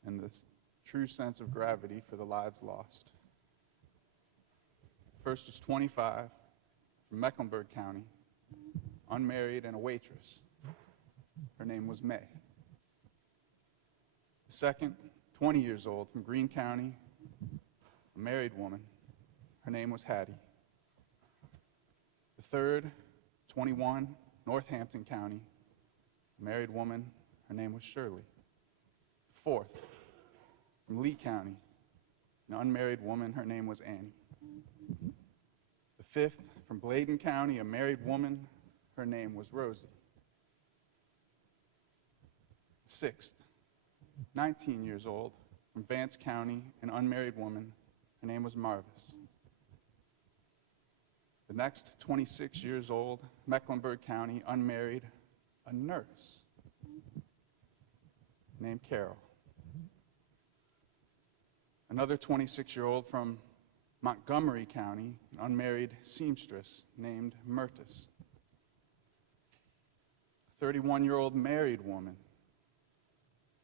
and this true sense of gravity for the lives lost. First is 25 from Mecklenburg County, unmarried and a waitress. Her name was May. The second, 20 years old, from Greene County, a married woman. Her name was Hattie. The third, 21, Northampton County, a married woman. Her name was Shirley. The fourth, from Lee County, an unmarried woman. Her name was Annie. The fifth, from Bladen County, a married woman. Her name was Rosie. The sixth, 19 years old, from Vance County, an unmarried woman. Her name was Marvis. The next, 26 years old, Mecklenburg County, unmarried, a nurse named Carol. Another 26-year-old from Montgomery County, an unmarried seamstress named Myrtis. A 31-year-old married woman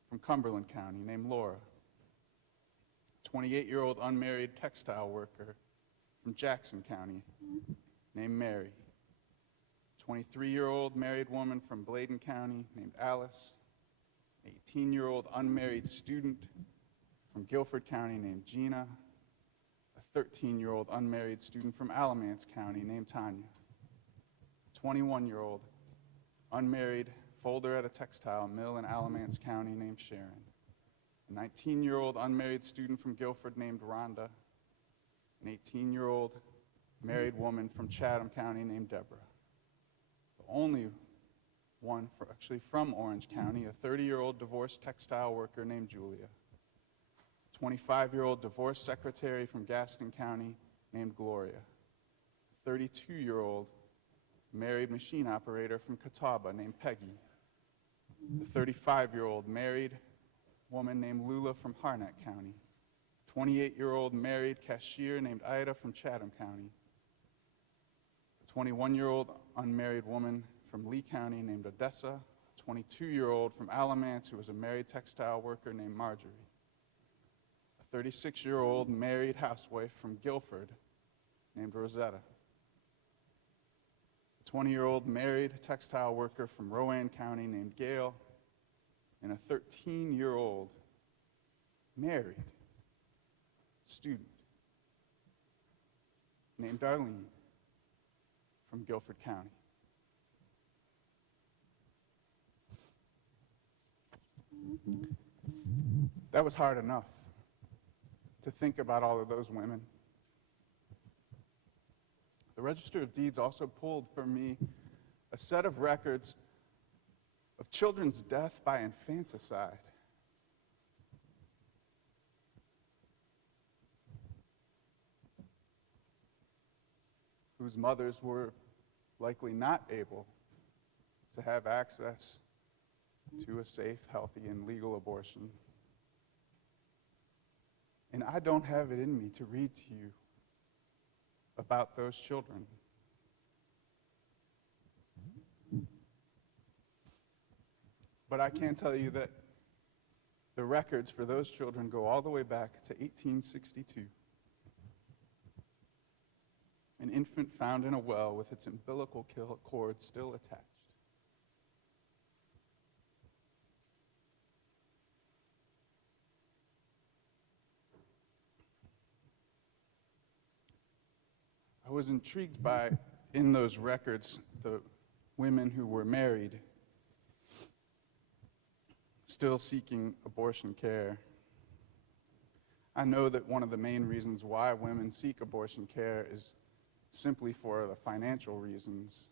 from Cumberland County named Laura. A 28-year-old unmarried textile worker from Jackson County named Mary. A 23-year-old married woman from Bladen County named Alice. An 18-year-old unmarried student from Guilford County named Gina. A 13-year-old unmarried student from Alamance County named Tanya. A 21-year-old unmarried folder at a textile mill in Alamance County named Sharon. A 19-year-old unmarried student from Guilford named Rhonda. An 18-year-old married woman from Chatham County named Deborah. The only one actually from Orange County, a 30-year-old divorced textile worker named Julia. A 25-year-old divorced secretary from Gaston County named Gloria. A 32-year-old married machine operator from Catawba named Peggy. A 35-year-old married woman named Lula from Harnett County. A 28-year-old married cashier named Ida from Chatham County. A 21-year-old unmarried woman from Lee County named Odessa. A 22-year-old from Alamance who was a married textile worker named Marjorie. A 36-year-old married housewife from Guilford named Rosetta. A 20-year-old married textile worker from Rowan County named Gail. And a 13-year-old married student named Darlene from Guilford County. That was hard enough to think about all of those women The Register of Deeds also pulled for me a set of records of children's death by infanticide. Whose mothers were likely not able to have access to a safe, healthy, and legal abortion. And I don't have it in me to read to you about those children. But I can tell you that the records for those children go all the way back to 1862. An infant found in a well with its umbilical cord still attached. I was intrigued by, in those records, the women who were married, still seeking abortion care. I know that one of the main reasons why women seek abortion care is simply for the financial reasons.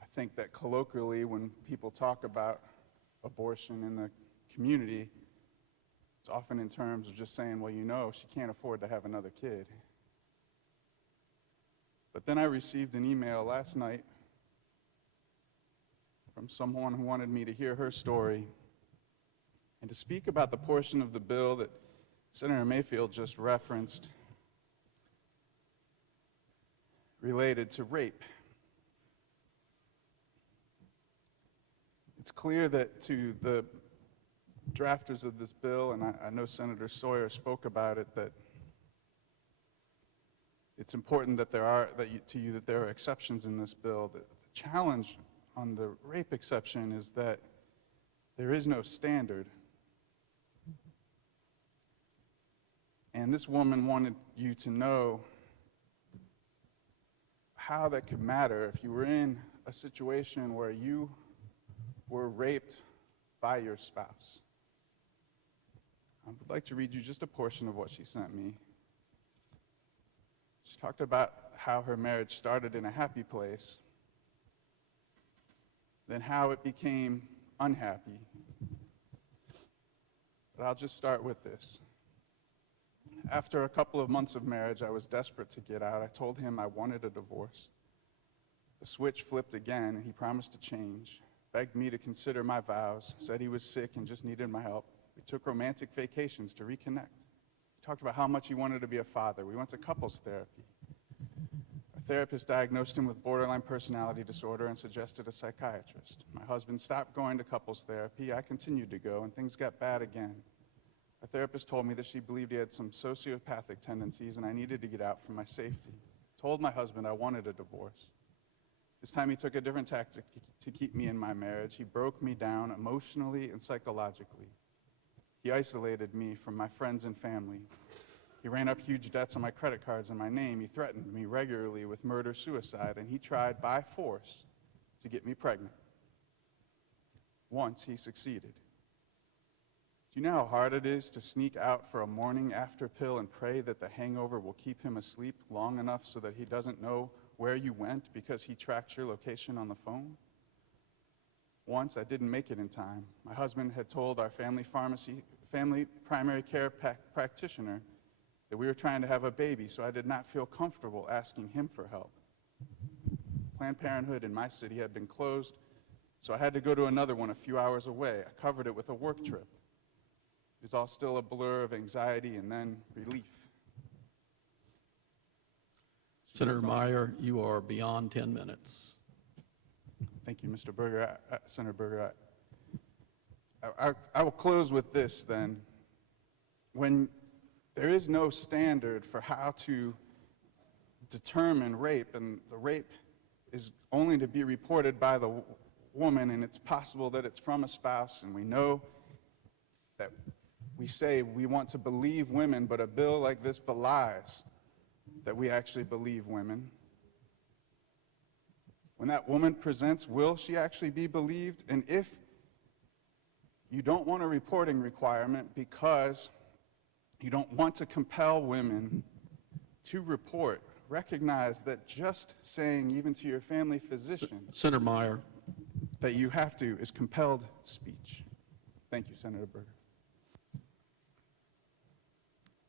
I think that colloquially, when people talk about abortion in the community, it's often in terms of just saying, well, you know, she can't afford to have another kid. But then I received an email last night from someone who wanted me to hear her story and to speak about the portion of the bill that Senator Mayfield just referenced related to rape. It's clear that to the drafters of this bill, and I know Senator Sawyer spoke about it, that it's important that there are exceptions in this bill. The challenge on the rape exception is that there is no standard. And this woman wanted you to know how that could matter if you were in a situation where you were raped by your spouse. I would like to read you just a portion of what she sent me. She talked about how her marriage started in a happy place, then how it became unhappy. But I'll just start with this. After a couple of months of marriage, I was desperate to get out. I told him I wanted a divorce. The switch flipped again, and he promised to change, begged me to consider my vows, said he was sick and just needed my help. We took romantic vacations to reconnect. He talked about how much he wanted to be a father. We went to couples therapy. Our therapist diagnosed him with borderline personality disorder and suggested a psychiatrist. My husband stopped going to couples therapy. I continued to go, and things got bad again. Our therapist told me that she believed he had some sociopathic tendencies and I needed to get out for my safety. I told my husband I wanted a divorce. This time he took a different tactic to keep me in my marriage. He broke me down emotionally and psychologically. He isolated me from my friends and family. He ran up huge debts on my credit cards in my name. He threatened me regularly with murder-suicide, and he tried by force to get me pregnant. Once he succeeded. Do you know how hard it is to sneak out for a morning after pill and pray that the hangover will keep him asleep long enough so that he doesn't know where you went because he tracked your location on the phone? Once I didn't make it in time. My husband had told our family primary care practitioner that we were trying to have a baby, so I did not feel comfortable asking him for help. Planned Parenthood in my city had been closed, so I had to go to another one a few hours away. I covered it with a work trip. It was all still a blur of anxiety and then relief. Senator Meyer, you are beyond 10 minutes. Thank you, Mr. Berger. Senator Berger, I will close with this then. When there is no standard for how to determine rape, and the rape is only to be reported by the woman, and it's possible that it's from a spouse, and we know that we say we want to believe women, but a bill like this belies that we actually believe women. When that woman presents, will she actually be believed? And if you don't want a reporting requirement because you don't want to compel women to report recognize that just saying, even to your family physician, Senator Meyer. that you have to is compelled speech. Thank you, Senator Berger.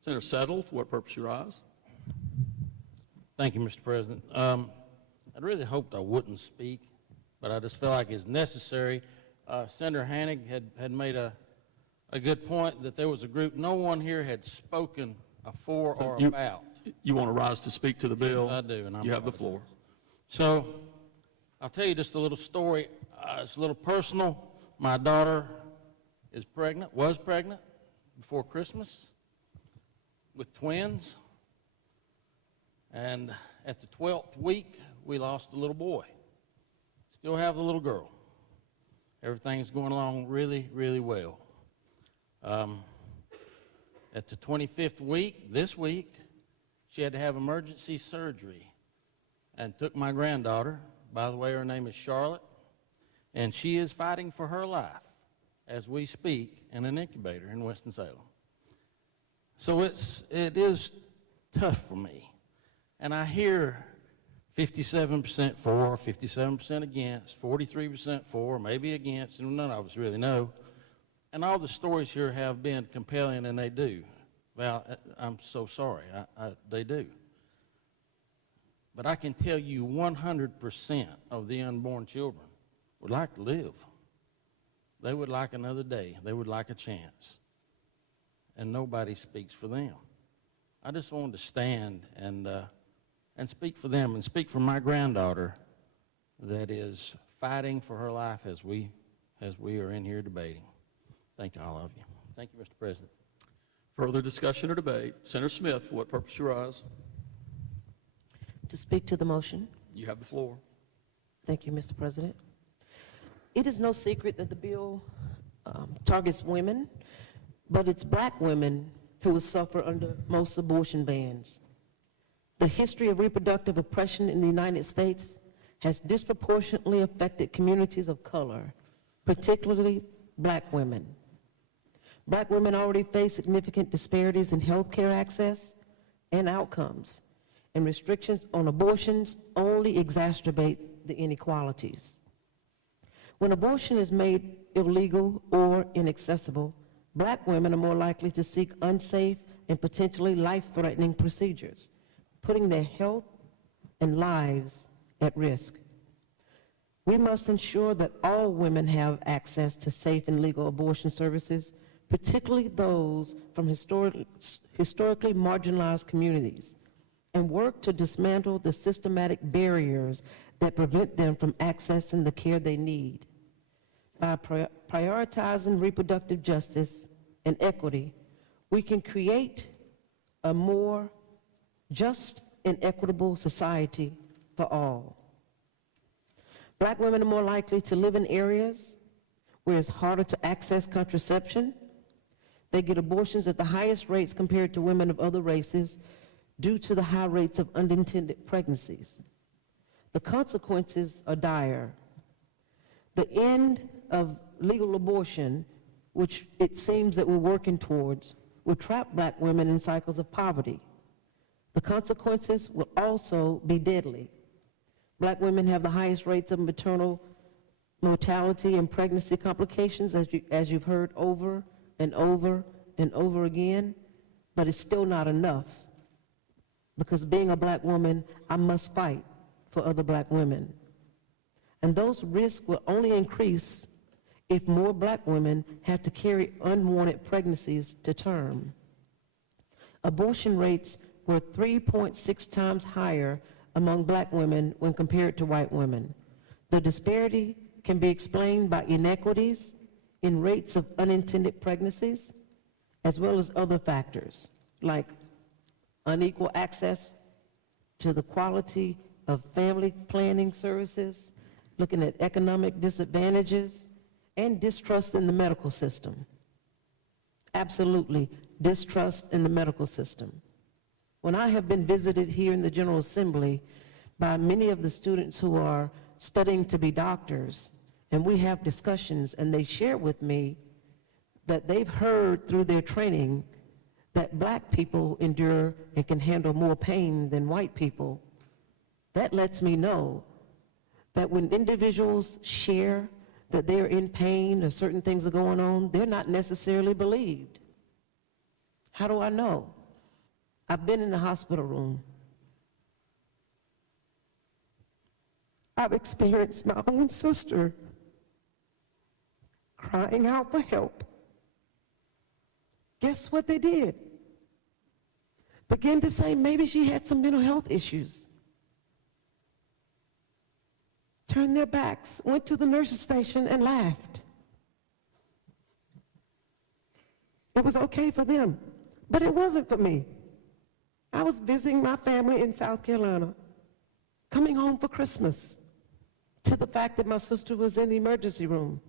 Senator Settle, for what purpose you rise? Thank you, Mr. President. I'd really hoped I wouldn't speak, but I just feel like it's necessary. Senator Hannig had made a good point that there was a group no one here had spoken for or about. You want to rise to speak to the bill? Yes, I do, and you have the floor. So I'll tell you just a little story. It's a little personal. My daughter was pregnant before Christmas with twins. And at the 12th week, we lost the little boy. Still have the little girl. Everything's going along really, really well. At the 25th week, this week, she had to have emergency surgery and took my granddaughter. By the way, her name is Charlotte, and she is fighting for her life as we speak in an incubator in Winston-Salem. So it is tough for me. And I hear 57% for, 57% against, 43% for, maybe against, and none of us really know. And all the stories here have been compelling, and they do. Well, I'm so sorry, they do. But I can tell you 100% of the unborn children would like to live. They would like another day. They would like a chance. And nobody speaks for them. I just wanted to stand and speak for them and speak for my granddaughter that is fighting for her life as we are in here debating. Thank all of you. Thank you, Mr. President. Further discussion or debate? Senator Smith, for what purpose you rise? To speak to the motion. You have the floor. Thank you, Mr. President. It is no secret that the bill targets women, but it's black women who will suffer under most abortion bans. The history of reproductive oppression in the United States has disproportionately affected communities of color, particularly black women. Black women already face significant disparities in health care access and outcomes, and restrictions on abortions only exacerbate the inequalities. When abortion is made illegal or inaccessible, black women are more likely to seek unsafe and potentially life-threatening procedures, putting their health and lives at risk. We must ensure that all women have access to safe and legal abortion services, particularly those from historically marginalized communities, and work to dismantle the systematic barriers that prevent them from accessing the care they need. By prioritizing reproductive justice and equity, we can create a more just and equitable society for all. Black women are more likely to live in areas where it's harder to access contraception. They get abortions at the highest rates compared to women of other races due to the high rates of unintended pregnancies. The consequences are dire. The end of legal abortion, which it seems that we're working towards, will trap black women in cycles of poverty. The consequences will also be deadly. Black women have the highest rates of maternal mortality and pregnancy complications, as you've heard over and over and over again, but it's still not enough. Because being a black woman, I must fight for other black women. And those risks will only increase if more black women have to carry unwanted pregnancies to term. Abortion rates were 3.6 times higher among black women when compared to white women. The disparity can be explained by inequities in rates of unintended pregnancies, as well as other factors, like unequal access to the quality of family planning services, looking at economic disadvantages, and distrust in the medical system. Absolutely, distrust in the medical system. When I have been visited here in the General Assembly by many of the students who are studying to be doctors, and we have discussions, and they share with me that they've heard through their training that black people endure and can handle more pain than white people, that lets me know that when individuals share that they're in pain or certain things are going on, they're not necessarily believed. How do I know? I've been in the hospital room. I've experienced my own sister crying out for help. Guess what they did? Began to say maybe she had some mental health issues. Turned their backs, went to the nurse's station and laughed. It was okay for them, but it wasn't for me. I was visiting my family in South Carolina, coming home for Christmas, to the fact that my sister was in the emergency room.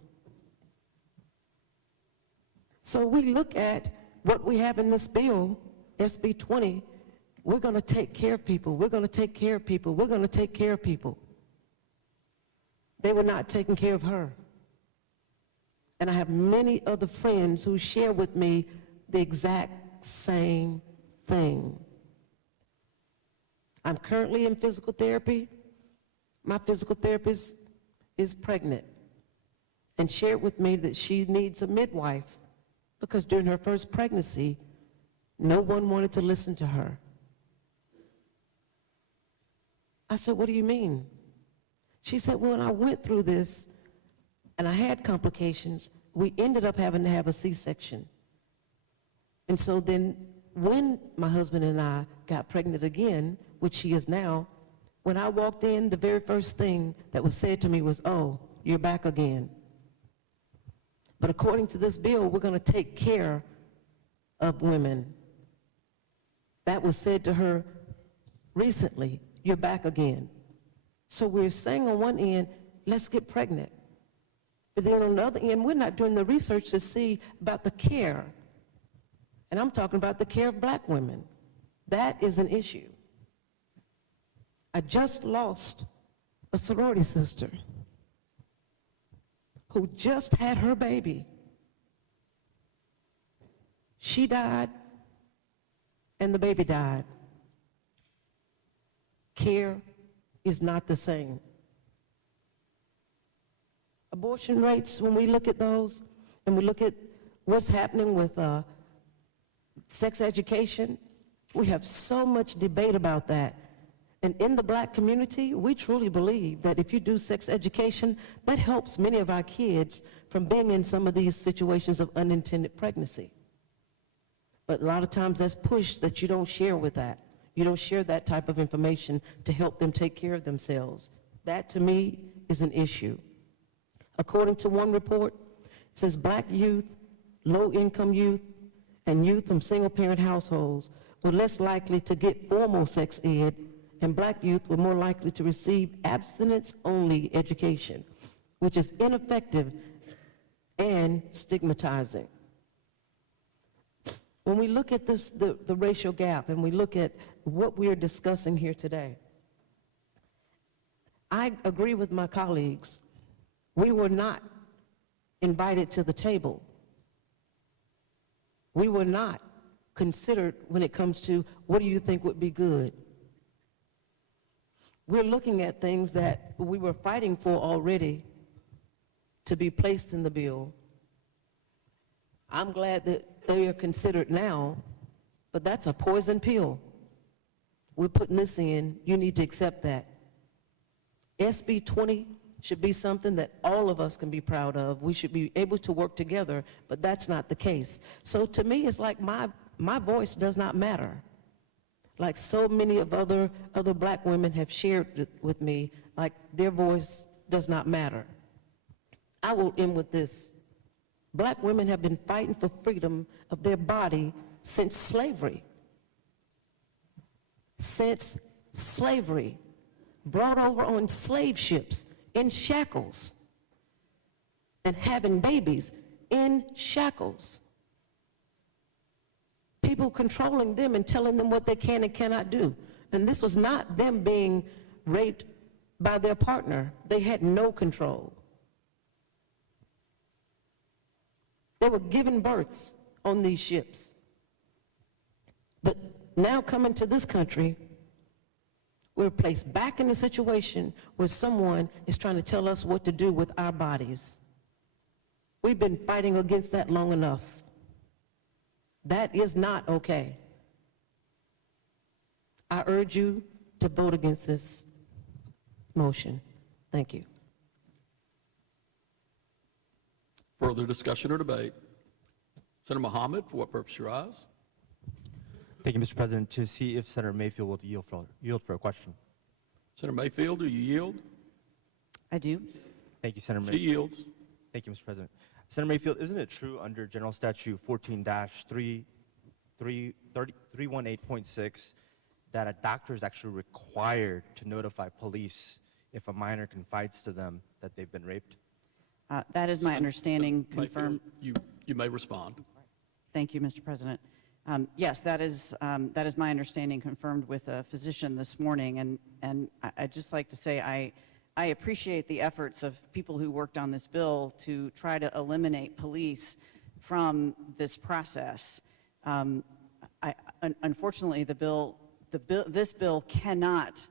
So we look at what we have in this bill, SB 20, we're going to take care of people, we're going to take care of people, we're going to take care of people. They were not taking care of her. And I have many other friends who share with me the exact same thing. I'm currently in physical therapy. My physical therapist is pregnant and shared with me that she needs a midwife because during her first pregnancy, no one wanted to listen to her. I said, what do you mean? She said, well, when I went through this and I had complications, we ended up having to have a C-section. And so then when my husband and I got pregnant again, which she is now, when I walked in, the very first thing that was said to me was, oh, you're back again. But according to this bill, we're going to take care of women. That was said to her recently, you're back again. So we're saying on one end, let's get pregnant. But then on the other end, we're not doing the research to see about the care. And I'm talking about the care of black women. That is an issue. I just lost a sorority sister who just had her baby. She died, and the baby died. Care is not the same. Abortion rates, when we look at those, and we look at what's happening with sex education, we have so much debate about that. And in the black community, we truly believe that if you do sex education, that helps many of our kids from being in some of these situations of unintended pregnancy. But a lot of times that's pushed that you don't share with that. You don't share that type of information to help them take care of themselves. That, to me, is an issue. According to one report, it says black youth, low-income youth, and youth from single-parent households were less likely to get formal sex ed, and black youth were more likely to receive abstinence-only education, which is ineffective and stigmatizing. When we look at this, the racial gap, and we look at what we are discussing here today, I agree with my colleagues. We were not invited to the table. We were not considered when it comes to what do you think would be good. We're looking at things that we were fighting for already to be placed in the bill. I'm glad that they are considered now, but that's a poison pill. We're putting this in, you need to accept that. SB 20 should be something that all of us can be proud of. We should be able to work together, but that's not the case. So to me, it's like my voice does not matter. Like so many of other black women have shared with me, like their voice does not matter. I will end with this. Black women have been fighting for freedom of their body since slavery. Since slavery, brought over on slave ships in shackles and having babies in shackles. People controlling them and telling them what they can and cannot do. And this was not them being raped by their partner. They had no control. They were giving births on these ships. But now coming to this country, we're placed back in a situation where someone is trying to tell us what to do with our bodies. We've been fighting against that long enough. That is not okay. I urge you to vote against this motion. Thank you. Further discussion or debate? Senator Mohammed, for what purpose you rise? Thank you, Mr. President. To see if Senator Mayfield will yield for a question. Senator Mayfield, do you yield? I do. Thank you, Senator She Mayfield. yields. Thank you, Mr. President. Senator Mayfield, isn't it true under General Statute 14-318.6 that a doctor is actually required to notify police if a minor confides to them that they've been raped? That is my understanding, Mayfield, confirmed. you may respond. Thank you, Mr. President. Yes, that is my understanding, confirmed with a physician this morning. And I'd just like to say I appreciate the efforts of people who worked on this bill to try to eliminate police from this process. Unfortunately, this bill cannot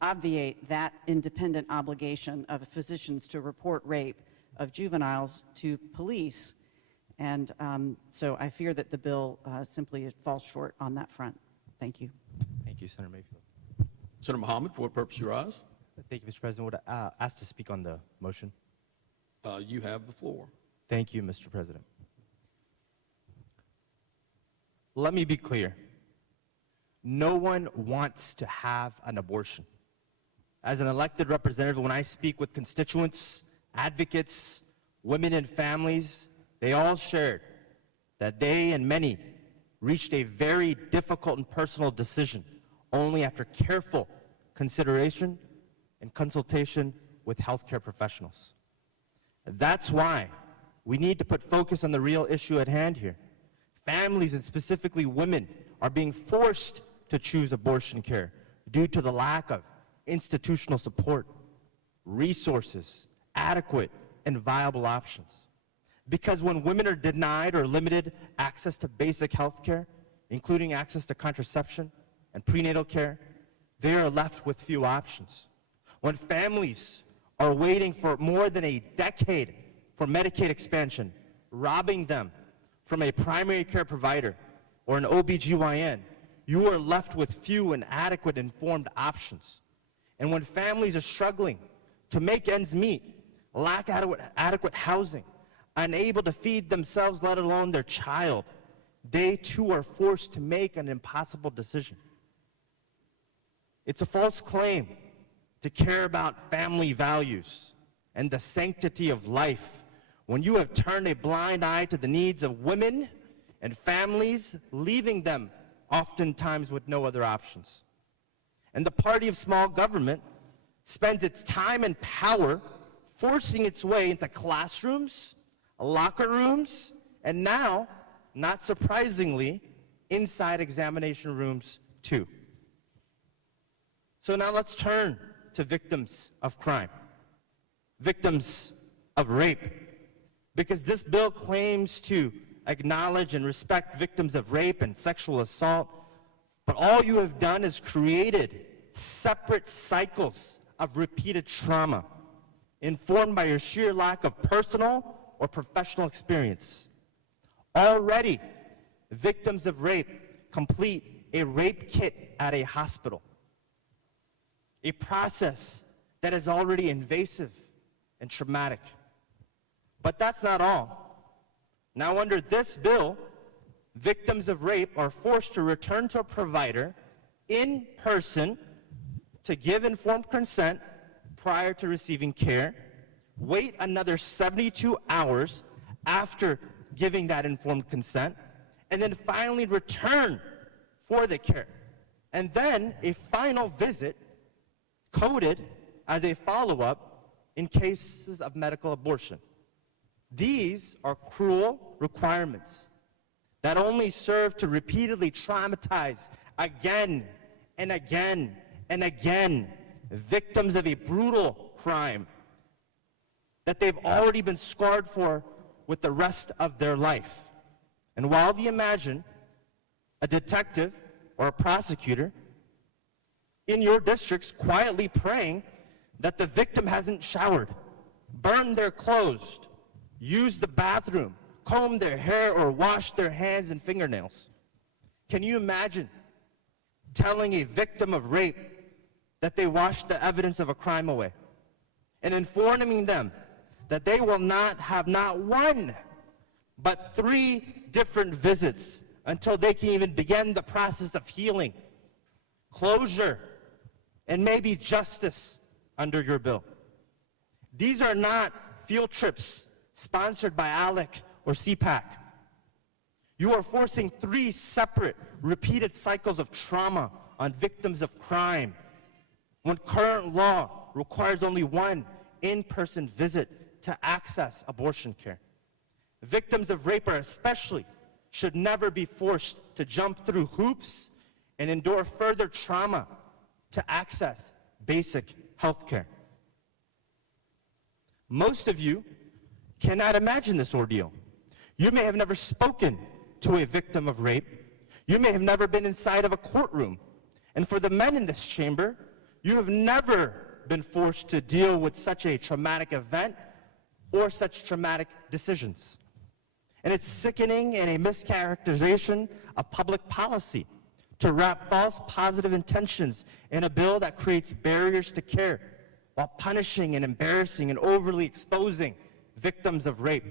obviate that independent obligation of physicians to report rape of juveniles to police. And so I fear that the bill simply falls short on that front. Thank you. Thank you, Senator Mayfield. Senator Mohammed, for what purpose you rise? Thank you, Mr. President. Would I ask to speak on the motion? You have the floor. Thank you, Mr. President. Let me be clear. No one wants to have an abortion. As an elected representative, when I speak with constituents, advocates, women and families, they all shared that they and many reached a very difficult and personal decision only after careful consideration and consultation with healthcare professionals. That's why we need to put focus on the real issue at hand here. Families, and specifically women, are being forced to choose abortion care due to the lack of institutional support, resources, adequate and viable options. Because when women are denied or limited access to basic health care, including access to contraception and prenatal care, they are left with few options. When families are waiting for more than a decade for Medicaid expansion, robbing them from a primary care provider or an OBGYN, you are left with few and adequate informed options. And when families are struggling to make ends meet, lack adequate housing, unable to feed themselves, let alone their child, they too are forced to make an impossible decision. It's a false claim to care about family values and the sanctity of life when you have turned a blind eye to the needs of women and families, leaving them oftentimes with no other options. And the party of small government spends its time and power forcing its way into classrooms, locker rooms, and now, not surprisingly, inside examination rooms too. So now let's turn to victims of crime, victims of rape, because this bill claims to acknowledge and respect victims of rape and sexual assault, but all you have done is created separate cycles of repeated trauma, informed by your sheer lack of personal or professional experience. Already, victims of rape complete a rape kit at a hospital, a process that is already invasive and traumatic. But that's not all. Now, under this bill, victims of rape are forced to return to a provider in person to give informed consent prior to receiving care, wait another 72 hours after giving that informed consent, and then finally return for the care. And then a final visit coded as a follow-up in cases of medical abortion. These are cruel requirements that only serve to repeatedly traumatize again and again and again victims of a brutal crime that they've already been scarred for with the rest of their life. And while you imagine a detective or a prosecutor in your districts quietly praying that the victim hasn't showered, burned their clothes, used the bathroom, combed their hair, or washed their hands and fingernails. Can you imagine telling a victim of rape that they washed the evidence of a crime away and informing them that they will not have not one, but 3 different visits until they can even begin the process of healing, closure, and maybe justice under your bill? These are not field trips sponsored by ALEC or CPAC. You are forcing 3 separate, repeated cycles of trauma on victims of crime, when current law requires only 1 in-person visit to access abortion care. Victims of rape especially should never be forced to jump through hoops and endure further trauma to access basic health care. Most of you cannot imagine this ordeal. You may have never spoken to a victim of rape. You may have never been inside of a courtroom. And for the men in this chamber, you have never been forced to deal with such a traumatic event or such traumatic decisions. And it's sickening and a mischaracterization of public policy to wrap false positive intentions in a bill that creates barriers to care while punishing and embarrassing and overly exposing victims of rape.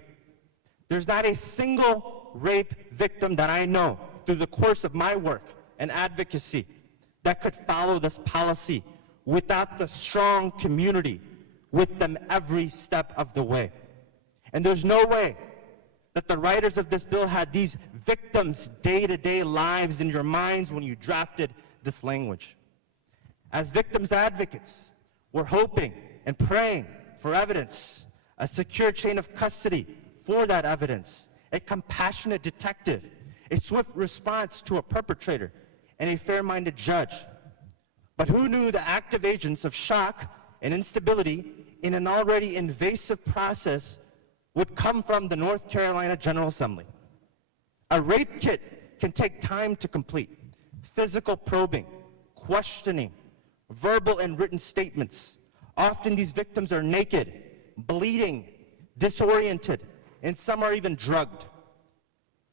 There's not a single rape victim that I know through the course of my work and advocacy that could follow this policy without the strong community with them every step of the way. And there's no way that the writers of this bill had these victims' day-to-day lives in your minds when you drafted this language. As victims advocates, we're hoping and praying for evidence, a secure chain of custody for that evidence, a compassionate detective, a swift response to a perpetrator, and a fair-minded judge. But who knew the active agents of shock and instability in an already invasive process would come from the North Carolina General Assembly? A rape kit can take time to complete. Physical probing, questioning, verbal and written statements. Often these victims are naked, bleeding, disoriented, and some are even drugged.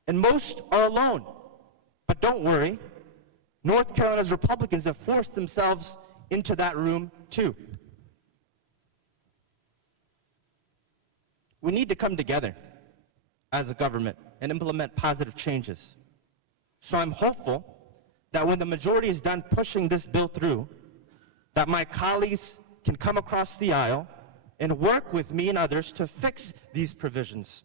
And most are alone. But don't worry, North Carolina's Republicans have forced themselves into that room too. We need to come together as a government and implement positive changes. So I'm hopeful that when the majority is done pushing this bill through, that my colleagues can come across the aisle and work with me and others to fix these provisions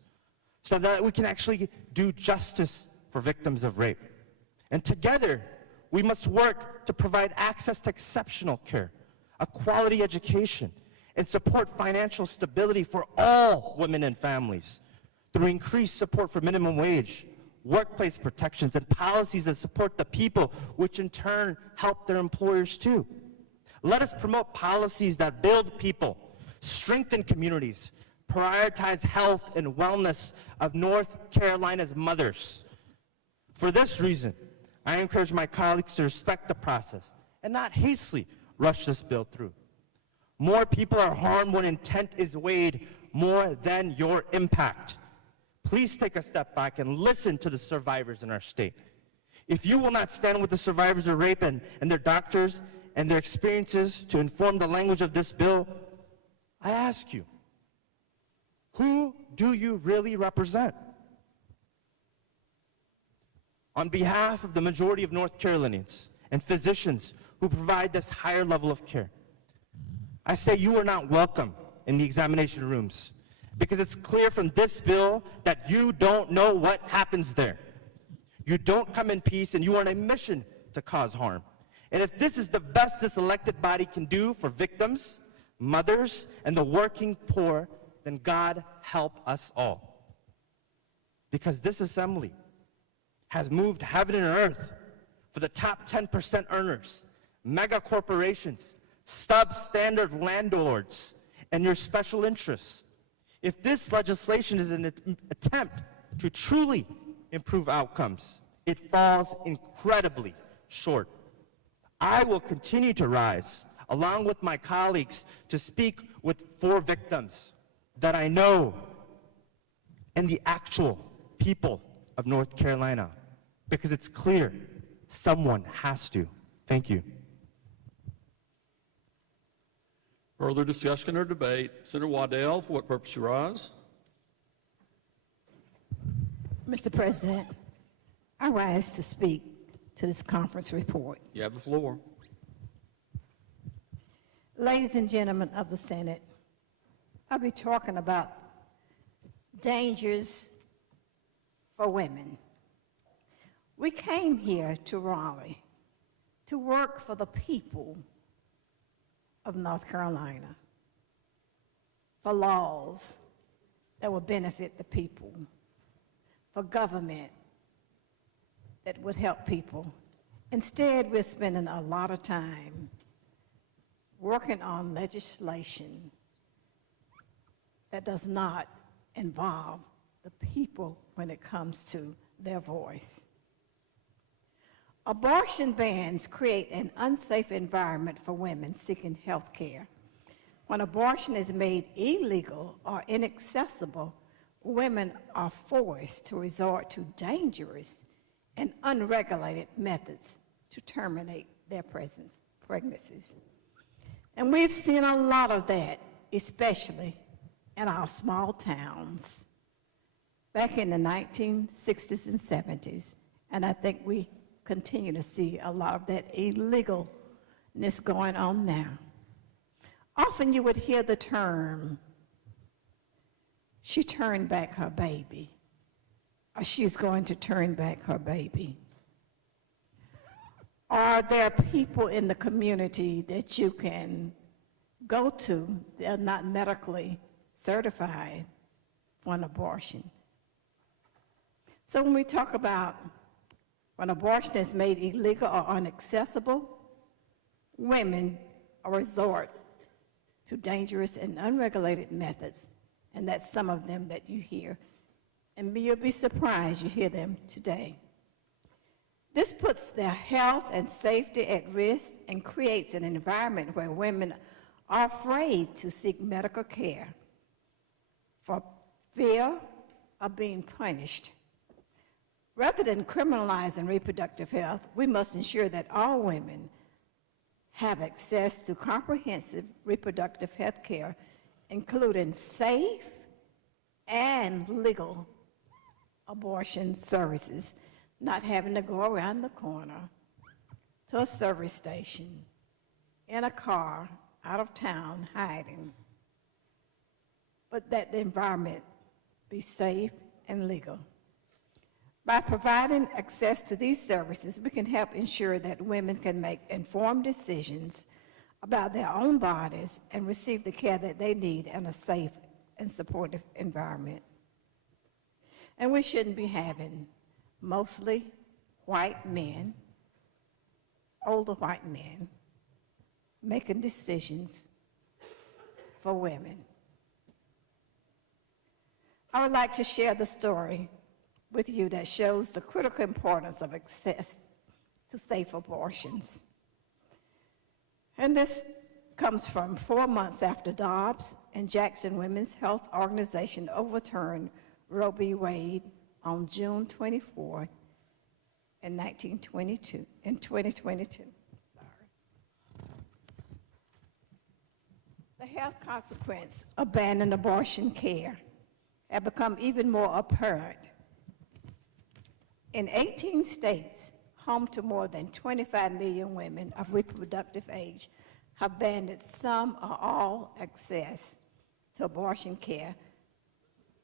so that we can actually do justice for victims of rape. And together, we must work to provide access to exceptional care, a quality education, and support financial stability for all women and families through increased support for minimum wage, workplace protections, and policies that support the people, which in turn help their employers too. Let us promote policies that build people, strengthen communities, prioritize health and wellness of North Carolina's mothers. For this reason, I encourage my colleagues to respect the process and not hastily rush this bill through. More people are harmed when intent is weighed more than your impact. Please take a step back and listen to the survivors in our state. If you will not stand with the survivors of rape and their doctors and their experiences to inform the language of this bill, I ask you, who do you really represent? On behalf of the majority of North Carolinians and physicians who provide this higher level of care, I say you are not welcome in the examination rooms because it's clear from this bill that you don't know what happens there. You don't come in peace and you are on a mission to cause harm. And if this is the best this elected body can do for victims, mothers, and the working poor, then God help us all. Because this assembly has moved heaven and earth for the top 10% earners, mega corporations, substandard landlords, and your special interests. If this legislation is an attempt to truly improve outcomes. It falls incredibly short. I will continue to rise, along with my colleagues, to speak with 4 victims that I know and the actual people of North Carolina, because it's clear someone has to. Thank you. Further discussion or debate? Senator Waddell, for what purpose you rise? Mr. President, I rise to speak to this conference report. You have the floor. Ladies and gentlemen of the Senate, I'll be talking about dangers for women. We came here to Raleigh to work for the people of North Carolina, for laws that will benefit the people, for government that would help people. Instead, we're spending a lot of time working on legislation that does not involve the people when it comes to their voice. Abortion bans create an unsafe environment for women seeking health care. When abortion is made illegal or inaccessible, women are forced to resort to dangerous and unregulated methods to terminate their pregnancies. And we've seen a lot of that, especially in our small towns back in the 1960s and 70s. And I think we continue to see a lot of that illegalness going on now. Often you would hear the term, she turned back her baby, or she's going to turn back her baby. Are there people in the community that you can go to that are not medically certified for an abortion? So when we talk about when abortion is made illegal or inaccessible, women resort to dangerous and unregulated methods, and that's some of them that you hear. And you'll be surprised you hear them today. This puts their health and safety at risk and creates an environment where women are afraid to seek medical care for fear of being punished. Rather than criminalizing reproductive health, we must ensure that all women have access to comprehensive reproductive health care, including safe and legal abortion services, not having to go around the corner to a service station, in a car, out of town, hiding, but that the environment be safe and legal. By providing access to these services, we can help ensure that women can make informed decisions about their own bodies and receive the care that they need in a safe and supportive environment. And we shouldn't be having mostly white men, older white men, making decisions for women. I would like to share the story with you that shows the critical importance of access to safe abortions. And this comes from 4 months after Dobbs and Jackson Women's Health Organization overturned Roe v. Wade on June 24 in 2022. The health consequence of banning abortion care have become even more apparent. In 18 states, home to more than 25 million women of reproductive age, have banned some or all access to abortion care,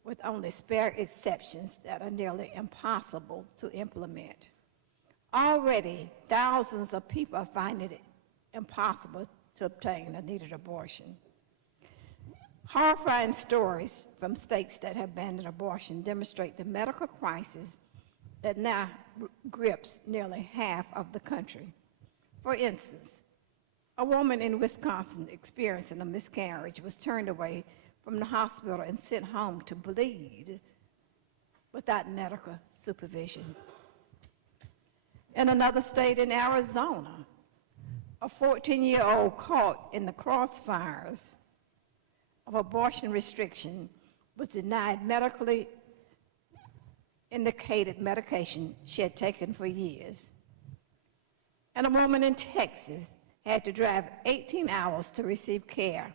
with only spare exceptions that are nearly impossible to implement. Already, thousands of people are finding it impossible to obtain a needed abortion. Horrifying stories from states that have banned abortion demonstrate the medical crisis that now grips nearly half of the country. For instance, a woman in Wisconsin experiencing a miscarriage was turned away from the hospital and sent home to bleed without medical supervision. In another state, in Arizona, a 14-year-old caught in the crossfires of abortion restriction was denied medically indicated medication she had taken for years. And a woman in Texas had to drive 18 hours to receive care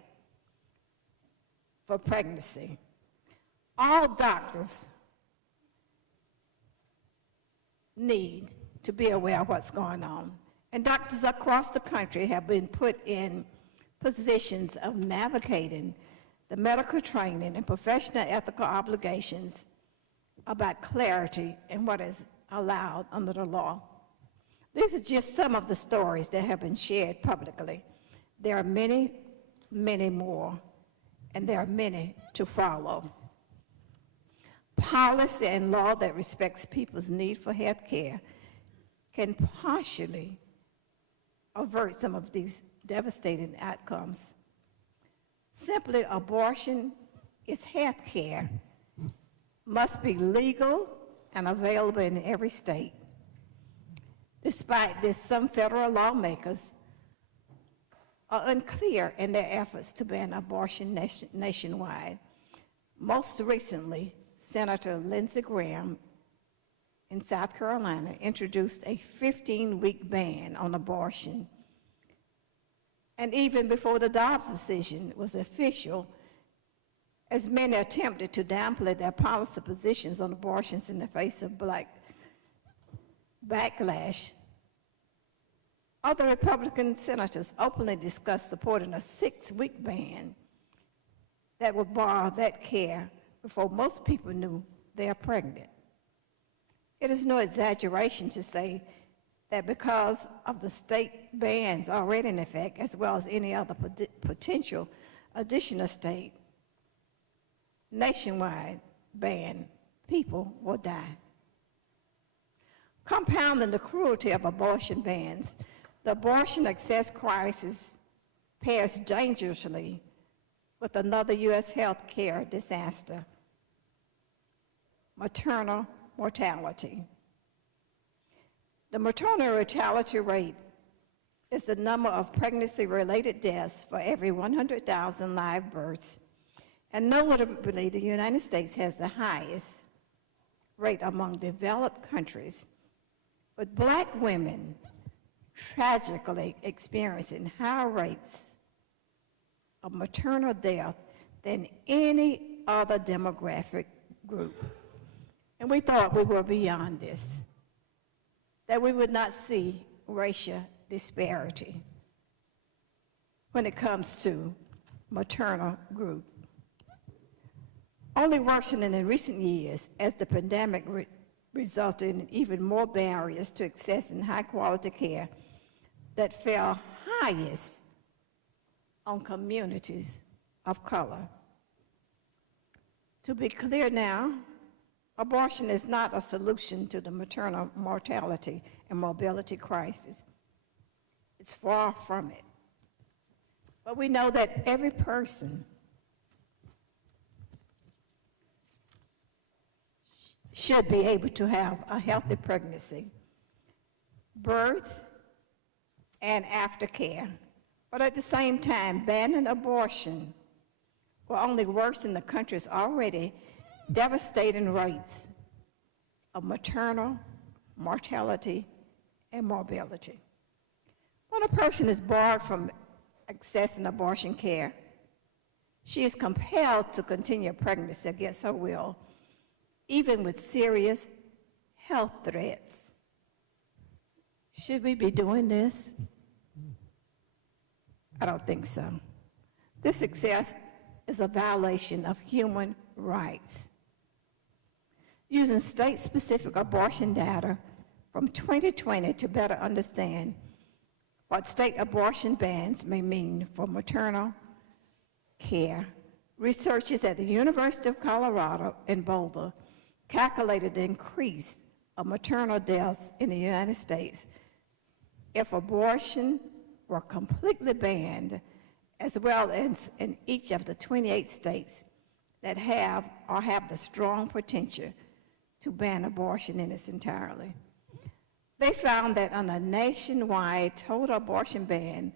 for pregnancy. All doctors need to be aware of what's going on. And doctors across the country have been put in positions of navigating the medical training and professional ethical obligations about clarity and what is allowed under the law. These are just some of the stories that have been shared publicly. There are many, many more, and there are many to follow. Policy and law that respects people's need for health care can partially avert some of these devastating outcomes. Simply, abortion is health care, must be legal and available in every state. Despite this, some federal lawmakers are unclear in their efforts to ban abortion nationwide. Most recently, Senator Lindsey Graham in South Carolina introduced a 15-week ban on abortion. And even before the Dobbs decision was official, as many attempted to downplay their policy positions on abortions in the face of Black backlash, other Republican senators openly discussed supporting a 6-week ban that would bar that care before most people knew they are pregnant. It is no exaggeration to say that because of the state bans already in effect, as well as any other potential additional state nationwide ban, people will die. Compounding the cruelty of abortion bans, the abortion access crisis pairs dangerously with another U.S. health care disaster: maternal mortality. The maternal mortality rate is the number of pregnancy-related deaths for every 100,000 live births. And notably, the United States has the highest rate among developed countries, with Black women tragically experiencing higher rates of maternal death than any other demographic group. And we thought we were beyond this, that we would not see racial disparity when it comes to maternal group. Only worsening in recent years as the pandemic resulted in even more barriers to accessing high-quality care that fell highest on communities of color. To be clear now, abortion is not a solution to the maternal mortality and mobility crisis. It's far from it. But we know that every person should be able to have a healthy pregnancy, birth, and aftercare. But at the same time, banning abortion will only worsen the country's already devastating rates of maternal mortality and morbidity. When a person is barred from accessing abortion care, she is compelled to continue pregnancy against her will, even with serious health threats. Should we be doing this? I don't think so. This itself is a violation of human rights. Using state-specific abortion data from 2020 to better understand what state abortion bans may mean for maternal care, researchers at the University of Colorado in Boulder calculated the increase of maternal deaths in the United States if abortion were completely banned, as well as in each of the 28 states that have or have the strong potential to ban abortion in its entirety. They found that on a nationwide total abortion ban,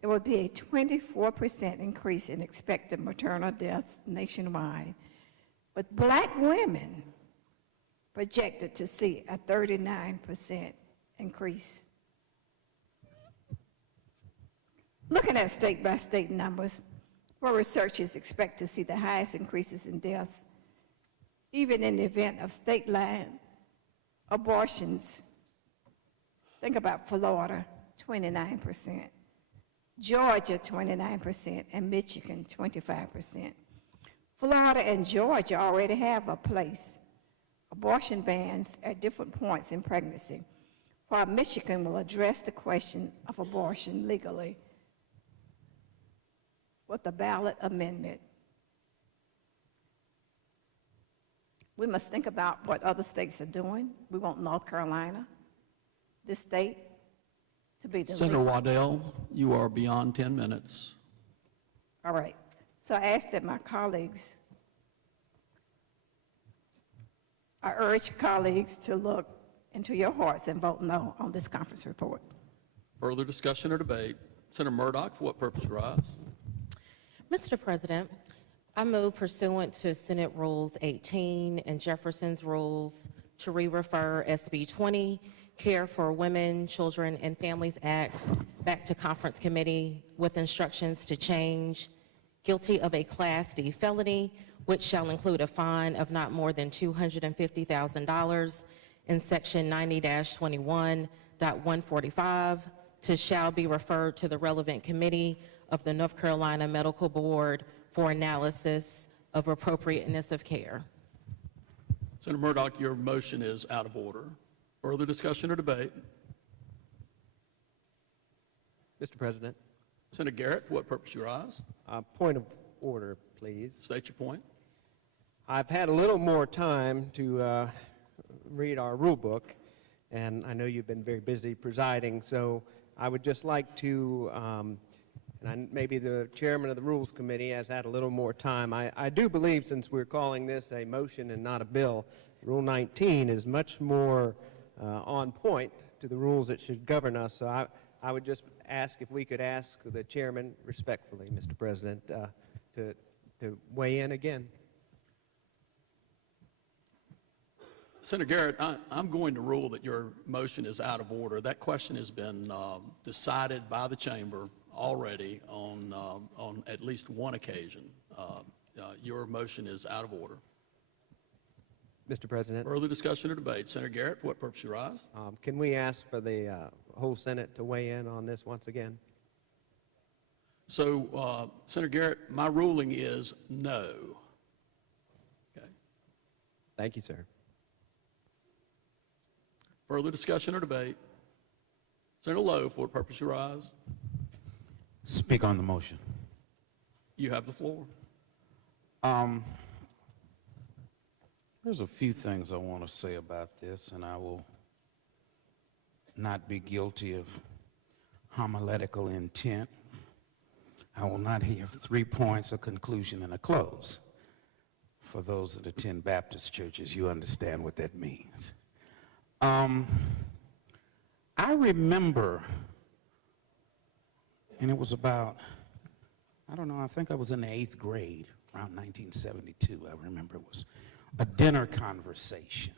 there would be a 24% increase in expected maternal deaths nationwide, with Black women projected to see a 39% increase. Looking at state-by-state numbers, where researchers expect to see the highest increases in deaths, even in the event of state-line abortions. Think about Florida, 29%, Georgia, 29%, and Michigan, 25%. Florida and Georgia already have a place, abortion bans at different points in pregnancy, while Michigan will address the question of abortion legally with a ballot amendment. We must think about what other states are doing. We want North Carolina, this state, to be the Senator lead. Waddell, you are beyond 10 minutes. All right. So I ask that my colleagues, I urge colleagues to look into your hearts and vote no on this conference report. Further discussion or debate? Senator Murdoch, for what purpose rise? Mr. President, I move pursuant to Senate Rules 18 and Jefferson's Rules to re-refer SB 20, Care for Women, Children, and Families Act, back to conference committee with instructions to change guilty of a Class D felony, which shall include a fine of not more than $250,000 in Section 90-21.145 to shall be referred to the relevant committee of the North Carolina Medical Board for analysis of appropriateness of care. Senator Murdoch, your motion is out of order. Further discussion or debate? Mr. President. Senator Garrett, for what purpose you rise? Point of order, please. State your point. I've had a little more time to read our rule book, and I know you've been very busy presiding, so I would just like to, maybe the chairman of the Rules Committee has had a little more time. I do believe, since we're calling this a motion and not a bill, Rule 19 is much more on point to the rules that should govern us. So I would just ask if we could ask the chairman respectfully, Mr. President, to weigh in again. Senator Garrett, I'm going to rule that your motion is out of order. That question has been decided by the chamber already on at least one occasion. Your motion is out of order. Mr. President. Further discussion or debate? Senator Garrett, for what purpose you rise? Can we ask for the whole Senate to weigh in on this once again? So, Senator Garrett, my ruling is no. Okay. Thank you, sir. Further discussion or debate? Senator Lowe, for what purpose you rise? Speak on the motion. You have the floor. There's a few things I want to say about this, and I will not be guilty of homiletical intent. I will not have 3 points, a conclusion, and a close. For those that attend Baptist churches, you understand what that means. I remember, and it was about, I don't know, I think I was in the 8th grade, around 1972. I remember it was a dinner conversation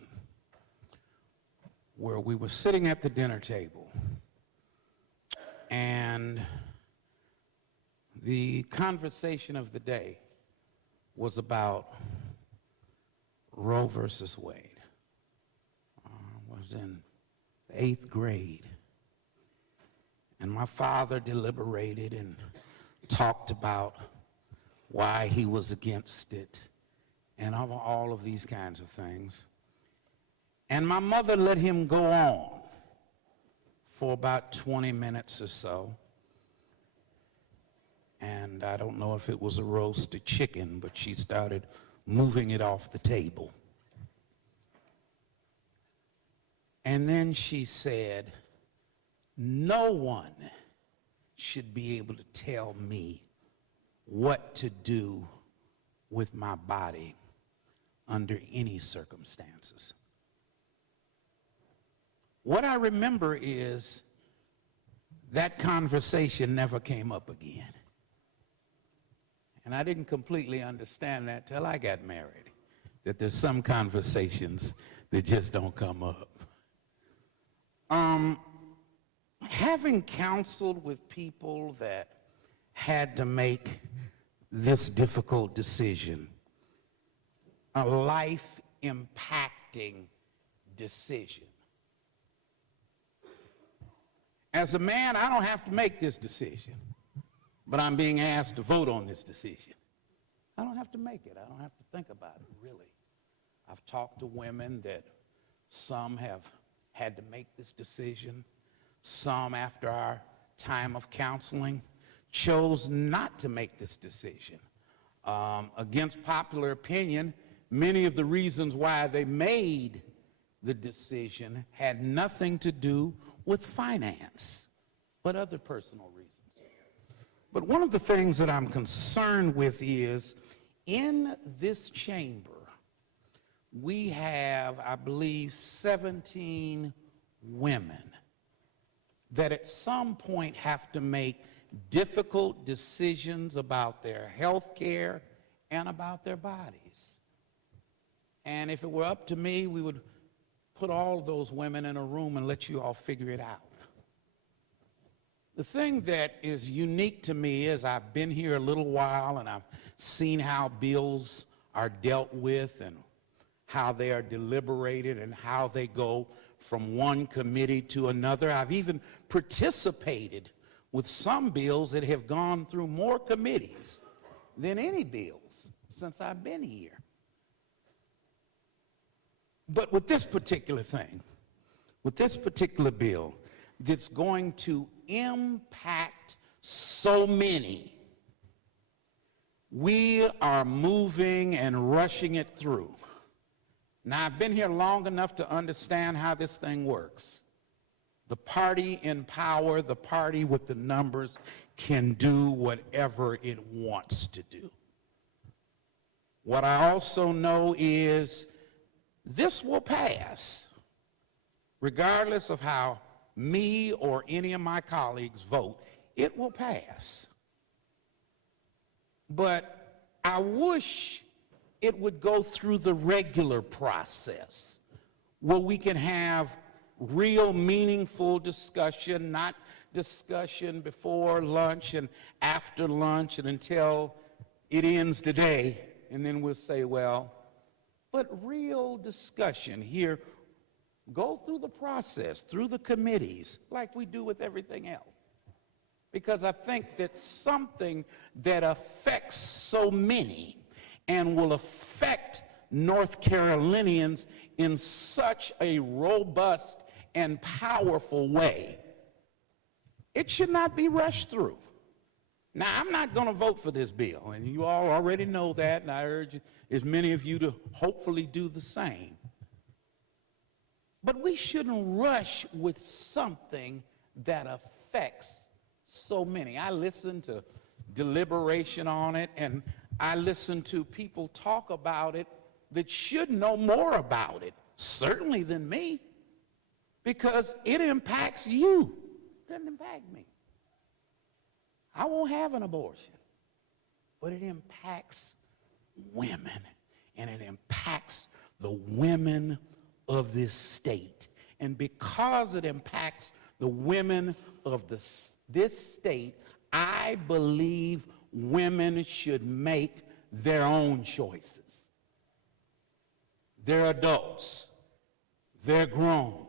where we were sitting at the dinner table, and the conversation of the day was about Roe versus Wade. I was in the 8th grade, and my father deliberated and talked about why he was against it and all of these kinds of things. And my mother let him go on for about 20 minutes or so. And I don't know if it was a roasted chicken, but she started moving it off the table. And then she said, "No one should be able to tell me what to do with my body under any circumstances." What I remember is that conversation never came up again. And I didn't completely understand that till I got married, that there's some conversations that just don't come up. Having counseled with people that had to make this difficult decision, a life-impacting decision. As a man, I don't have to make this decision, but I'm being asked to vote on this decision. I don't have to make it. I don't have to think about it, really. I've talked to women that some have had to make this decision. Some, after our time of counseling, chose not to make this decision. Against popular opinion, many of the reasons why they made the decision had nothing to do with finance, but other personal reasons. But one of the things that I'm concerned with is, in this chamber, we have, I believe, 17 women that at some point have to make difficult decisions about their health care and about their bodies. And if it were up to me, we would put all of those women in a room and let you all figure it out. The thing that is unique to me is I've been here a little while and I've seen how bills are dealt with and how they are deliberated and how they go from one committee to another. I've even participated with some bills that have gone through more committees than any bills since I've been here. But with this particular thing, with this particular bill that's going to impact so many, we are moving and rushing it through. Now, I've been here long enough to understand how this thing works. The party in power, the party with the numbers, can do whatever it wants to do. What I also know is this will pass, regardless of how me or any of my colleagues vote. It will pass. But I wish it would go through the regular process where we can have real meaningful discussion, not discussion before lunch and after lunch and until it ends today, and then we'll say, well, but real discussion here. Go through the process, through the committees, like we do with everything else. Because I think that something that affects so many and will affect North Carolinians in such a robust and powerful way, it should not be rushed through. Now, I'm not going to vote for this bill, and you all already know that, and I urge as many of you to hopefully do the same. But we shouldn't rush with something that affects so many. I listened to deliberation on it, and I listen to people talk about it that should know more about it, certainly than me, because it impacts you. It doesn't impact me. I won't have an abortion, but it impacts women, and it impacts the women of this state. And because it impacts the women of this state, I believe women should make their own choices. They're adults. They're grown.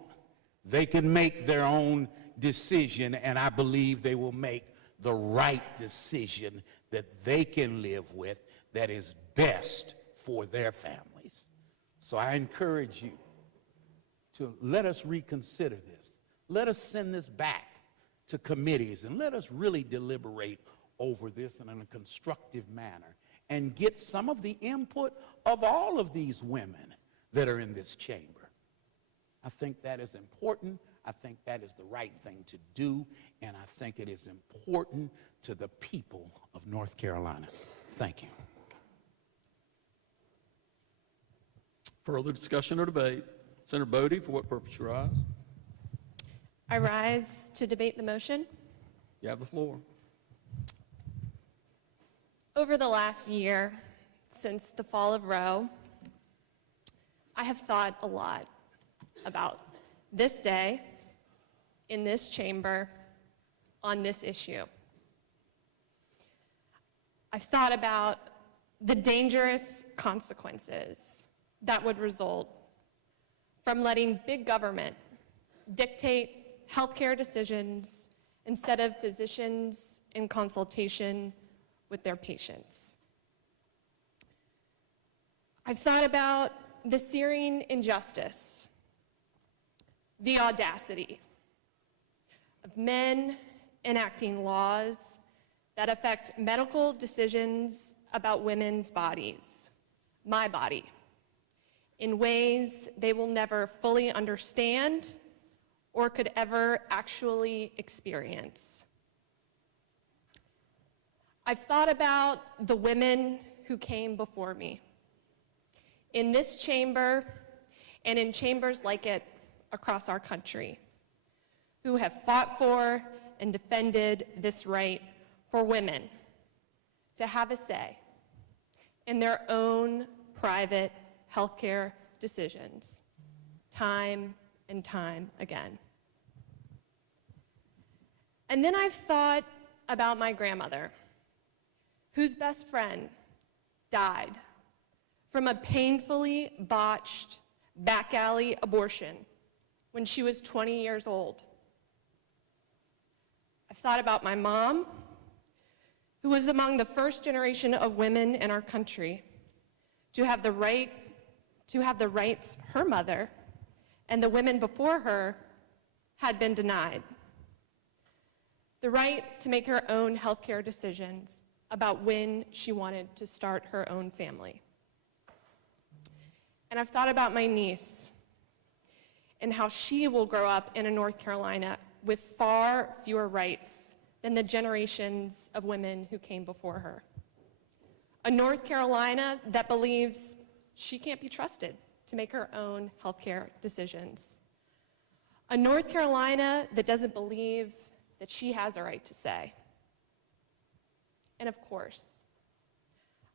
They can make their own decision, and I believe they will make the right decision that they can live with that is best for their families. So I encourage you to let us reconsider this. Let us send this back to committees and let us really deliberate over this in a constructive manner and get some of the input of all of these women that are in this chamber. I think that is important. I think that is the right thing to do, and I think it is important to the people of North Carolina. Thank you. Further discussion or debate? Senator Bodie, for what purpose you rise? I rise to debate the motion. You have the floor. Over the last year, since the fall of Roe, I have thought a lot about this day, in this chamber, on this issue. I've thought about the dangerous consequences that would result from letting big government dictate healthcare decisions instead of physicians in consultation with their patients. I've thought about the searing injustice, the audacity of men enacting laws that affect medical decisions about women's bodies, my body, in ways they will never fully understand or could ever actually experience. I've thought about the women who came before me, in this chamber and in chambers like it across our country, who have fought for and defended this right for women to have a say in their own private healthcare decisions, time and time again. And then I've thought about my grandmother, whose best friend died from a painfully botched back alley abortion when she was 20 years old. I've thought about my mom, who was among the first generation of women in our country to have the rights her mother and the women before her had been denied. The right to make her own healthcare decisions about when she wanted to start her own family. And I've thought about my niece and how she will grow up in a North Carolina with far fewer rights than the generations of women who came before her. A North Carolina that believes she can't be trusted to make her own healthcare decisions. A North Carolina that doesn't believe that she has a right to say. And of course,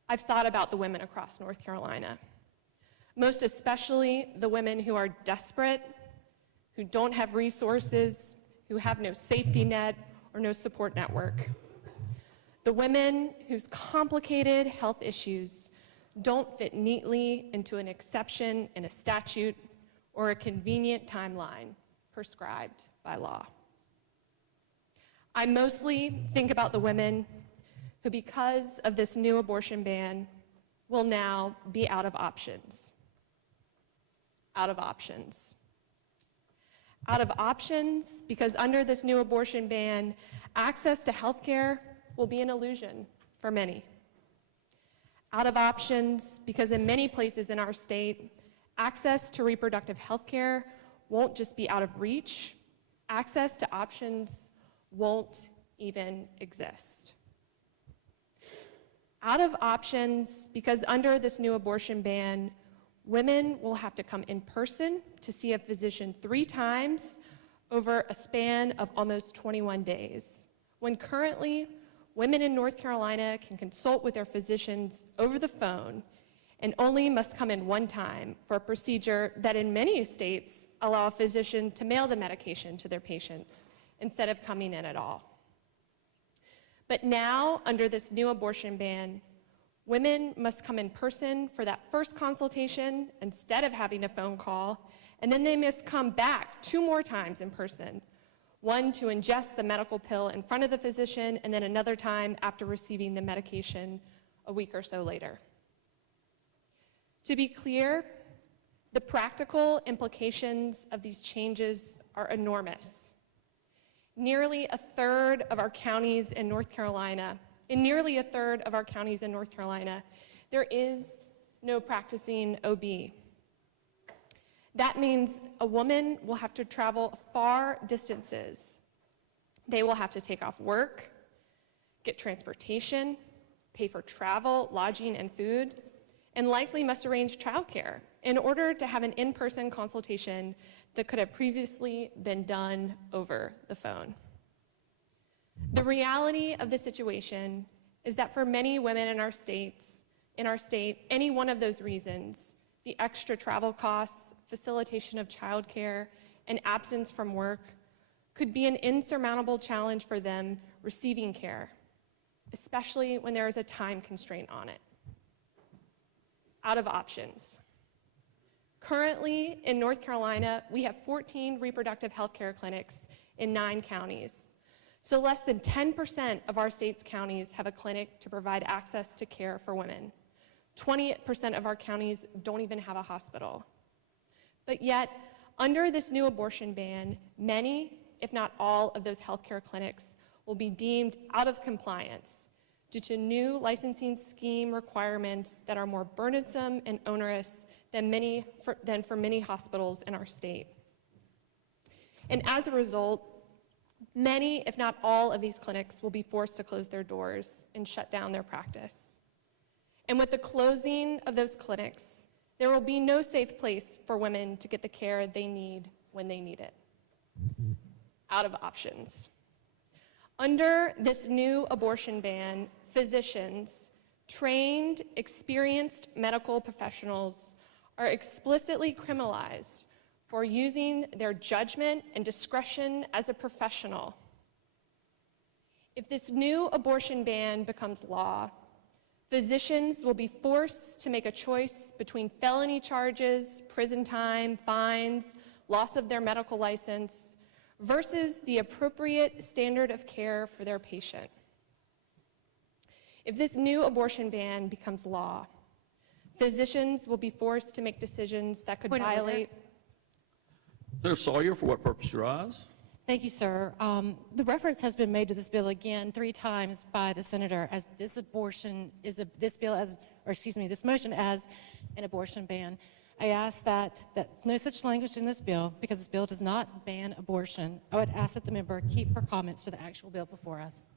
I've thought about the women across North Carolina, most especially the women who are desperate, who don't have resources, who have no safety net or no support network. The women whose complicated health issues don't fit neatly into an exception in a statute or a convenient timeline prescribed by law. I mostly think about the women who, because of this new abortion ban, will now be out of options. Out of options. Out of options because under this new abortion ban, access to health care will be an illusion for many. Out of options because in many places in our state, access to reproductive health care won't just be out of reach, access to options won't even exist. Out of options because under this new abortion ban, women will have to come in person to see a physician 3 times over a span of almost 21 days, when currently women in North Carolina can consult with their physicians over the phone and only must come in 1 time for a procedure that in many states allow a physician to mail the medication to their patients instead of coming in at all. But now, under this new abortion ban, women must come in person for that first consultation instead of having a phone call, and then they must come back 2 more times in person, one to ingest the medical pill in front of the physician, and then another time after receiving the medication a week or so later. To be clear, the practical implications of these changes are enormous. Nearly a third of our counties in North Carolina, there is no practicing OB. That means a woman will have to travel far distances. They will have to take off work, get transportation, pay for travel, lodging, and food, and likely must arrange childcare in order to have an in-person consultation that could have previously been done over the phone. The reality of the situation is that for many women in our state, any one of those reasons, the extra travel costs, facilitation of childcare, and absence from work, could be an insurmountable challenge for them receiving care, especially when there is a time constraint on it. Out of options. Currently, in North Carolina, we have 14 reproductive health care clinics in 9 counties. So less than 10% of our state's counties have a clinic to provide access to care for women. 20% of our counties don't even have a hospital. But yet, under this new abortion ban, many, if not all, of those healthcare clinics will be deemed out of compliance due to new licensing scheme requirements that are more burdensome and onerous than for many hospitals in our state. And as a result, many, if not all, of these clinics will be forced to close their doors and shut down their practice. And with the closing of those clinics, there will be no safe place for women to get the care they need when they need it. Out of options. Under this new abortion ban, physicians, trained, experienced medical professionals are explicitly criminalized for using their judgment and discretion as a professional. If this new abortion ban becomes law, physicians will be forced to make a choice between felony charges, prison time, fines, loss of their medical license, versus the appropriate standard of care for their patient. If this new abortion ban becomes law, physicians will be forced to make decisions that could violate. Senator Sawyer, for what purpose you rise? Thank you, sir. The reference has been made to this bill again 3 times by the senator as this motion as an abortion ban. I ask that there's no such language in this bill because this bill does not ban abortion. I would ask that the member keep her comments to the actual bill before us.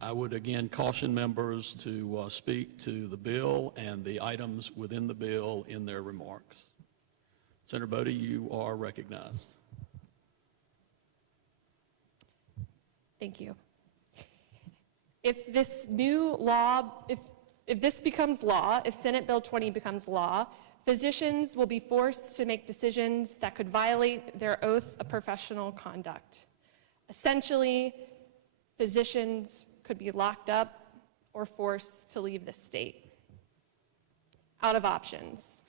I would again caution members to speak to the bill and the items within the bill in their remarks. Senator Bodie, you are recognized. Thank you. If this new law, if this becomes law, if Senate Bill 20 becomes law, physicians will be forced to make decisions that could violate their oath of professional conduct. Essentially, physicians could be locked up or forced to leave the state. Out of options.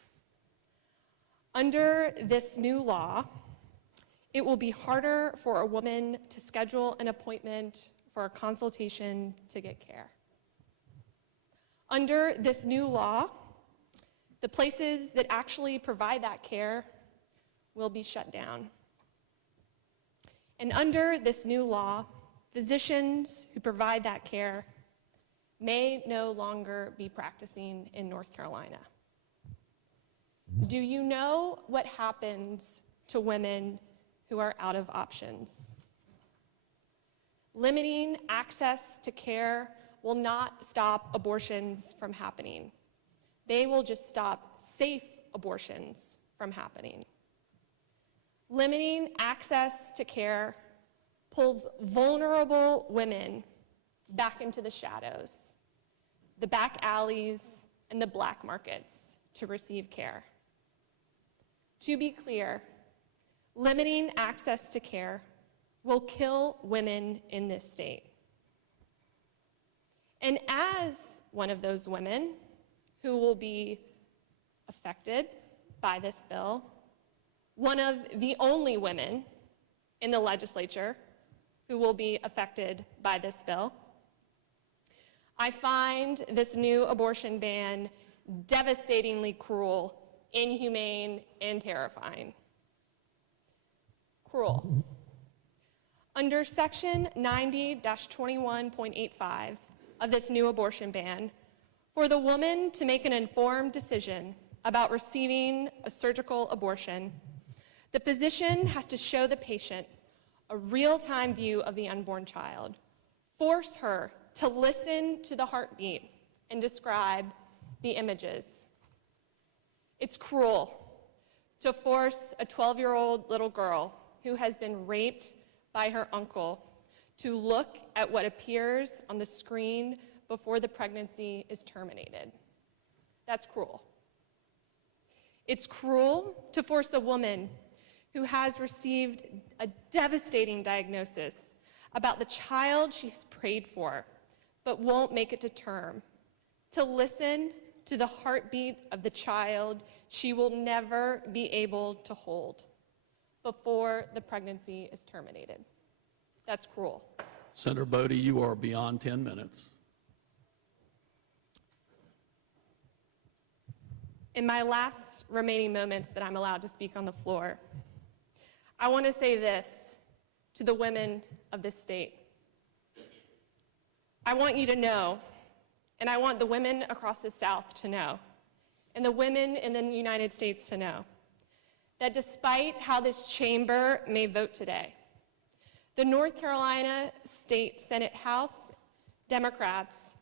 Under this new law, it will be harder for a woman to schedule an appointment for a consultation to get care. Under this new law, the places that actually provide that care will be shut down. And under this new law, physicians who provide that care may no longer be practicing in North Carolina. Do you know what happens to women who are out of options? Limiting access to care will not stop abortions from happening. They will just stop safe abortions from happening. Limiting access to care pulls vulnerable women back into the shadows, the back alleys, and the black markets to receive care. To be clear, limiting access to care will kill women in this state. And as one of those women who will be affected by this bill, one of the only women in the legislature who will be affected by this bill, I find this new abortion ban devastatingly cruel, inhumane, and terrifying. Cruel. Under Section 90-21.85 of this new abortion ban, for the woman to make an informed decision about receiving a surgical abortion, the physician has to show the patient a real-time view of the unborn child, force her to listen to the heartbeat, and describe the images. It's cruel to force a 12-year-old little girl who has been raped by her uncle to look at what appears on the screen before the pregnancy is terminated. That's cruel. It's cruel to force a woman who has received a devastating diagnosis about the child she's prayed for but won't make it to term to listen to the heartbeat of the child she will never be able to hold before the pregnancy is terminated. That's cruel. Senator Bodie, you are beyond 10 minutes. In my last remaining moments that I'm allowed to speak on the floor, I want to say this to the women of this state. I want you to know, and I want the women across the South to know, and the women in the United States to know, that despite how this chamber may vote today, the North Carolina State Senate House Democrats,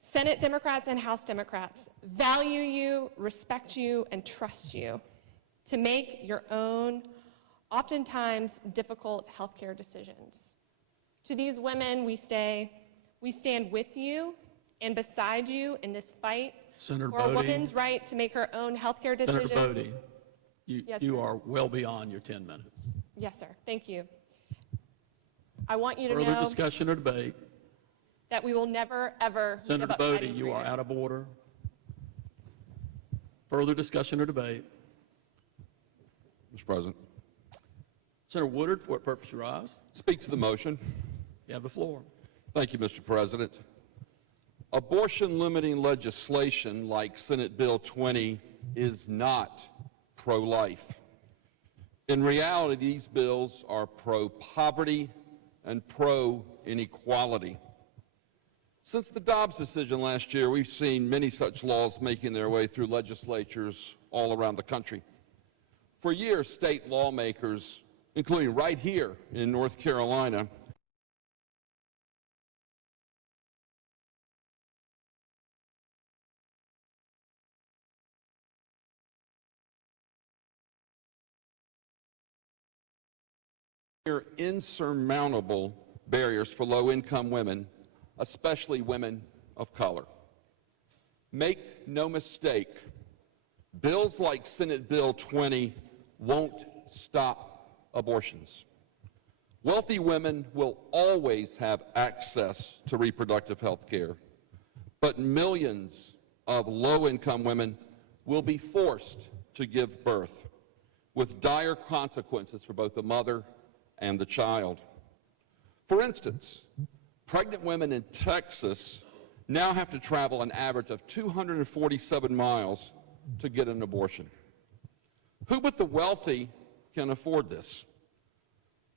Senate Democrats and House Democrats value you, respect you, and trust you to make your own, oftentimes difficult healthcare decisions. To these women, we stand with you and beside you in this fight Senator for a Bodie. woman's right to make her own healthcare decisions. Senator Bodie, Yes, you sir. are well beyond your 10 minutes. Yes, sir. Thank you. I want you to Further know discussion or debate? that we will never, ever Senator give up Bodie, fighting you are freedom. out of order. Further discussion or debate? Mr. President. Senator Woodard, for what purpose you rise? Speak to the motion. You have the floor. Thank you, Mr. President. Abortion limiting legislation like Senate Bill 20 is not pro-life. In reality, these bills are pro-poverty and pro-inequality. Since the Dobbs decision last year, we've seen many such laws making their way through legislatures all around the country. For years, state lawmakers, including right here in North Carolina, insurmountable barriers for low-income women, especially women of color. Make no mistake, bills like Senate Bill 20 won't stop abortions. Wealthy women will always have access to reproductive health care, but millions of low-income women will be forced to give birth, with dire consequences for both the mother and the child. For instance, pregnant women in Texas now have to travel an average of 247 miles to get an abortion. Who but the wealthy can afford this?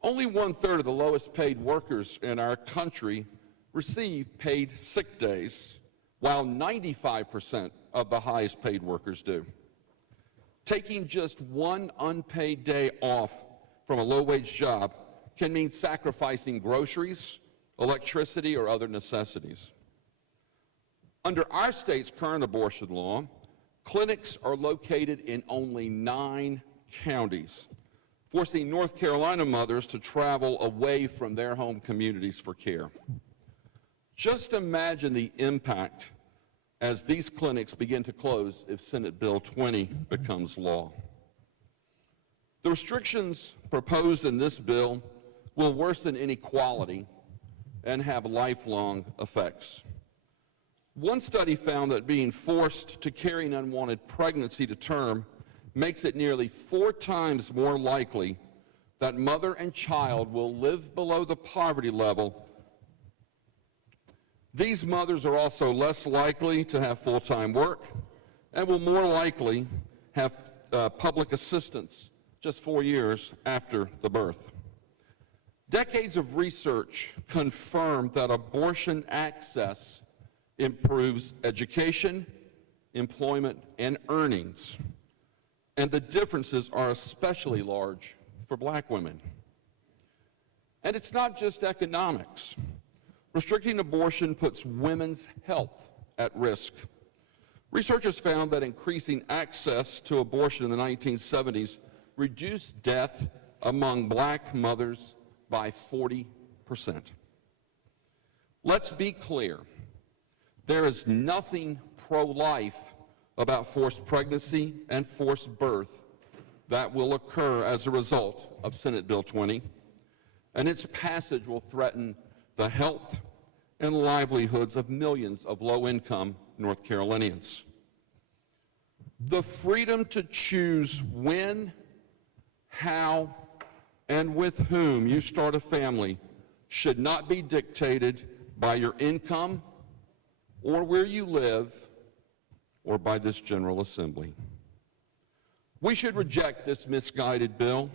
Only 1/3 of the lowest paid workers in our country receive paid sick days, while 95% of the highest paid workers do. Taking just one unpaid day off from a low-wage job can mean sacrificing groceries, electricity, or other necessities. Under our state's current abortion law, clinics are located in only 9 counties, forcing North Carolina mothers to travel away from their home communities for care. Just imagine the impact as these clinics begin to close if Senate Bill 20 becomes law. The restrictions proposed in this bill will worsen inequality and have lifelong effects. One study found that being forced to carry an unwanted pregnancy to term makes it nearly 4 times more likely that mother and child will live below the poverty level. These mothers are also less likely to have full-time work and will more likely have public assistance just 4 years after the birth. Decades of research confirm that abortion access improves education, employment, and earnings. And the differences are especially large for black women. And it's not just economics. Restricting abortion puts women's health at risk. Researchers found that increasing access to abortion in the 1970s reduced death among black mothers by 40%. Let's be clear. There is nothing pro-life about forced pregnancy and forced birth that will occur as a result of Senate Bill 20, and its passage will threaten the health and livelihoods of millions of low-income North Carolinians. The freedom to choose when, how, and with whom you start a family should not be dictated by your income or where you live or by this General Assembly. We should reject this misguided bill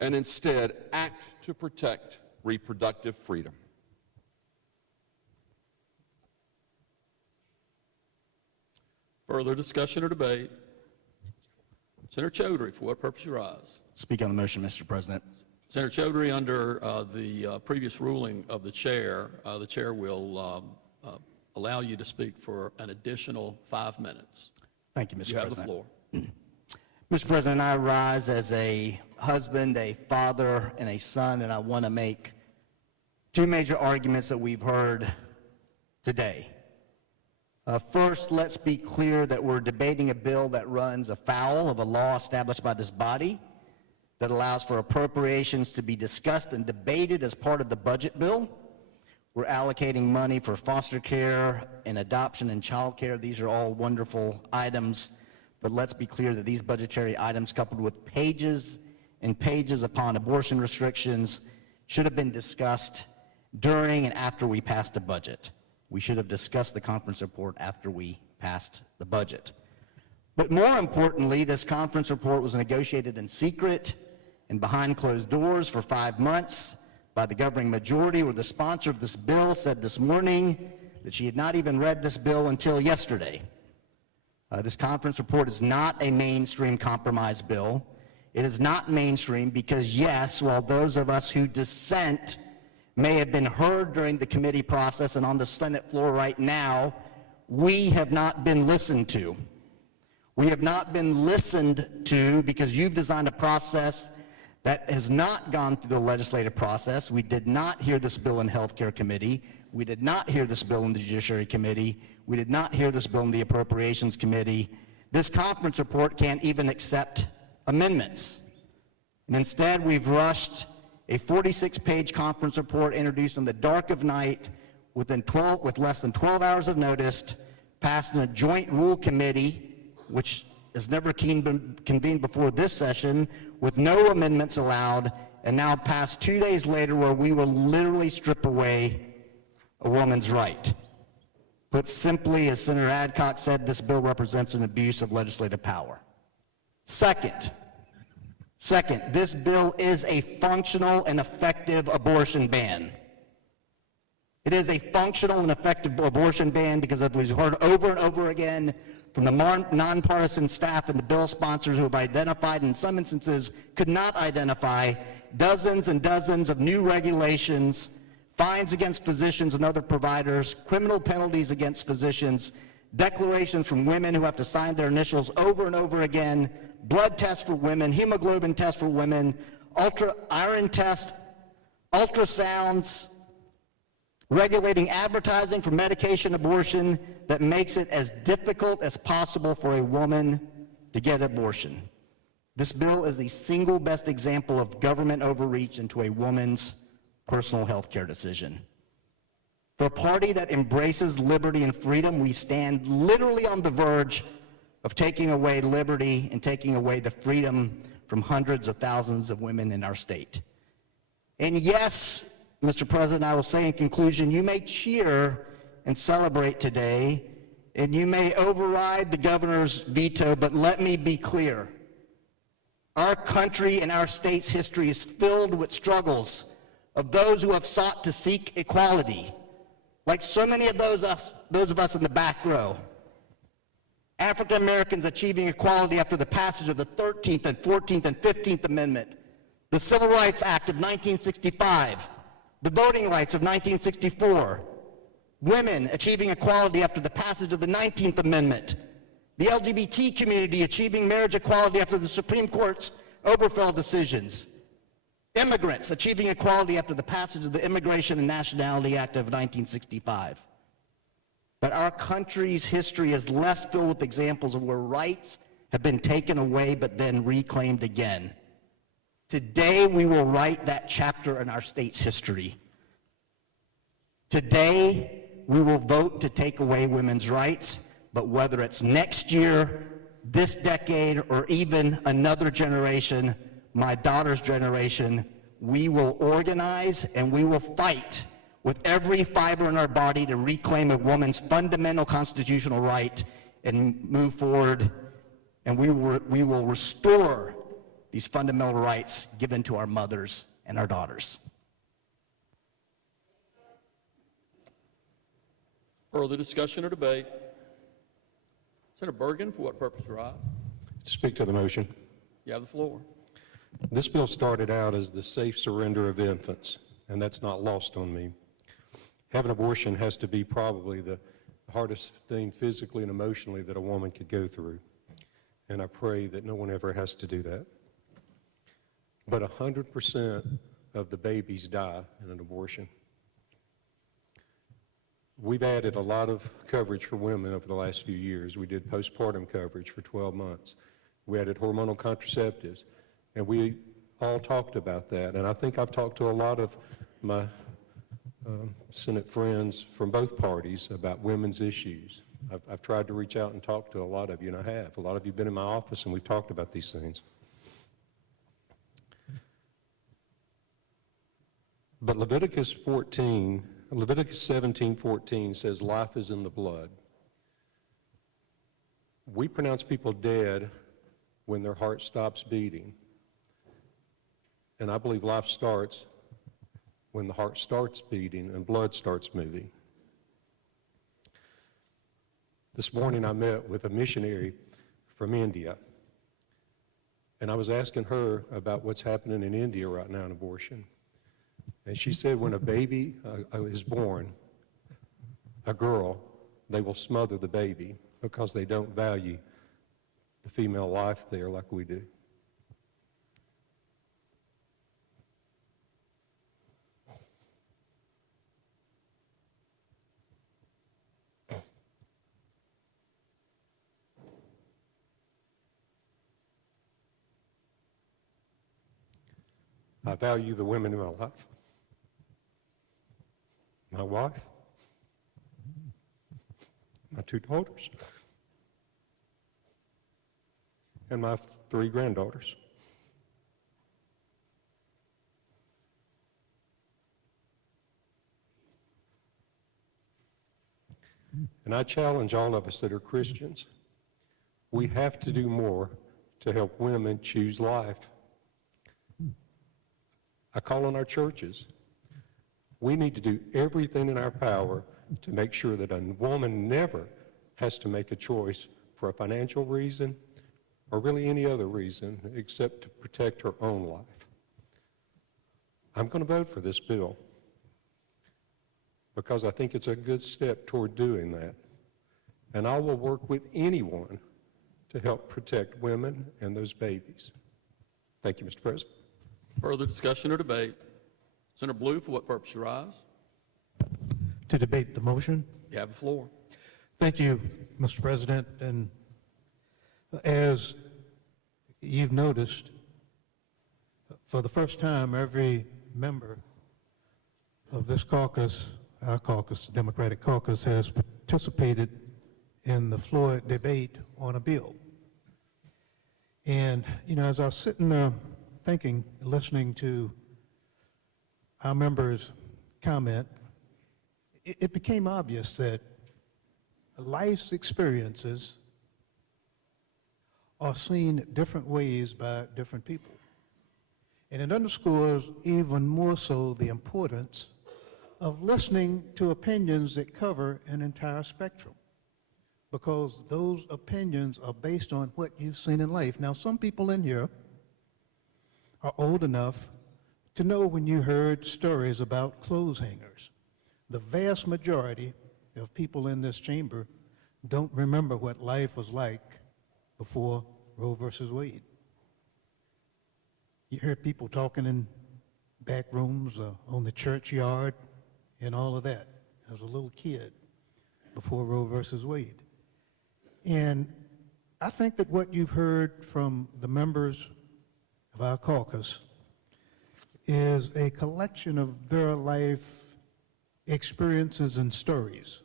and instead act to protect reproductive freedom. Further discussion or debate? Senator Chaudhry, for what purpose you rise? Speak on the motion, Mr. President. Senator Chaudhry, under the previous ruling of the chair will allow you to speak for an additional 5 minutes. Thank you, Mr. You President. have the floor. Mr. President, I rise as a husband, a father, and a son, and I want to make two major arguments that we've heard today. First, let's be clear that we're debating a bill that runs afoul of a law established by this body that allows for appropriations to be discussed and debated as part of the budget bill. We're allocating money for foster care and adoption and child care. These are all wonderful items, but let's be clear that these budgetary items, coupled with pages and pages upon abortion restrictions, should have been discussed during and after we passed the budget. We should have discussed the conference report after we passed the budget. But more importantly, this conference report was negotiated in secret and behind closed doors for 5 months by the governing majority, where the sponsor of this bill said this morning that she had not even read this bill until yesterday. This conference report is not a mainstream compromise bill. It is not mainstream because, yes, while those of us who dissent may have been heard during the committee process and on the Senate floor right now, we have not been listened to. We have not been listened to because you've designed a process that has not gone through the legislative process. We did not hear this bill in Healthcare Committee. We did not hear this bill in the Judiciary Committee. We did not hear this bill in the Appropriations Committee. This conference report can't even accept amendments. And instead, we've rushed a 46-page conference report introduced in the dark of night with less than 12 hours of notice, passed in a joint rule committee, which has never been convened before this session, with no amendments allowed, and now passed 2 days later where we will literally strip away a woman's right. Put simply, as Senator Adcock said, this bill represents an abuse of legislative power. Second, this bill is a functional and effective abortion ban. It is a functional and effective abortion ban because, as we've heard over and over again from the nonpartisan staff and the bill sponsors who have identified, in some instances could not identify, dozens and dozens of new regulations, fines against physicians and other providers, criminal penalties against physicians, declarations from women who have to sign their initials over and over again, blood tests for women, hemoglobin tests for women, iron tests, ultrasounds, regulating advertising for medication abortion that makes it as difficult as possible for a woman to get abortion. This bill is the single best example of government overreach into a woman's personal health care decision. For a party that embraces liberty and freedom, we stand literally on the verge of taking away liberty and taking away the freedom from hundreds of thousands of women in our state. And yes, Mr. President, I will say in conclusion, you may cheer and celebrate today, and you may override the governor's veto, but let me be clear. Our country and our state's history is filled with struggles of those who have sought to seek equality, like so many of those of us in the back row. African Americans achieving equality after the passage of the 13th and 14th and 15th Amendment, the Civil Rights Act of 1965, the Voting Rights of 1964, women achieving equality after the passage of the 19th Amendment, The LGBT community achieving marriage equality after the Supreme Court's Obergefell decisions. Immigrants achieving equality after the passage of the Immigration and Nationality Act of 1965. But our country's history is less filled with examples of where rights have been taken away but then reclaimed again. Today, we will write that chapter in our state's history. Today, we will vote to take away women's rights, but whether it's next year, this decade, or even another generation, my daughter's generation, we will organize and we will fight with every fiber in our body to reclaim a woman's fundamental constitutional right and move forward, and we will restore these fundamental rights given to our mothers and our daughters. Further discussion or debate? Senator Bergen, for what purpose rise? To speak to the motion. You have the floor. This bill started out as the safe surrender of infants, and that's not lost on me. Having an abortion has to be probably the hardest thing physically and emotionally that a woman could go through, and I pray that no one ever has to do that. But 100% of the babies die in an abortion. We've added a lot of coverage for women over the last few years. We did postpartum coverage for 12 months. We added hormonal contraceptives, and we all talked about that. And I think I've talked to a lot of my Senate friends from both parties about women's issues. I've tried to reach out and talk to a lot of you, and I have. A lot of you have been in my office, and we've talked about these things. But Leviticus 17:14 says life is in the blood. We pronounce people dead when their heart stops beating. And I believe life starts when the heart starts beating and blood starts moving. This morning I met with a missionary from India, and I was asking her about what's happening in India right now in abortion. And she said when a baby is born, a girl, they will smother the baby because they don't value the female life there like we do. I value the women in my life. My wife, my 2 daughters, and my 3 granddaughters. And I challenge all of us that are Christians, we have to do more to help women choose life. I call on our churches. We need to do everything in our power to make sure that a woman never has to make a choice for a financial reason or really any other reason except to protect her own life. I'm going to vote for this bill because I think it's a good step toward doing that. And I will work with anyone to help protect women and those babies. Thank you, Mr. President. Further discussion or debate? Senator Blue, for what purpose you rise? To debate the motion. You have the floor. Thank you, Mr. President. And as you've noticed, for the first time, every member of this caucus, our caucus, the Democratic caucus, has participated in the floor debate on a bill. And, you know, as I was sitting there thinking, listening to our members' comment, it became obvious that life's experiences are seen different ways by different people. And it underscores even more so the importance of listening to opinions that cover an entire spectrum, because those opinions are based on what you've seen in life. Now, some people in here are old enough to know when you heard stories about clothes hangers. The vast majority of people in this chamber don't remember what life was like before Roe versus Wade. You hear people talking in back rooms on the churchyard and all of that. I was a little kid before Roe versus Wade. And I think that what you've heard from the members of our caucus is a collection of their life experiences and stories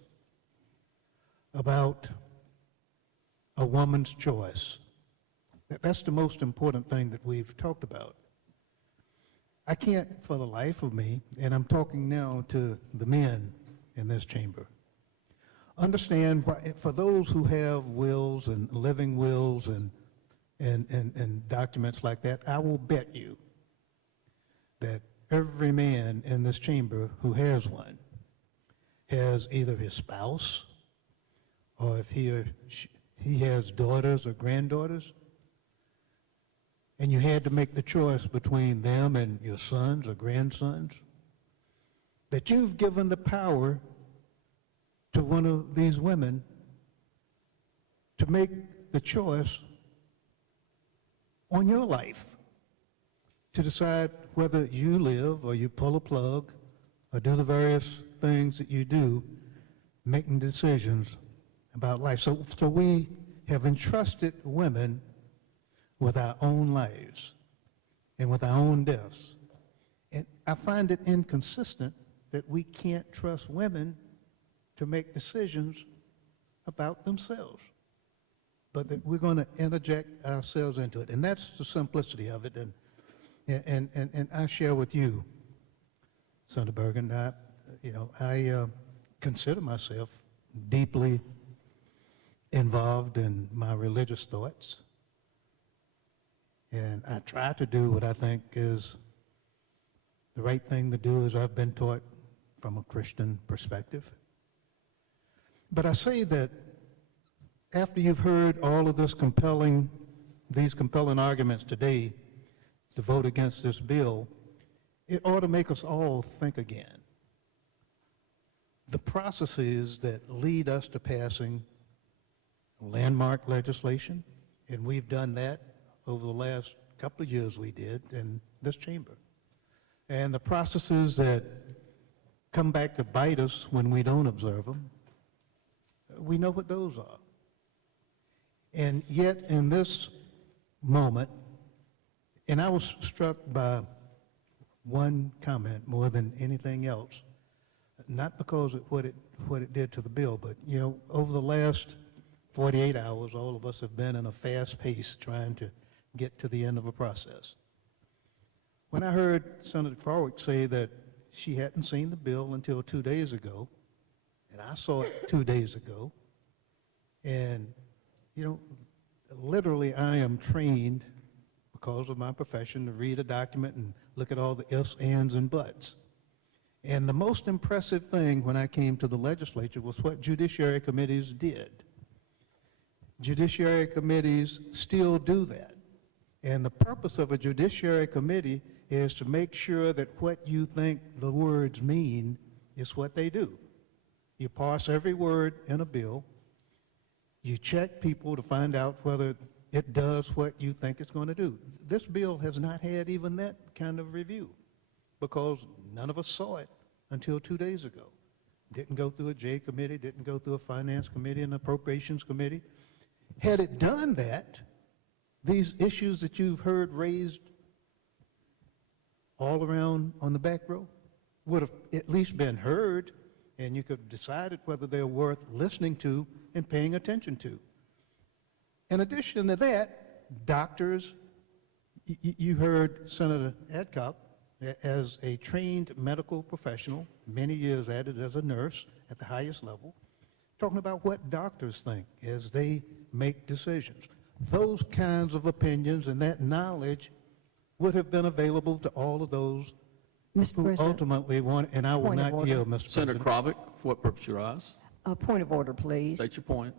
about a woman's choice. That's the most important thing that we've talked about. I can't for the life of me, and I'm talking now to the men in this chamber, understand why, for those who have wills and living wills and documents like that, I will bet you that every man in this chamber who has one has either his spouse, or if he has daughters or granddaughters, and you had to make the choice between them and your sons or grandsons, that you've given the power to one of these women to make the choice on your life, to decide whether you live or you pull a plug or do the various things that you do, making decisions about life. So we have entrusted women with our own lives and with our own deaths. And I find it inconsistent that we can't trust women to make decisions about themselves, but that we're going to interject ourselves into it. And that's the simplicity of it. And I share with you, Senator Bergen, I consider myself deeply involved in my religious thoughts. And I try to do what I think is the right thing to do, as I've been taught from a Christian perspective. But I say that after you've heard all of these compelling arguments today to vote against this bill, it ought to make us all think again. The processes that lead us to passing landmark legislation, and we've done that over the last couple of years we did in this chamber. And the processes that come back to bite us when we don't observe them, we know what those are. And yet in this moment, and I was struck by one comment more than anything else, not because of what it did to the bill, but over the last 48 hours, all of us have been in a fast pace trying to get to the end of a process. When I heard Senator Farwick say that she hadn't seen the bill until 2 days ago, and I saw it 2 days ago, and literally I am trained because of my profession to read a document and look at all the ifs, ands, and buts. And the most impressive thing when I came to the legislature was what judiciary committees did. Judiciary committees still do that. And the purpose of a judiciary committee is to make sure that what you think the words mean is what they do. You parse every word in a bill. You check people to find out whether it does what you think it's going to do. This bill has not had even that kind of review because none of us saw it until 2 days ago. Didn't go through a J committee, didn't go through a finance committee and appropriations committee. Had it done that, these issues that you've heard raised all around on the back row would have at least been heard, and you could have decided whether they're worth listening to and paying attention to. In addition to that, doctors, you heard Senator Adcock, as a trained medical professional, many years at it as a nurse at the highest level, talking about what doctors think as they make decisions. Those kinds of opinions and that knowledge would have been available to all of those who ultimately want, and I will not yield, Mr. President. Senator Kravick, for what purpose you rise? Point of order, please. State your point.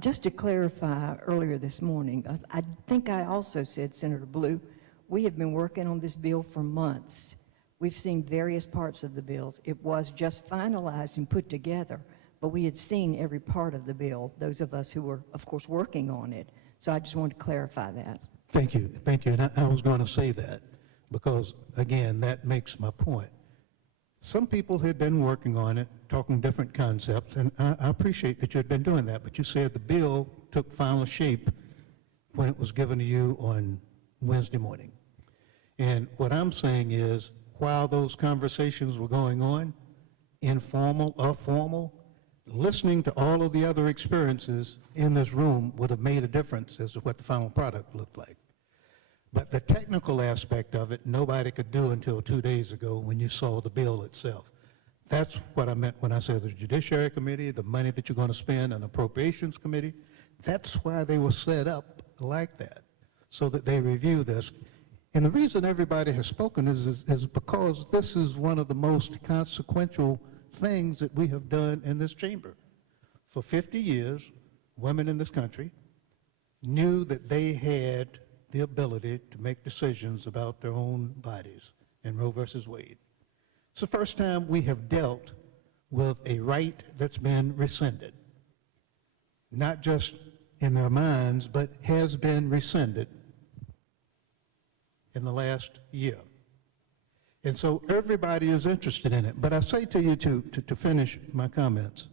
Just to clarify, earlier this morning, I think I also said, Senator Blue, we have been working on this bill for months. We've seen various parts of the bills. It was just finalized and put together but we had seen every part of the bill, those of us who were, of course, working on it. So I just wanted to clarify that. Thank you, thank you. And I was going to say that because, again, that makes my point. Some people had been working on it, talking different concepts, and I appreciate that you had been doing that, but you said the bill took final shape when it was given to you on Wednesday morning. And what I'm saying is, while those conversations were going on, informal or formal, listening to all of the other experiences in this room would have made a difference as to what the final product looked like. But the technical aspect of it, nobody could do until 2 days ago when you saw the bill itself. That's what I meant when I said the Judiciary Committee, the money that you're going to spend on Appropriations Committee. That's why they were set up like that, so that they review this. And the reason everybody has spoken is because this is one of the most consequential things that we have done in this chamber. For 50 years, women in this country knew that they had the ability to make decisions about their own bodies in Roe versus Wade. It's the first time we have dealt with a right that's been rescinded, not just in their minds, but has been rescinded in the last year. And so everybody is interested in it. But I say to you to finish my comments,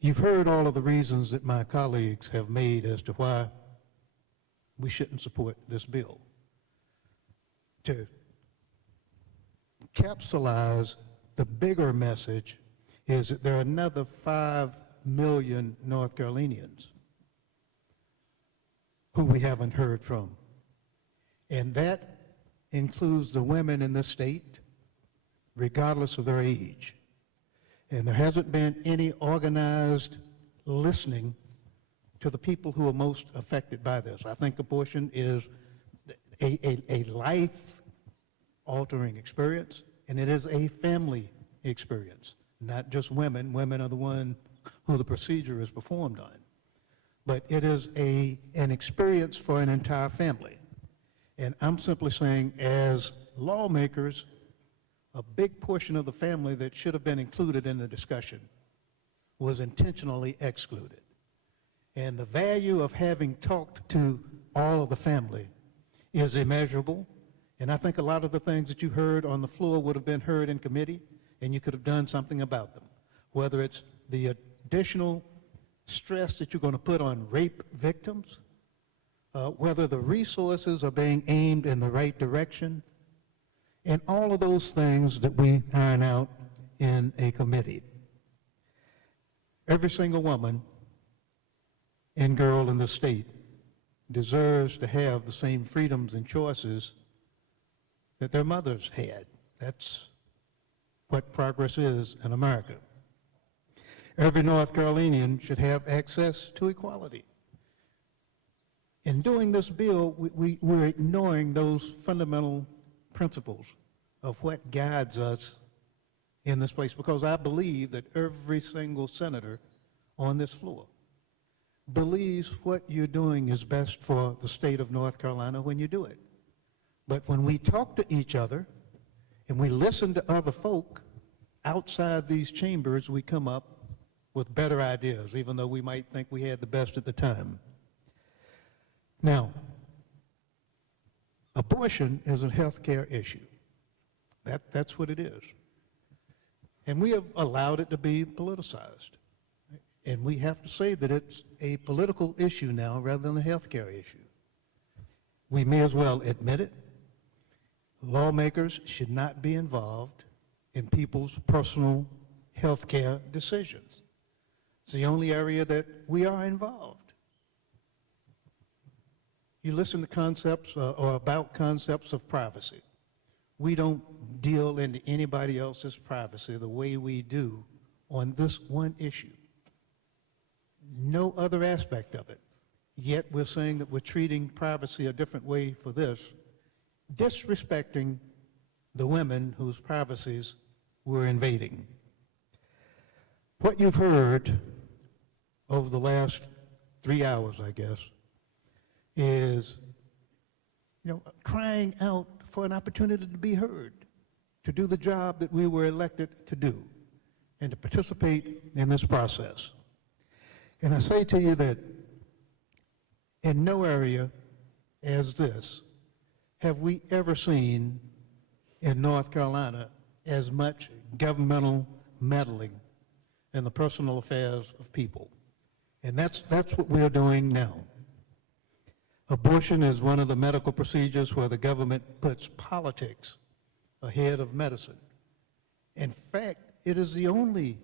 you've heard all of the reasons that my colleagues have made as to why we shouldn't support this bill. To capsulize the bigger message is that there are another 5 million North Carolinians who we haven't heard from. And that includes the women in this state, regardless of their age. And there hasn't been any organized listening to the people who are most affected by this. I think abortion is a life-altering experience, and it is a family experience, not just women. Women are the ones who the procedure is performed on. But it is an experience for an entire family. And I'm simply saying, as lawmakers, a big portion of the family that should have been included in the discussion was intentionally excluded. And the value of having talked to all of the family is immeasurable. And I think a lot of the things that you heard on the floor would have been heard in committee, and you could have done something about them. Whether it's the additional stress that you're going to put on rape victims, whether the resources are being aimed in the right direction, and all of those things that we iron out in a committee. Every single woman and girl in the state deserves to have the same freedoms and choices that their mothers had. That's what progress is in America. Every North Carolinian should have access to equality. In doing this bill, we're ignoring those fundamental principles of what guides us in this place, because I believe that every single senator on this floor believes what you're doing is best for the state of North Carolina when you do it. But when we talk to each other and we listen to other folk outside these chambers, we come up with better ideas, even though we might think we had the best at the time. Now, abortion is a health care issue. That's what it is. And we have allowed it to be politicized. And we have to say that it's a political issue now rather than a health care issue. We may as well admit it. Lawmakers should not be involved in people's personal health care decisions. It's the only area that we are involved. You listen to concepts or about concepts of privacy. We don't deal into anybody else's privacy the way we do on this one issue. No other aspect of it. Yet we're saying that we're treating privacy a different way for this, disrespecting the women whose privacies we're invading. What you've heard over the last 3 hours, I guess, is, crying out for an opportunity to be heard, to do the job that we were elected to do. and to participate in this process. And I say to you that in no area as this have we ever seen in North Carolina as much governmental meddling in the personal affairs of people. And that's what we're doing now. Abortion is one of the medical procedures where the government puts politics ahead of medicine. In fact, it is the only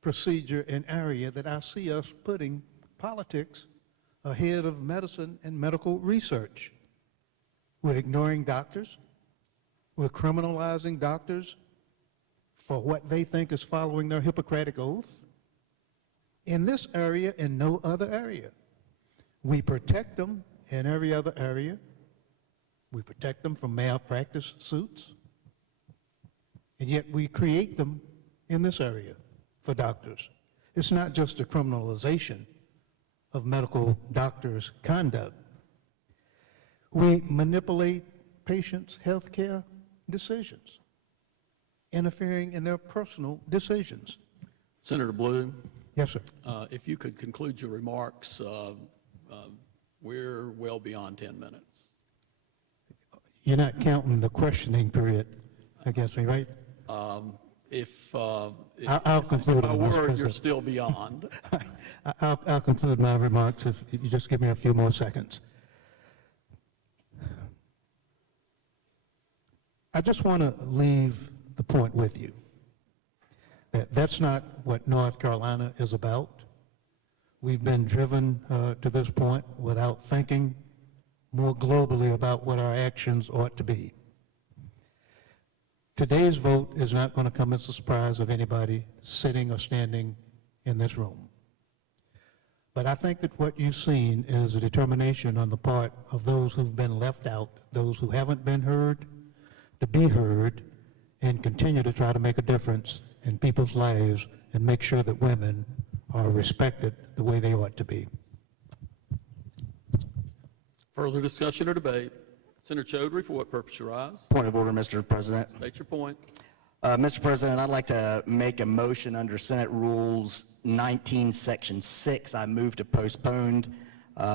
procedure and area that I see us putting politics ahead of medicine and medical research. We're ignoring doctors. We're criminalizing doctors for what they think is following their Hippocratic oath. In this area and no other area. We protect them in every other area. We protect them from malpractice suits. And yet we create them in this area for doctors. It's not just a criminalization of medical doctors' conduct. We manipulate patients' health care decisions, interfering in their personal decisions. Senator Blue? Yes, sir. If you could conclude your remarks, we're well beyond 10 minutes. You're not counting the questioning period against me, right? I'll conclude. If I were, you're still beyond. I'll conclude my remarks if you just give me a few more seconds. I just want to leave the point with you that that's not what North Carolina is about. We've been driven to this point without thinking more globally about what our actions ought to be. Today's vote is not going to come as a surprise of anybody sitting or standing in this room. But I think that what you've seen is a determination on the part of those who've been left out, those who haven't been heard, to be heard and continue to try to make a difference in people's lives and make sure that women are respected the way they ought to be. Further discussion or debate? Senator Chaudhry, for what purpose you rise? Point of order, Mr. President. State your point. Mr. President, I'd like to make a motion under Senate Rules 19, Section 6. I move to postpone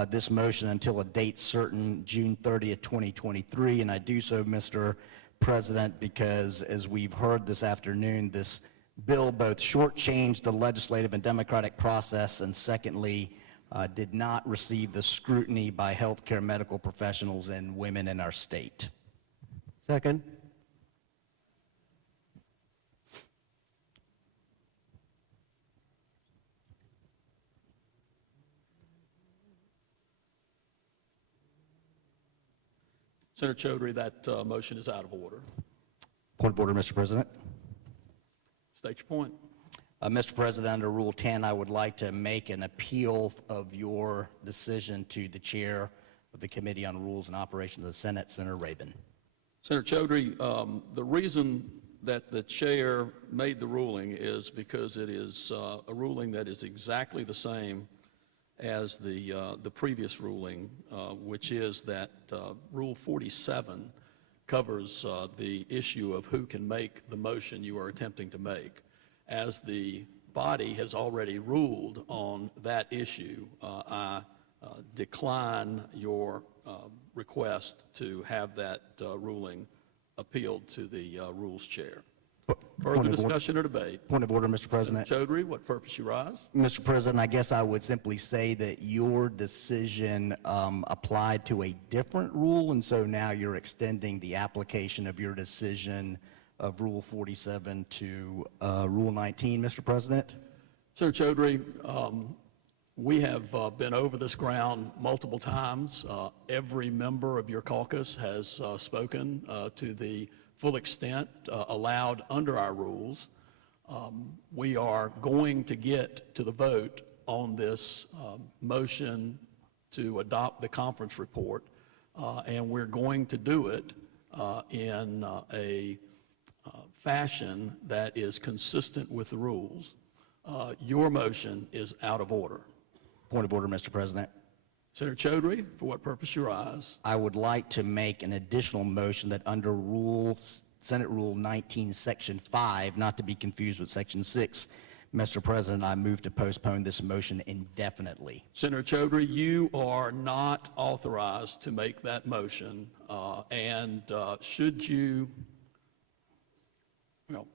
this motion until a date certain, June 30th, 2023, and I do so, Mr. President, because as we've heard this afternoon, this bill both shortchanged the legislative and democratic process, and secondly, did not receive the scrutiny by healthcare medical professionals and women in our state. Second. Senator Chaudhry, that motion is out of order. Point of order, Mr. President. State your point. Mr. President, under Rule 10, I would like to make an appeal of your decision to the chair of the Committee on Rules and Operations of the Senate, Senator Rabin. Senator Chaudhry, the reason that the chair made the ruling is because it is a ruling that is exactly the same as the previous ruling, which is that Rule 47 covers the issue of who can make the motion you are attempting to make. As the body has already ruled on that issue, I decline your request to have that ruling appealed to the Rules Chair. Further discussion or debate? Point of order, Mr. President. Chaudhry, what purpose you rise? Mr. President, I guess I would simply say that your decision applied to a different rule, and so now you're extending the application of your decision of Rule 47 to Rule 19, Mr. President. Senator Chaudhry, we have been over this ground multiple times. Every member of your caucus has spoken to the full extent allowed under our rules. We are going to get to the vote on this motion to adopt the conference report, and we're going to do it in a fashion that is consistent with the rules. Your motion is out of order. Point of order, Mr. President. Senator Chaudhry, for what purpose you rise? I would like to make an additional motion that under Rule Senate Rule 19, Section 5, not to be confused with Section 6. Mr. President, I move to postpone this motion indefinitely. Senator Chaudhry, you are not authorized to make that motion, should you, well,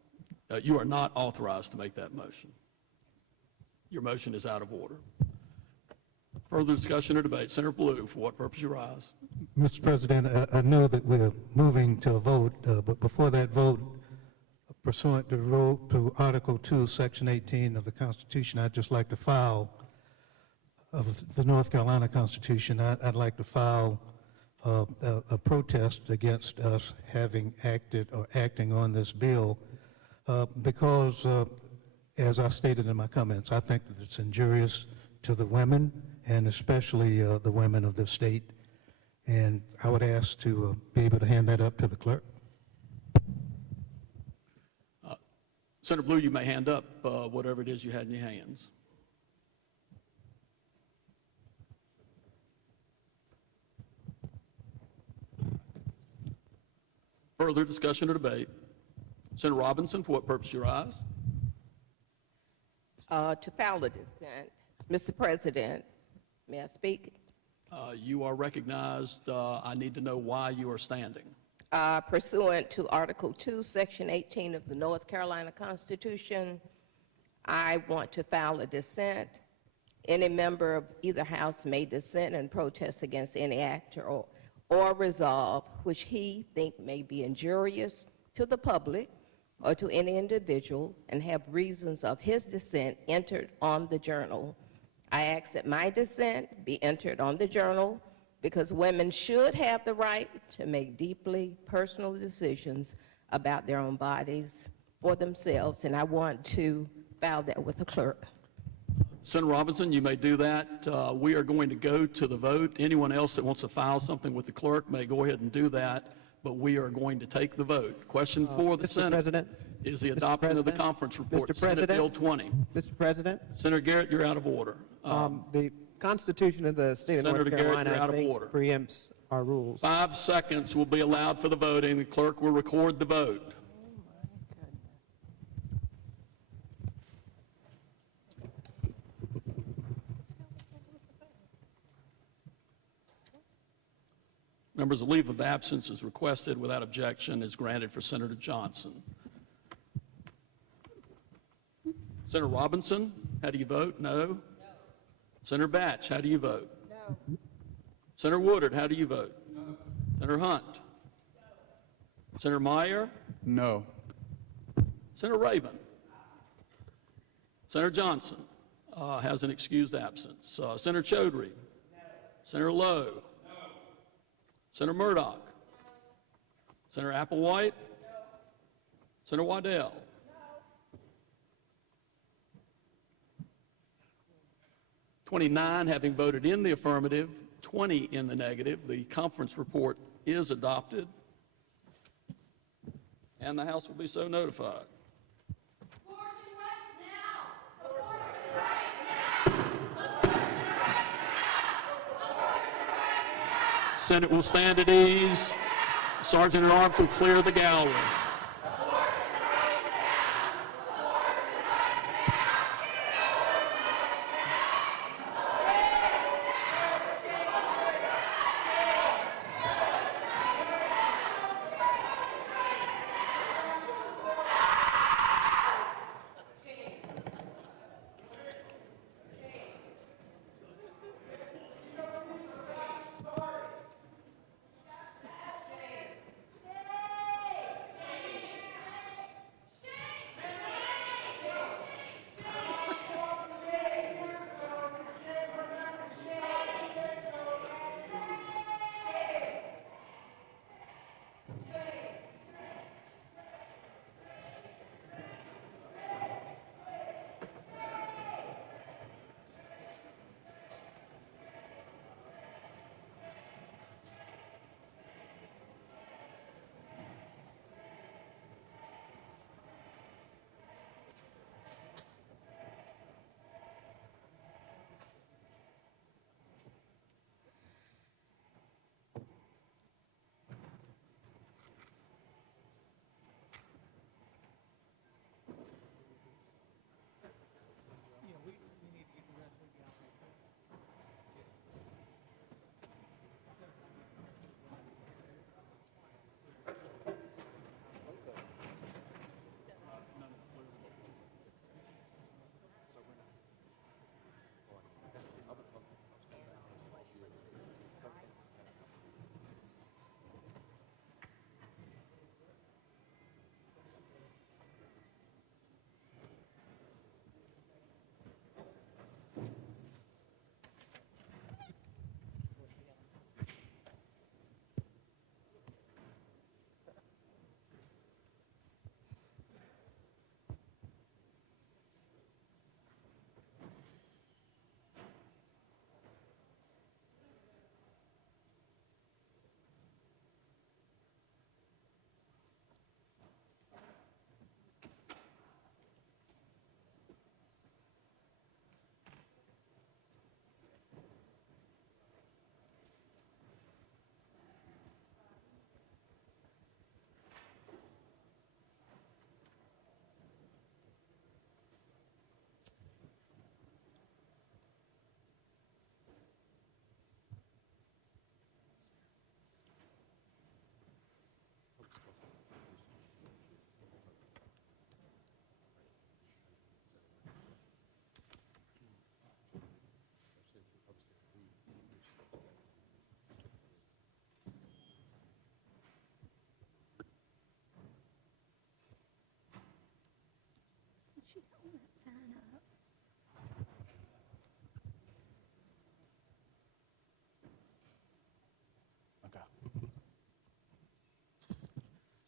you are not authorized to make that motion. Your motion is out of order. Further discussion or debate? Senator Blue, for what purpose you rise? Mr. President, I know that we're moving to a vote, but before that vote, pursuant to Article 2, Section 18 of the Constitution, I'd just like to file, of the North Carolina Constitution, I'd like to file a protest against us having acted or acting on this bill because, as I stated in my comments, I think that it's injurious to the women and especially the women of the state. And I would ask to be able to hand that up to the clerk. Senator Blue, you may hand up whatever it is you had in your hands. Further discussion or debate? Senator Robinson, for what purpose you rise? To file a dissent. Mr. President, may I speak? You are recognized. I need to know why you are standing. Pursuant to Article 2, Section 18 of the North Carolina Constitution, I want to file a dissent. Any member of either house may dissent and protest against any act or resolve which he think may be injurious to the public or to any individual and have reasons of his dissent entered on the journal. I ask that my dissent be entered on the journal because women should have the right to make deeply personal decisions about their own bodies for themselves, and I want to file that with the clerk. Senator Robinson, you may do that. We are going to go to the vote. Anyone else that wants to file something with the clerk may go ahead and do that, but we are going to take the vote. Question for the Senate is the adoption of the conference report, Senate Bill 20. Mr. President? Senator Garrett, you're out of order. The Constitution of the state of Senator North Garrett, Carolina, you're out I of think, order. preempts our rules. 5 seconds will be allowed for the voting. The clerk will record the vote. Members, a leave of absence is requested without objection is granted for Senator Johnson. Senator Robinson, how do you vote? No. Senator Batch, how do you vote? No. Senator Woodard, how do you vote? No. Senator Hunt? No. Senator Meyer? No. Senator Raven? Senator Johnson has an excused absence. Senator Chaudhry? No. Senator Lowe? No. Senator Murdoch? No. Senator Applewhite? No. Senator Waddell? 29 having voted in the affirmative, 20 in the negative. The conference report is adopted, and the House will be so notified. Senate will stand at ease. Sergeant at Arms will clear the gallery.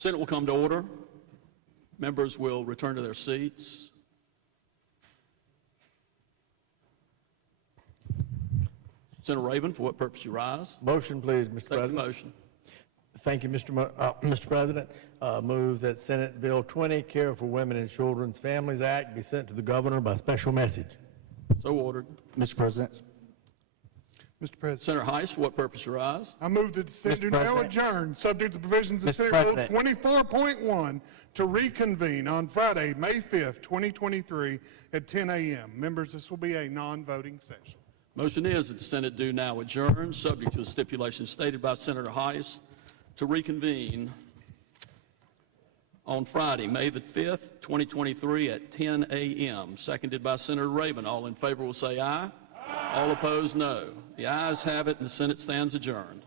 Senate will come to order. Members will return to their seats. Senator Raven, for what purpose you rise? Motion, please, Mr. President. Motion. Thank you, Mr. President. Move that Senate Bill 20, Care for Women and Children's Families Act, be sent to the governor by special message. So ordered. Mr. President. Mr. President. Senator Heiss, for what purpose you rise? I move that the Senate do now adjourn, subject to the provisions of Mr. Senate Bill President. 24.1, to reconvene on Friday, May 5th, 2023, at 10 a.m. Members, this will be a non-voting session. Motion is that the Senate do now adjourn, subject to the stipulations stated by Senator Heiss, to reconvene on Friday, May the 5th, 2023, at 10 a.m. Seconded by Senator Raven. All in favor will say aye. All opposed, no. The ayes have it, and the Senate stands adjourned.